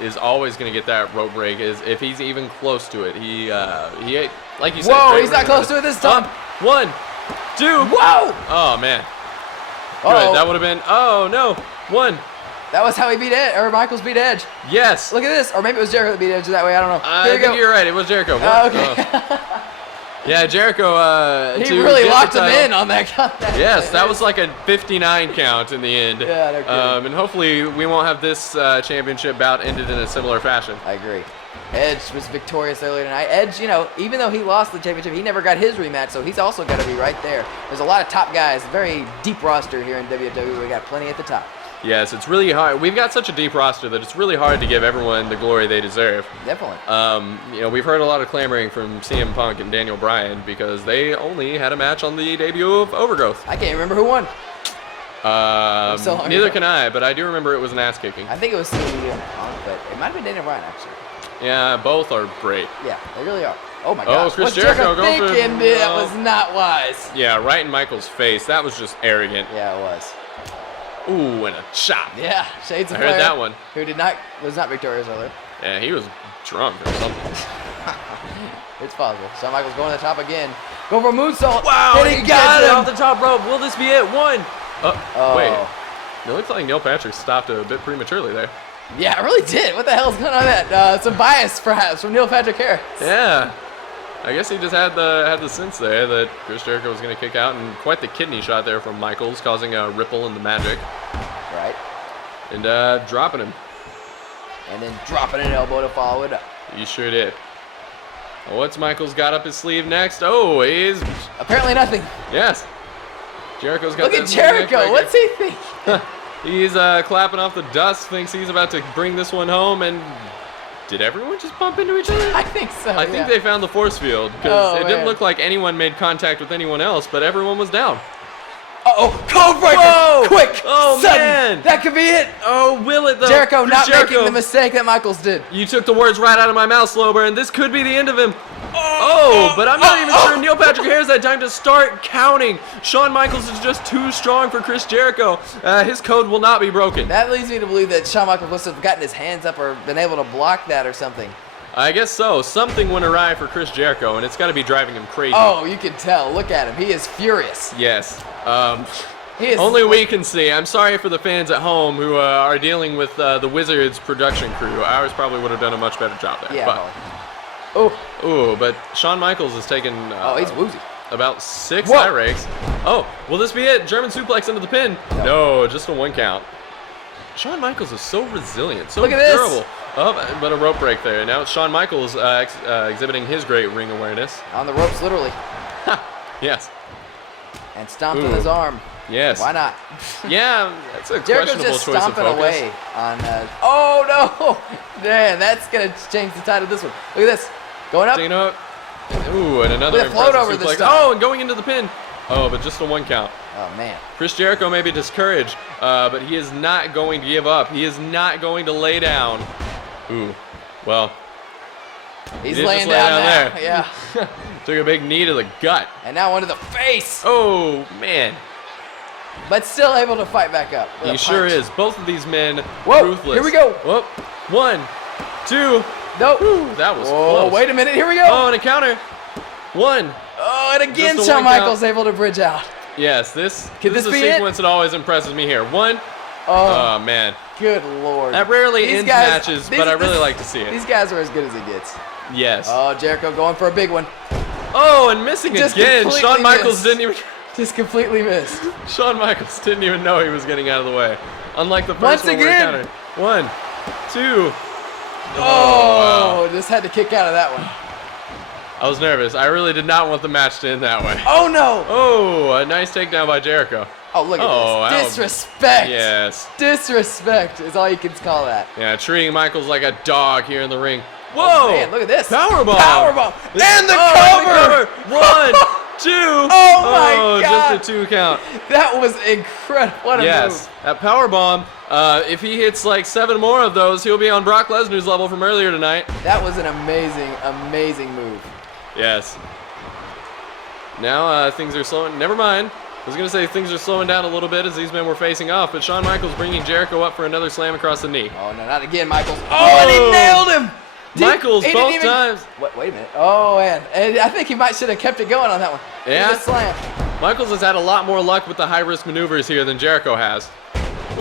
Is always going to get that rope break. Is if he's even close to it. He like you said. Whoa, great he's not ring close to it this time. Up, 1, 2. Whoa! Oh man. Uh-oh. Good. That would have been. Oh no. 1. That was how he beat Edge, or Michaels beat Edge. Yes. Look at this, or maybe it was Jericho that beat Edge that way. I don't know. I Here we think go. you're right. It was Jericho. Okay. Yeah, Jericho. He to really get the locked him title. in on that contact. Yes, that was like a 59 count in the end. Yeah, no kidding. And hopefully we won't have this championship bout ended in a similar fashion. I agree. Edge was victorious earlier tonight. Edge, even though he lost the championship, he never got his rematch, so he's also got to be right there. There's a lot of top guys, very deep roster here in WWE. We got plenty at the top. Yes, it's really hard. We've got such a deep roster that it's really hard to give everyone the glory they deserve. Definitely. We've heard a lot of clamoring from CM Punk and Daniel Bryan because they only had a match on the debut of Overgrowth. I can't remember who won. so long Neither ago. can I, but I do remember it was an ass kicking. I think it was CM Punk, but it might have been Daniel Bryan, actually. Yeah, both are great. Yeah, they really are. Oh my Oh, gosh. Chris What's Jericho going for- thinking? That no. was not wise. Yeah, right in Michael's face. That was just arrogant. Yeah, it was. Ooh, and a chop. Yeah, Shades of I heard Flair, that one. Who was not victorious earlier. Yeah, he was drunk or something. It's possible. Shawn Michaels going to the top again. Go for a moonsault. Wow, and he got it him. off the top rope. Will this be it? 1. Oh. Wait. It looks like Neil Patrick stopped a bit prematurely there. Yeah, it really did. What the hell's going on with that? Some bias, perhaps, from Neil Patrick Harris. Yeah. I guess he just had the sense there that Chris Jericho was going to kick out, and quite the kidney shot there from Michaels, causing a ripple in the magic. Right. And dropping him. And then dropping an elbow to follow it up. He sure did. What's Michaels got up his sleeve next? Oh, he's... Apparently nothing. Yes. Jericho's got Look that at Jericho. neck What's he think? He's clapping off the dust, thinks he's about to bring this one home, and Did everyone just bump into each other? I think so. I think they found the force field because Oh, it didn't man. look like anyone made contact with anyone else, but everyone was down. Uh-oh, code breaker! Whoa! Quick! Oh, sudden. man! That could be it! Oh, will it though? Jericho Chris not Jericho. making the mistake that Michaels did. You took the words right out of my mouth, Slowburn. This could be the end of him. Oh, but I'm not even sure Neil Patrick Harris had time to start counting. Shawn Michaels is just too strong for Chris Jericho. His code will not be broken. That leads me to believe that Shawn Michaels must have gotten his hands up or been able to block that or something. I guess so. Something went awry for Chris Jericho, and it's got to be driving him crazy. Oh, you can tell. Look at him. He is furious. Yes. He is Only we can see. I'm sorry for the fans at home who are dealing with the Wizards production crew. Ours probably would have done a much better job there. Yeah. But, Oh, ooh, but Shawn Michaels has taken he's woozy. about 6 Whoa. eye rakes. Oh, will this be it? German suplex into the pin. No, just a 1 count. Shawn Michaels is so resilient, so Look at this. durable. Oh, but a rope break there. Now it's Shawn Michaels exhibiting his great ring awareness. On the ropes, literally. Yes. And stomped Ooh. with his arm. Yes. Why not? Yeah, that's a Jericho's questionable just choice of stomping focus. away on. Oh no! Man, that's gonna change the tide of this one. Look at this, going up. Taking up. Ooh, and another With a float impressive over this suplex. time. Oh, and going into the pin. Oh, but just a 1 count. Oh man. Chris Jericho may be discouraged, but he is not going to give up. He is not going to lay down. Ooh, well, He's did laying just lay down down now. there. Yeah. took a big knee to the gut. And now one to the face. Oh, man. But still able to fight back up. with He a sure punch. is. Both of these men, Whoa, ruthless. here we go. Whoop. 1, 2. Nope. Whew, that was Oh, close. wait a minute. Here we go. Oh, and a counter. 1. Oh, and again, Just a Shawn 1 count. Michaels able to bridge out. Yes, this Could is this a be it? sequence that always impresses me here. 1. Oh, Oh, man. good lord. That rarely These ends guys- matches, these- but I really this- like to see it. These guys are as good as it gets. Yes. Oh, Jericho going for a big one. Oh, and missing Just again. completely Shawn Michaels missed. didn't even. Just completely missed. Shawn Michaels didn't even know he was getting out of the way. Unlike the first Once one where he again. countered. 1, 2. Oh, just had to kick out of that one. I was nervous. I really did not want the match to end that way. Oh no! Oh, a nice takedown by Jericho. Oh, look at Oh, this. that- Disrespect. Yes. Disrespect is all you can call that. Yeah, treating Michaels like a dog here in the ring. Whoa! Oh, man, look at this. Powerbomb! Powerbomb. And the Oh, cover. and the cover. 1, 2. Oh, my God. Just a 2 count. That was incredible. What a Yes, that power bomb. If he hits like 7 more of those, he'll be on Brock Lesnar's level from earlier tonight. move. That was an amazing, amazing move. Yes. Now things are slowing. Never mind. I was gonna say things are slowing down a little bit as these men were facing off, but Shawn Michaels bringing Jericho up for another slam across the knee. Oh, no, not again, Michaels. Oh, and he Oh. nailed him. Michaels He didn't both even- times. Wait a minute. Oh, man. And I think he should have kept it going on that one. Yeah. Good slam. Michaels has had a lot more luck with the high-risk maneuvers here than Jericho has.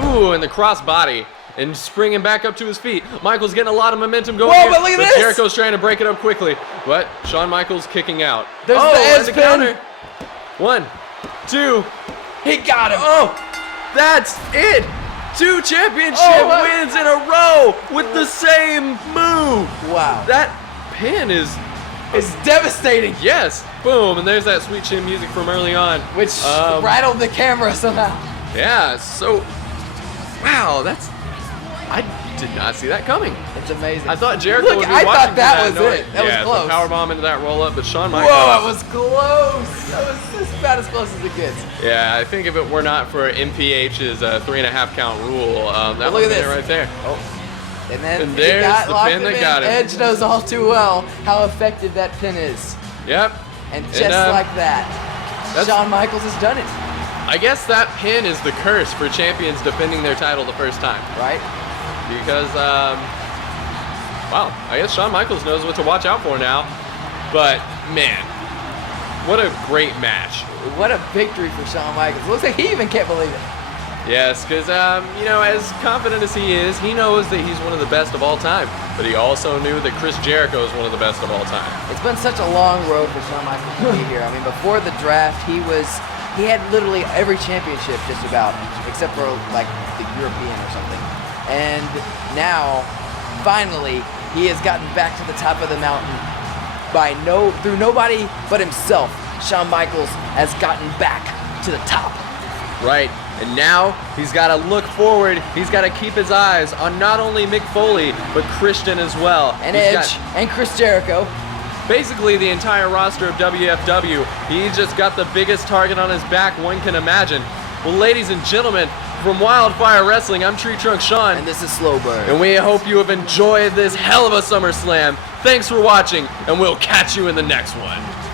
Ooh, and the cross body. And springing back up to his feet. Michaels getting a lot of momentum going Whoa, here, but look at this! Jericho's trying to break it up quickly. But Shawn Michaels kicking out. There's oh, the and edge the pin. counter. 1, 2. He got him. Oh, that's it. 2 championship Oh, what? wins in a row with the same move. Wow. That pin is, It's devastating. yes, boom, and there's that sweet chin music from early on. Which rattled the camera somehow. Yeah, so, wow, I did not see that coming. It's amazing. I thought Jericho Look, would be I watching thought that for was knowing- it. That was yeah, close. the powerbomb into that roll up, but Shawn Michaels. Whoa, it was close. That was just about as close as it gets. Yeah, I think if it were not for MPH's 3.5 count rule, that look would at have been it this. right there. And then And he there's got the locked pin him that in. got him. Edge knows all too well how effective that pin is. Yep. And just like that, Shawn Michaels has done it, I guess that pin is the curse for champions defending their title the first time. right? Because, wow, I guess Shawn Michaels knows what to watch out for now. But, man, what a great match. What a victory for Shawn Michaels. Looks like he even can't believe it. Yes, because, as confident as he is, he knows that he's one of the best of all time. But he also knew that Chris Jericho is one of the best of all time. It's been such a long road for Shawn Michaels to be here. I mean, before the draft, he had literally every championship just about, except for like the European or something. And now, finally, he has gotten back to the top of the mountain through nobody but himself. Shawn Michaels has gotten back to the top. Right. And now he's got to look forward. He's got to keep his eyes on not only Mick Foley, but Christian as well. And He's Edge, and Chris Jericho. basically the entire roster of WFW. He's just got the biggest target on his back one can imagine. Well, ladies and gentlemen, from Wildfire Wrestling, I'm Tree Trunk Sean. And this is Slow Bird. And we hope you have enjoyed this hell of a SummerSlam. Thanks for watching, and we'll catch you in the next one.